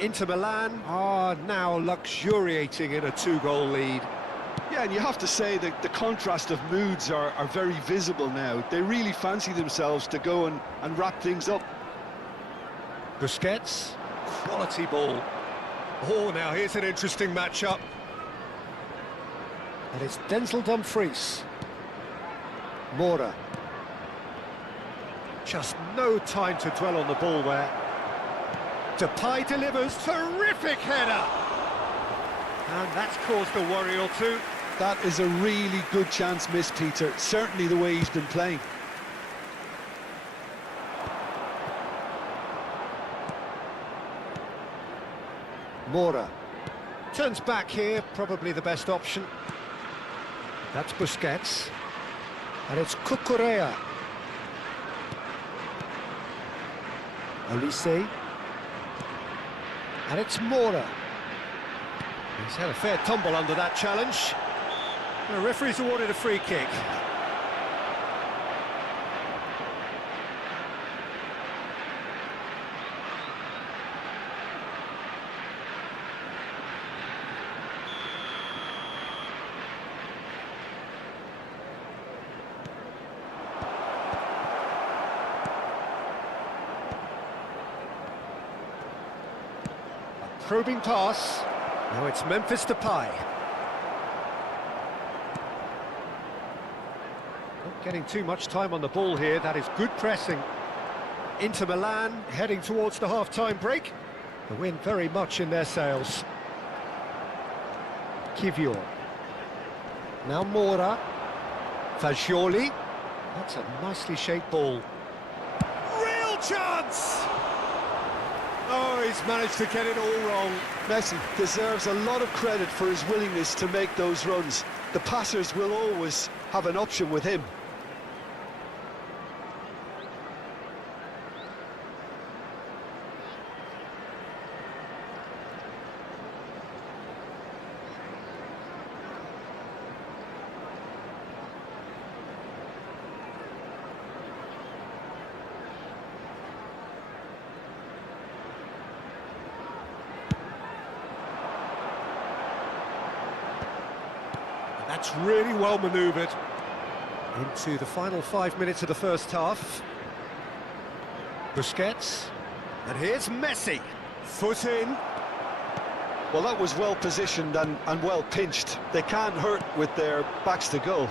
Inter Milan are now luxuriating in a 2-goal lead. Yeah, and you have to say that the contrast of moods are very visible now. They really fancy themselves to go and wrap things up. Busquets, quality ball. Oh, now here's an interesting matchup. And it's Denzel Dumfries. Mora. Just no time to dwell on the ball there. Depay delivers, terrific header! And that's caused a worry or two. That is a really good chance missed, Peter. Certainly the way he's been playing. Mora. Turns back here, probably the best option. That's Busquets. And it's Cucurella. Olise. And it's Mora. He's had a fair tumble under that challenge. The referee's awarded a free kick. Probing pass. Now it's Memphis Depay. Not getting too much time on the ball here. That is good pressing. Inter Milan heading towards the half-time break. The wind very much in their sails. Kivior. Now Mora. Fagioli. That's a nicely shaped ball. Real chance! Oh, he's managed to get it all wrong. Messi deserves a lot of credit for his willingness to make those runs. The passers will always have an option with him. That's really well manoeuvred. Into the final 5 minutes of the first half. Busquets. And here's Messi. Foot in. Well, that was well positioned and well pinched. They can't hurt with their backs to goal.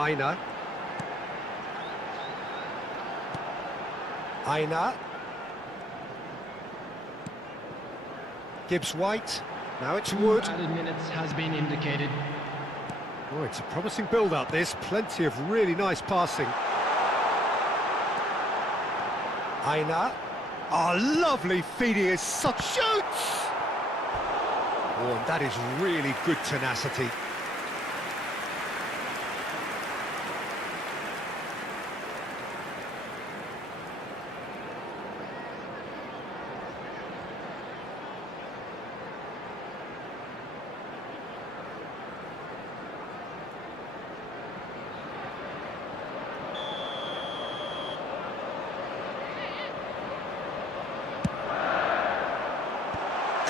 Aina. Aina. Gibbs-White. Now it's Wood. Added minutes has been indicated. Oh, it's a promising build-up, this. Plenty of really nice passing. Aina. Oh, lovely feeding his son. Shoots! Oh, and that is really good tenacity.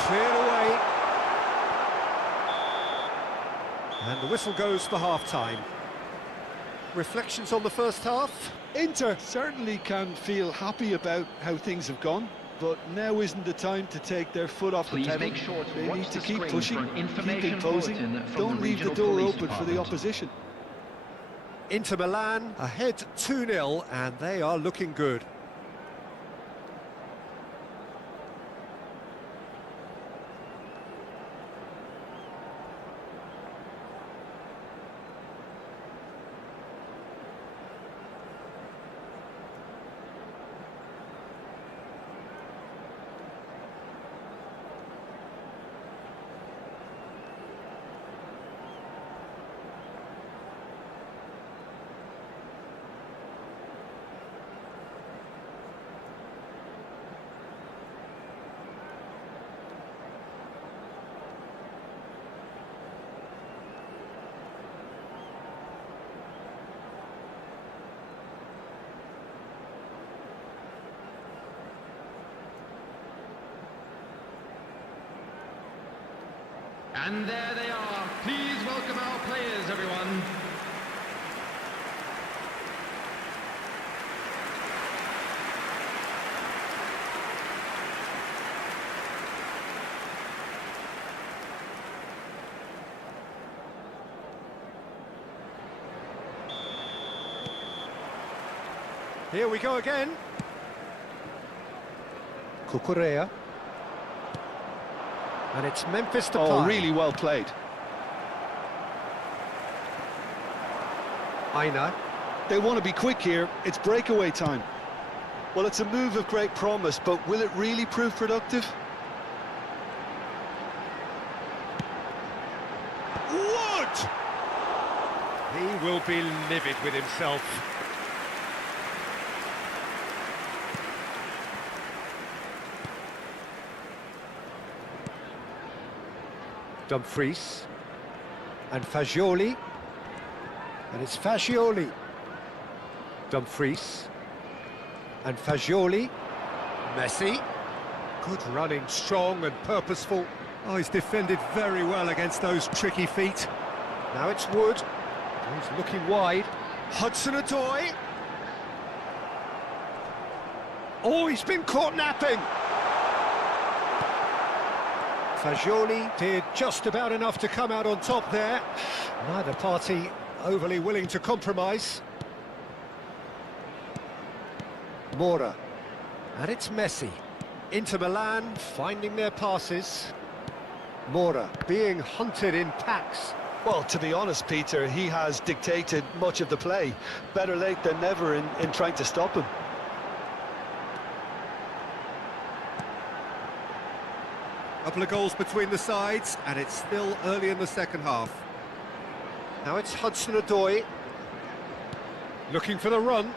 Cleared away. And the whistle goes for half-time. Reflections on the first half? Inter certainly can feel happy about how things have gone, but now isn't the time to take their foot off Please the pedal. make sure to They watch need to the keep screen pushing, for an keep information imposing. bulletin from Don't the leave the regional door police open for the department. opposition. Inter Milan ahead 2-0, and they are looking good. And there they are. Please welcome our players, everyone. Here we go again. Cucurella. And it's Memphis Depay. Oh, really well played. Aina. They want to be quick here. It's breakaway time. Well, it's a move of great promise, but will it really prove productive? Wood! He will be livid with himself. Dumfries. And Fagioli. And it's Fagioli. Dumfries. And Fagioli. Messi. Good running, strong and purposeful. Oh, he's defended very well against those tricky feet. Now it's Wood. He's looking wide. Hudson-Odoi. Oh, he's been caught napping. Fagioli did just about enough to come out on top there. Neither party overly willing to compromise. Mora. And it's Messi. Inter Milan finding their passes. Mora being hunted in packs. Well, to be honest, Peter, he has dictated much of the play. Better late than never in trying to stop him. Couple of goals between the sides, and it's still early in the second half. Now it's Hudson-Odoi. Looking for the run.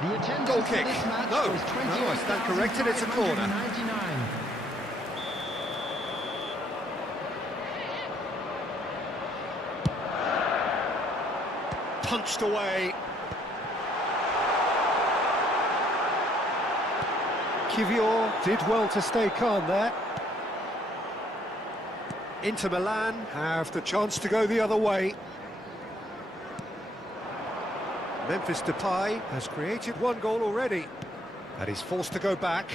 The attendance Goal for kick. this match No, was no, I stand corrected, it's a corner. 28,599. Punched away. Kivior did well to stay calm there. Inter Milan have the chance to go the other way. Memphis Depay has created one goal already, and he's forced to go back.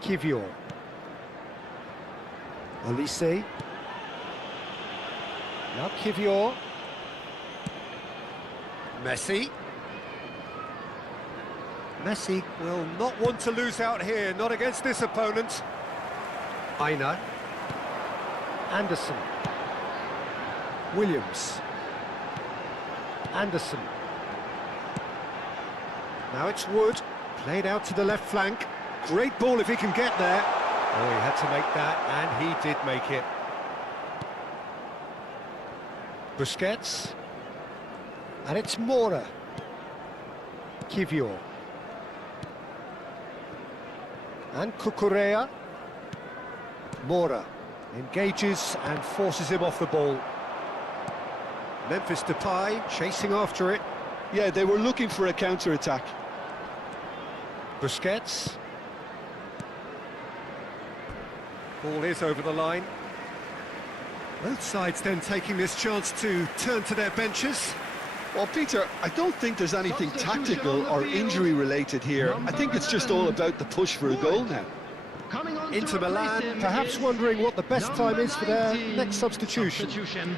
Kivior. Olise. Now Kivior. Messi. Messi will not want to lose out here, not against this opponent. Aina. Anderson. Williams. Anderson. Now it's Wood, played out to the left flank. Great ball if he can get there. Oh, he had to make that, and he did make it. Busquets. And it's Mora. Kivior. And Cucurella. Mora engages and forces him off the ball. Memphis Depay chasing after it. Yeah, they were looking for a counter-attack. Busquets. Ball is over the line. Both sides then taking this chance to turn to their benches. Well, Peter, I don't think there's anything tactical or injury related here. I think it's just all about the push for a goal now. Coming on Inter to replace Milan, him perhaps is wondering what the best time number is for their 19. next substitution.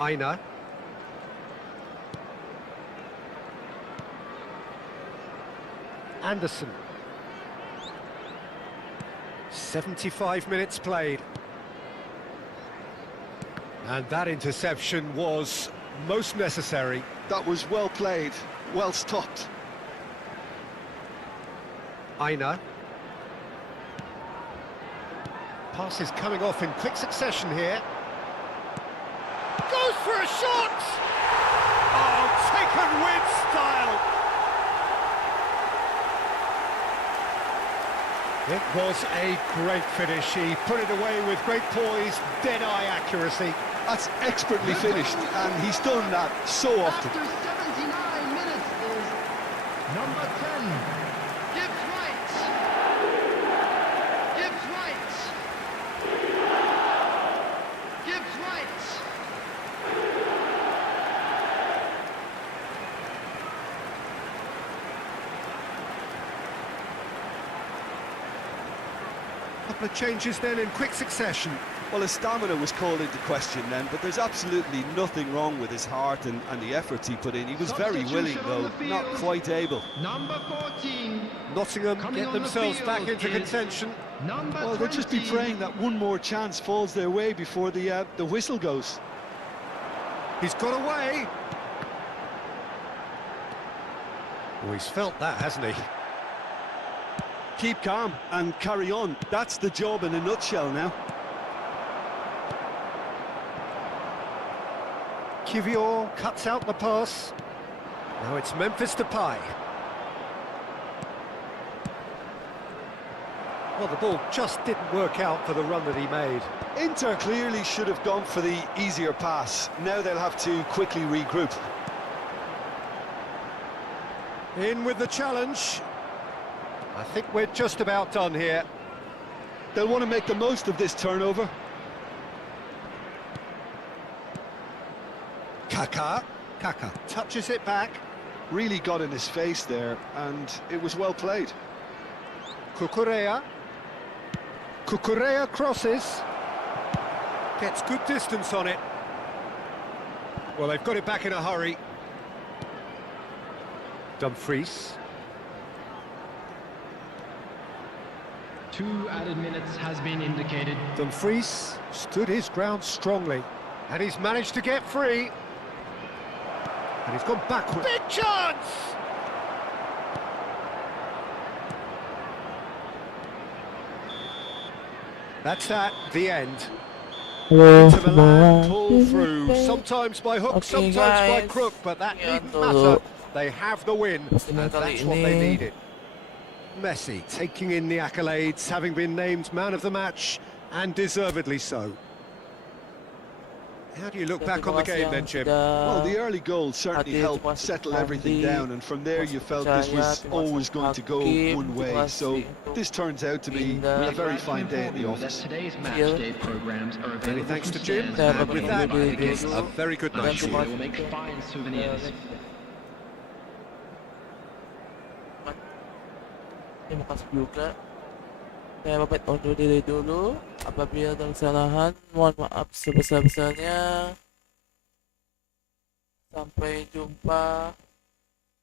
Aina. Anderson. 75 minutes played. And that interception was most necessary. That was well played, well stopped. Aina. Passes coming off in quick succession here. Goes for a shot! Oh, taken with style! It was a great finish. He put it away with great poise, dead-eye accuracy. That's expertly finished, and he's done that so often. After 79 minutes is number 10. Gibbs White. Gibbs White. Gibbs White. Couple of changes then in quick succession. Well, his stamina was called into question then, but there's absolutely nothing wrong with his heart and the efforts he put in. He was very willing, though, not quite able. Number 14. Nottingham Coming get on the themselves back field into is contention. Number Well, they'll just be 20. praying that one more chance falls their way before the whistle goes. He's got away. Oh, he's felt that, hasn't he? Keep calm and carry on. That's the job in a nutshell now. Kivior cuts out the pass. Now it's Memphis Depay. Well, the ball just didn't work out for the run that he made. Inter clearly should have gone for the easier pass. Now they'll have to quickly regroup. In with the challenge. I think we're just about done here. They'll want to make the most of this turnover. Kaka touches it back. Really got in his face there, and it was well played. Cucurella crosses. Gets good distance on it. Well, they've got it back in a hurry. Dumfries. 2 added minutes has been indicated. Dumfries stood his ground strongly. And he's managed to get free. And he's gone backward. Big chance! That's the end. Hello, Inter Milan semua. pull through, sometimes by hook, Okay, sometimes by guys. crook, but that Yan needn't dulu. matter. They have the win, Pastikan and kali that's what they ini. needed. Messi taking in the accolades, having been named man of the match, and deservedly so. How do you look back on the game then, Jim? Well, the early goal certainly Hadir helped termasuk settle everything Pagi, down, and from there you felt this was always going to go one way. So this turns out to be a very fine day at the office. Today's match Yeah. day programs are Many available thanks to from Jim, Stairs and with that, Membantu. it's a very good night. I'm sure they will make fine souvenirs. Terima kasih juga. Saya pamit undur diri dulu. Apabila ada kesalahan, mohon maaf sebesar-besarnya. Sampai jumpa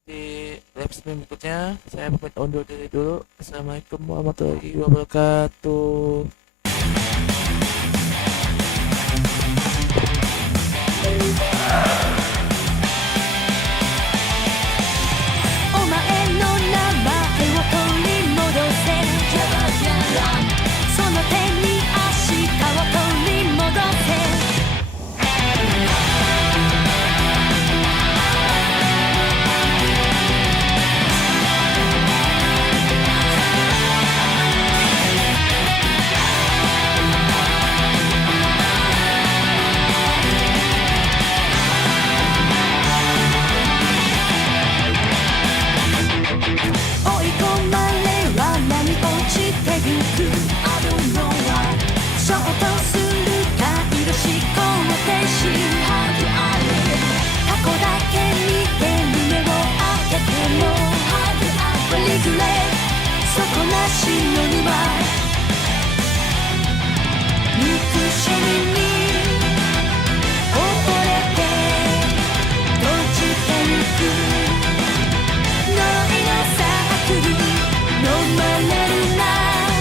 di live stream berikutnya. Saya pamit undur diri dulu. Assalamualaikum warahmatullahi wabarakatuh.追い込まれは波落ちてゆく